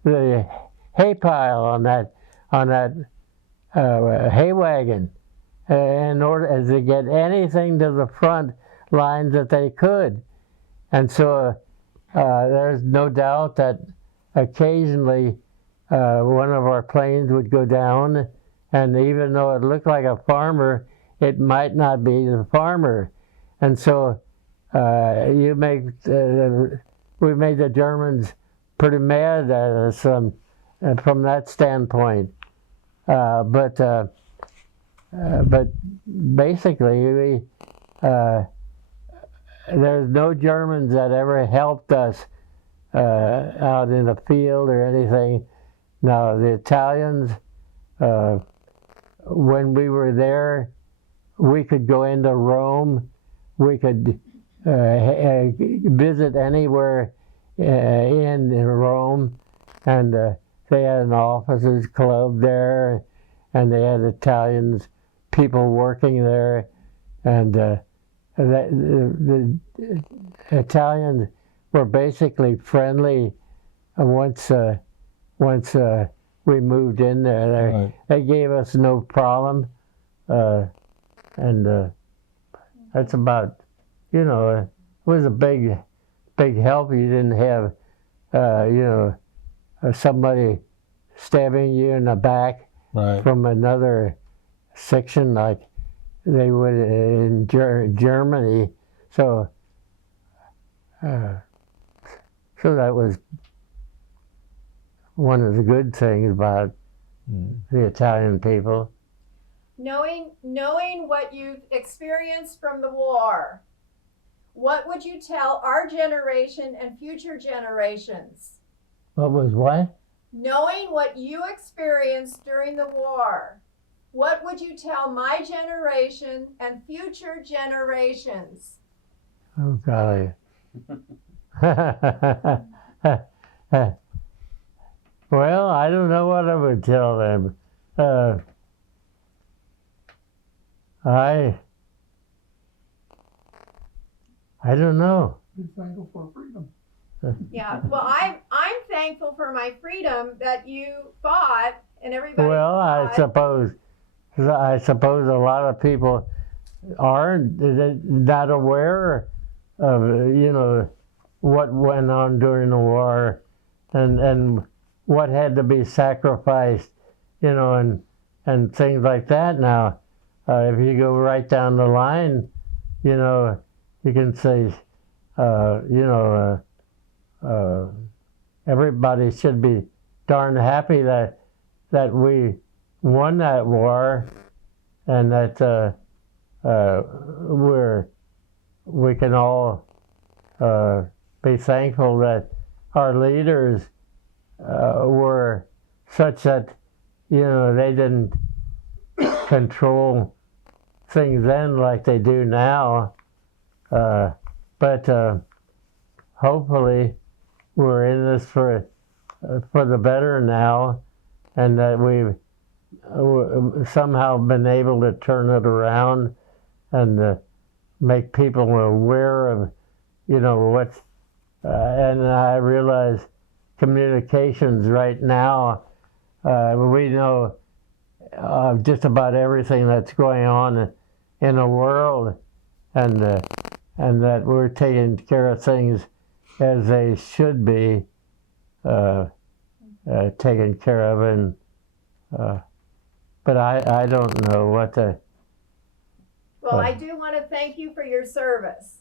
the hay pile on that hay wagon, in order to get anything to the front lines that they could. And so there's no doubt that occasionally one of our planes would go down, and even though it looked like a farmer, it might not be the farmer. And so we made the Germans pretty mad at us from that standpoint. But basically, there's no Germans that ever helped us out in the field or anything. Now, the Italians, when we were there, we could go into Rome. We could visit anywhere in Rome, and they had an officers' club there, and they had Italians, people working there, and the Italians were basically friendly once we moved in there. Right. They gave us no problem, and that's about, it was a big help. You didn't have, somebody stabbing you in the back Right. from another section like they would in Germany. So that was one of the good things about the Italian people. Knowing what you've experienced from the war, what would you tell our generation and future generations? What was what? Knowing what you experienced during the war, what would you tell my generation and future generations? Oh, golly. Well, I don't know what I would tell them. I don't know. Be thankful for freedom. Yeah, well, I'm thankful for my freedom that you fought and everybody Well, fought. I suppose a lot of people aren't not aware of what went on during the war, and what had to be sacrificed, and things like that. Now, if you go right down the line, you can say, everybody should be darn happy that we won that war, and that we can all be thankful that our leaders were such that, you know, they didn't control things then like they do now. But hopefully we're in this for the better now, and that we've somehow been able to turn it around and make people aware of, you know, what's, and I realize communications right now, we know just about everything that's going on in the world, and that we're taking care of things as they should be taken care of, and but I don't know what to. Well, I do want to thank you for your service.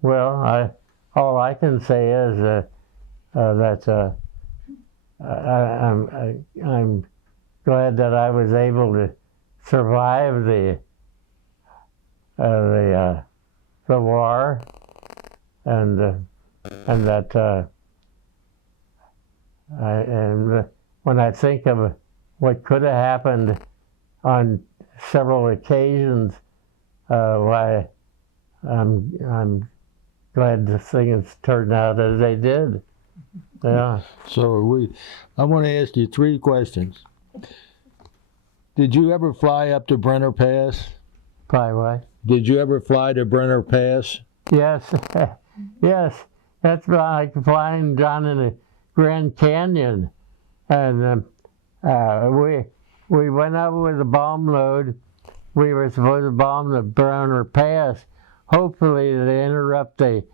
Well, all I can say is that I'm glad that I was able to survive the war, and that and when I think of what could have happened on several occasions, why I'm glad the things turned out as they did. Yeah. So I want to ask you 3 questions. Did you ever fly up to Brenner Pass? Fly what? Did you ever fly to Brenner Pass? Yes, yes. That's like flying down in the Grand Canyon, and we went up with a bomb load. We were supposed to bomb the Brenner Pass, hopefully to interrupt the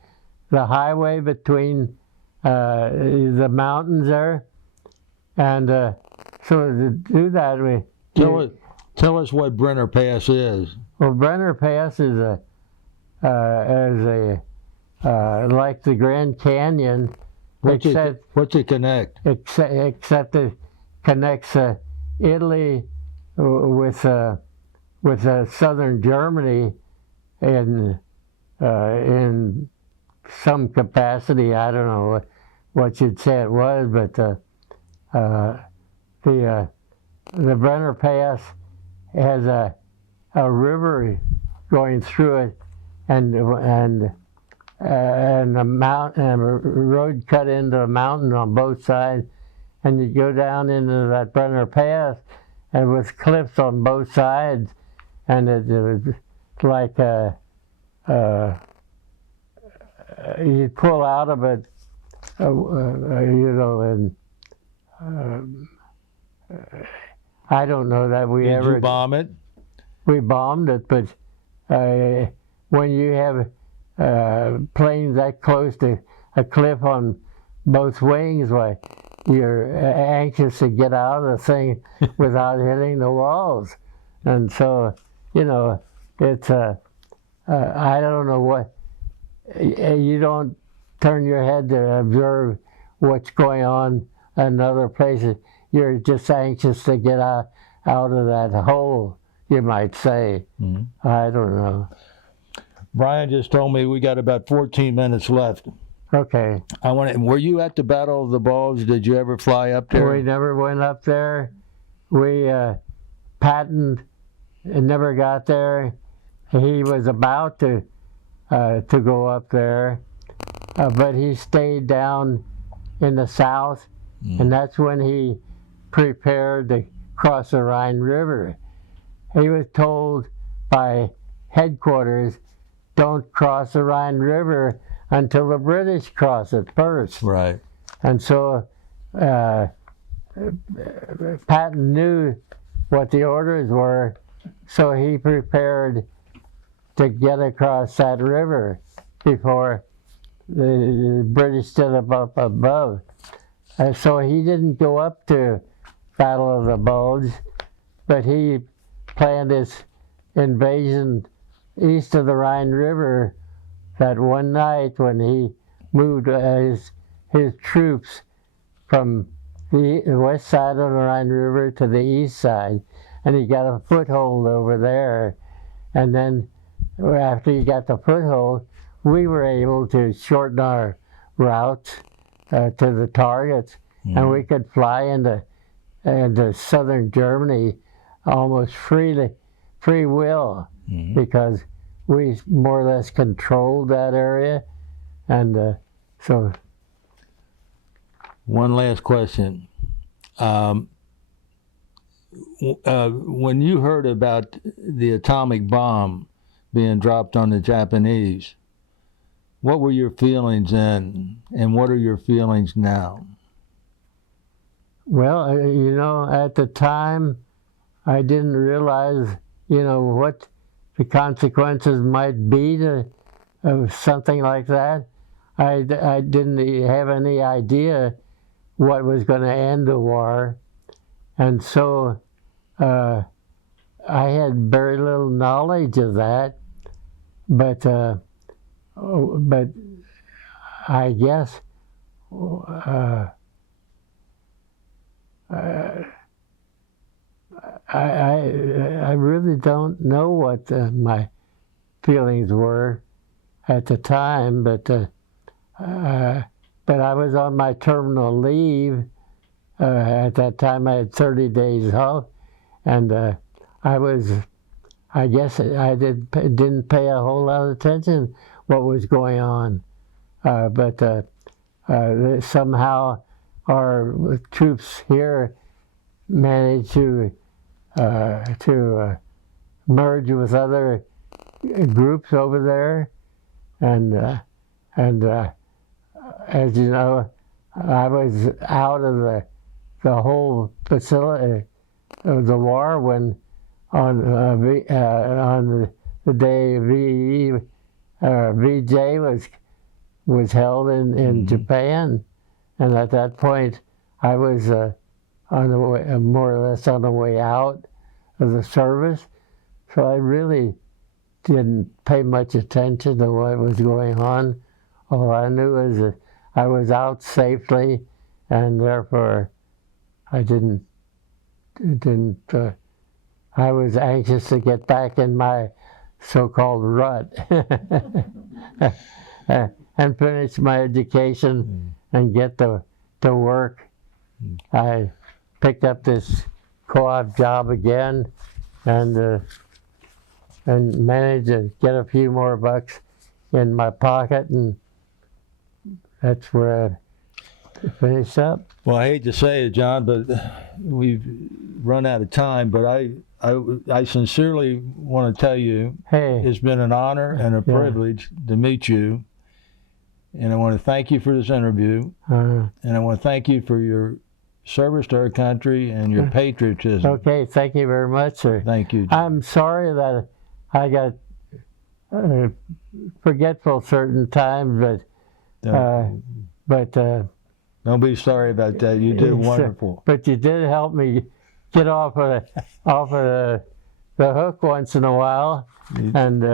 highway between the mountains there, and so to do that we Tell us what Brenner Pass is. Well, Brenner Pass is like the Grand Canyon, What's it connect? except it connects Italy with southern Germany in some capacity. I don't know what you'd say it was, but the Brenner Pass has a river going through it, and a mountain, and a road cut into a mountain on both sides, and you go down into that Brenner Pass, and with cliffs on both sides, and it was like you pull out of it, you know, and I don't know that we ever. Did you bomb it? We bombed it, but when you have planes that close to a cliff on both wings, why, you're anxious to get out of the thing without hitting the walls. And so, you know, it's I don't know what, you don't turn your head to observe what's going on in other places. You're just anxious to get out of that hole, you might say. Mm-hmm. I don't know. Brian just told me we got about 14 minutes left. Okay. Were you at the Battle of the Bulge? Did you ever fly up there? We never went up there. We, Patton never got there. He was about to go up there, but he stayed down in the south, and that's when he prepared to cross the Rhine River. He was told by headquarters, don't cross the Rhine River until the British cross it first. Right. And so Patton knew what the orders were, so he prepared to get across that river before the British stood up above. So he didn't go up to Battle of the Bulge, but he planned his invasion east of the Rhine River that one night when he moved his troops from the west side of the Rhine River to the east side. and he got a foothold over there. And then after he got the foothold, we were able to shorten our routes to the targets, and we could fly into southern Germany almost free will, because we more or less controlled that area. And so. One last question. When you heard about the atomic bomb being dropped on the Japanese, what were your feelings then, and what are your feelings now? Well, you know, at the time, I didn't realize, you know, what the consequences might be of something like that. I didn't have any idea what was going to end the war, and so I had very little knowledge of that. But I guess I really don't know what my feelings were at the time, but I was on my terminal leave. At that time, I had 30 days off, and I guess I didn't pay a whole lot of attention what was going on, but somehow our troops here managed to merge with other groups over there, and as you know, I was out of the whole facility of the war when on the day VJ was held in Japan, and at that point I was on the way, more or less on the way out of the service, so I really didn't pay much attention to what was going on. All I knew is that I was out safely, and therefore I didn't. I was anxious to get back in my so-called rut and finish my education and get to work. I picked up this co-op job again and managed to get a few more bucks in my pocket, and that's where I finished up. Well, I hate to say it, John, but we've run out of time, but I sincerely want to tell you, Hey, it's been an honor and a privilege to meet you, and I want to thank you for this interview, and I want to thank you for your service to our country and your patriotism. okay, thank you very much, sir. Thank you, John. I'm sorry that I got forgetful certain times, but Don't be sorry about that. You did wonderful. But you did help me get off of the hook once in a while, and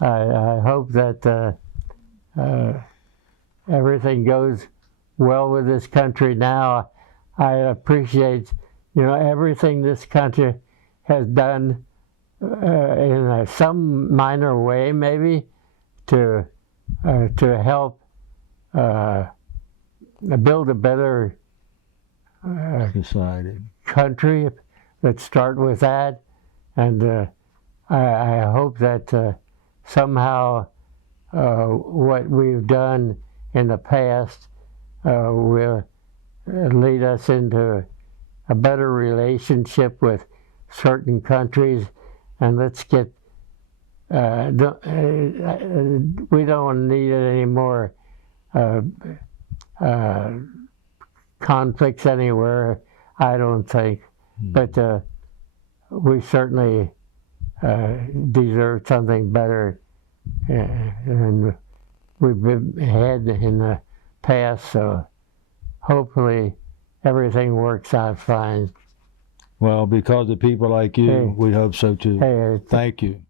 I hope that everything goes well with this country now. I appreciate, everything this country has done in some minor way, maybe, to help build a better society, country. Let's start with that, and I hope that somehow what we've done in the past will lead us into a better relationship with certain countries, and let's get we don't need it anymore. Conflicts anywhere, I don't think, but we certainly deserve something better, and we've been ahead in the past, so hopefully everything works out fine. Well, because of people like you, we hope so too. Hey, Thank you.